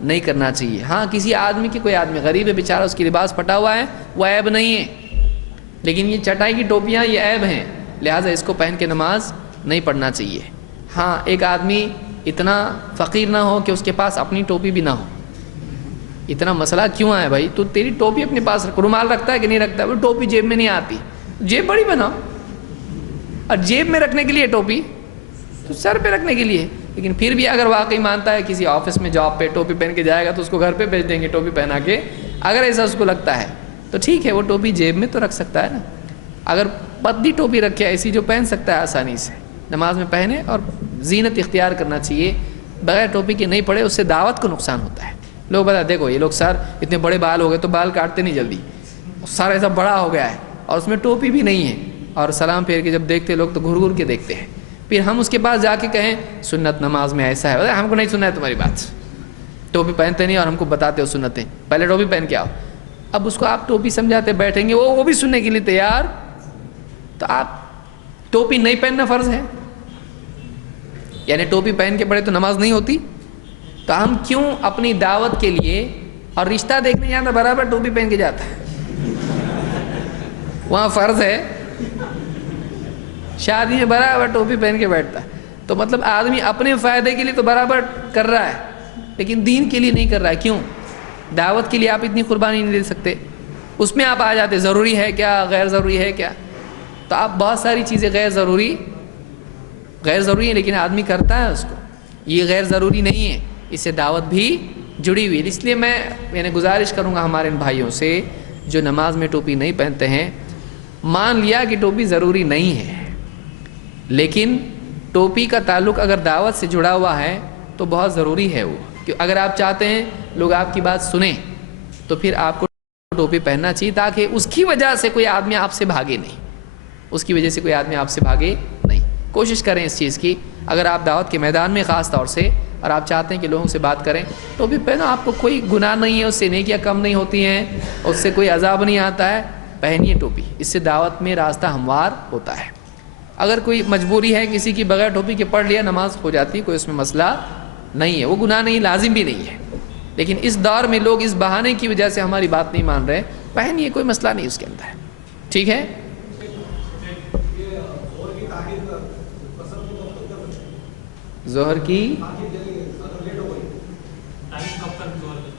نہیں کرنا چاہیے. ہاں کسی آدمی کی کوئی آدمی غریب ہے بیچارہ، اس کی لباس پھٹا ہوا ہے، وہ عیب نہیں ہے، لیکن یہ چٹائی کی ٹوپیاں یہ عیب ہیں، لہٰذا اس کو پہن کے نماز نہیں پڑھنا چاہیے. ہاں ایک آدمی اتنا فقیر نہ ہو کہ اس کے پاس اپنی ٹوپی بھی نہ ہو. اتنا مسئلہ کیوں ہے بھائی؟ تو تیری ٹوپی اپنے پاس رکھ، رومال رکھتا ہے کہ نہیں رکھتا ہے؟ وہ ٹوپی جیب میں نہیں آتی، جیب بڑی بناؤ، اور جیب میں رکھنے کے لیے ٹوپی تو سر پہ رکھنے کے لیے. لیکن پھر بھی اگر واقعی مانتا ہے کسی آفس میں جاب پہ ٹوپی پہن کے جائے گا تو اس کو گھر پہ بھیج دیں گے ٹوپی پہنا کے، اگر ایسا اس کو لگتا ہے تو ٹھیک ہے، وہ ٹوپی جیب میں تو رکھ سکتا ہے نا. اگر پتلی ٹوپی رکھے ایسی جو پہن سکتا ہے آسانی سے، نماز میں پہنے اور زینت اختیار کرنا چاہیے. بغیر ٹوپی کے نہیں پڑے، اس سے دعوت کو نقصان ہوتا ہے. لوگ بتا دیکھو یہ لوگ سر اتنے بڑے بال ہو گئے تو بال کاٹتے نہیں جلدی، سر ایسا بڑا ہو گیا ہے اور اس میں ٹوپی بھی نہیں ہے، اور سلام پھیر کے جب دیکھتے لوگ تو گھر گھر کے دیکھتے ہیں. پھر ہم اس کے پاس جا کے کہیں سنت نماز میں ایسا ہے، ہم کو نہیں سننا ہے تمہاری بات، ٹوپی پہنتے نہیں اور ہم کو بتاتے ہو سنتیں، پہلے ٹوپی پہن کے آؤ. اب اس کو آپ ٹوپی سمجھاتے بیٹھیں گے، وہ بھی سننے کے لیے تیار، تو آپ ٹوپی نہیں پہننا فرض ہے، یعنی ٹوپی پہن کے پڑھے تو نماز نہیں ہوتی. تو ہم کیوں اپنی دعوت کے لیے اور رشتہ دیکھنے جاتا برابر ٹوپی پہن کے جاتا ہے؟ وہاں فرض ہے، شادی میں برابر ٹوپی پہن کے بیٹھتا ہے. تو مطلب آدمی اپنے فائدے کے لیے تو برابر کر رہا ہے لیکن دین کے لیے نہیں کر رہا ہے. کیوں؟ دعوت کے لیے آپ اتنی قربانی نہیں دے سکتے، اس میں آپ آ جاتے ضروری ہے کیا، غیر ضروری ہے کیا. تو آپ بہت ساری چیزیں غیر ضروری ہے لیکن آدمی کرتا ہے اس کو، یہ غیر ضروری نہیں ہے، اس سے دعوت بھی جڑی ہوئی ہے. اس لیے میں گزارش کروں گا ہمارے ان بھائیوں سے جو نماز میں ٹوپی نہیں پہنتے ہیں، مان لیا کہ ٹوپی ضروری نہیں ہے لیکن ٹوپی کا تعلق اگر دعوت سے جڑا ہوا ہے تو بہت ضروری ہے وہ. کہ اگر آپ چاہتے ہیں لوگ آپ کی بات سنیں تو پھر آپ کو ٹوپی پہننا چاہیے تاکہ اس کی وجہ سے کوئی آدمی آپ سے بھاگے نہیں، اس کی وجہ سے کوئی آدمی آپ سے بھاگے نہیں. کوشش کریں اس چیز کی. اگر آپ دعوت کے میدان میں خاص طور سے اور آپ چاہتے ہیں کہ لوگوں سے بات کریں تو بھی پہنو، آپ کو کوئی گناہ نہیں ہے، اس سے نیکیاں کم نہیں ہوتی ہیں، اس سے کوئی عذاب نہیں آتا ہے. پہنیے ٹوپی، اس سے دعوت میں راستہ ہموار ہوتا ہے. اگر کوئی مجبوری ہے کسی کی، بغیر ٹوپی کے پڑھ لیا نماز ہو جاتی، کوئی اس میں مسئلہ نہیں ہے، وہ گناہ نہیں، لازم بھی نہیں ہے. لیکن اس دور میں لوگ اس بہانے کی وجہ سے ہماری بات نہیں مان رہے. پہنیے، کوئی مسئلہ نہیں اس کے اندر، ٹھیک ہے. ظہر کی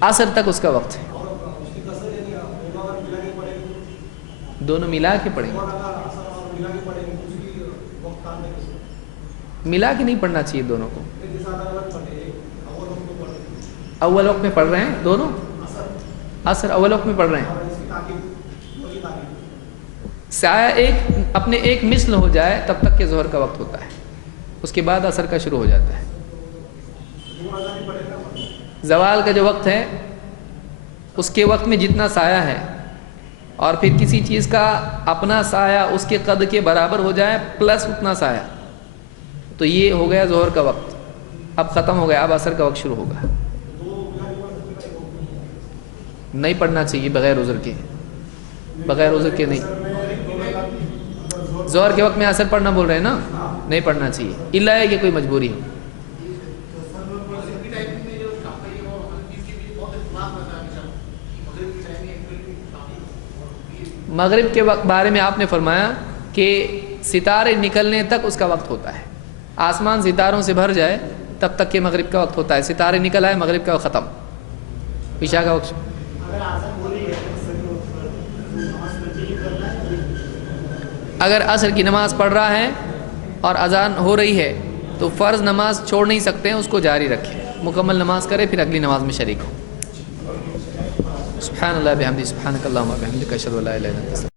عصر تک اس کا وقت ہے، دونوں ملا کے پڑھیں گے. ملا کے نہیں پڑھنا چاہیے دونوں کو. اول وقت میں پڑھ رہے ہیں دونوں، عصر اول وقت میں پڑھ رہے ہیں. سایہ اپنے ایک مثل ہو جائے تب تک کہ ظہر کا وقت ہوتا ہے، اس کے بعد عصر کا شروع ہو جاتا ہے. زوال کا جو وقت ہے اس کے وقت میں جتنا سایہ ہے اور پھر کسی چیز کا اپنا سایہ اس کے قد کے برابر ہو جائے پلس اتنا سایہ، تو یہ ہو گیا ظہر کا وقت. اب ختم ہو گیا، اب عصر کا وقت شروع ہوگا. نہیں پڑھنا چاہیے بغیر عذر کے، بغیر عذر کے نہیں. ظہر کے وقت میں عصر پڑھنا بول رہے ہیں نا، نہیں پڑھنا چاہیے الا ہے کہ کوئی مجبوری ہو. مغرب کے وقت بارے میں آپ نے فرمایا کہ ستارے نکلنے تک اس کا وقت ہوتا ہے. آسمان ستاروں سے بھر جائے تب تک کہ مغرب کا وقت ہوتا ہے. ستارے نکل آئے مغرب کا وقت ختم، عشاء کا وقت. اگر عصر کی نماز پڑھ رہا ہے اور اذان ہو رہی ہے تو فرض نماز چھوڑ نہیں سکتے ہیں، اس کو جاری رکھیں، مکمل نماز کرے، پھر اگلی نماز میں شریک ہو. سبحان اللہ بحمدہ، سبحانک اللہم و بحمدک، اشہد ان لا الہ الا انت.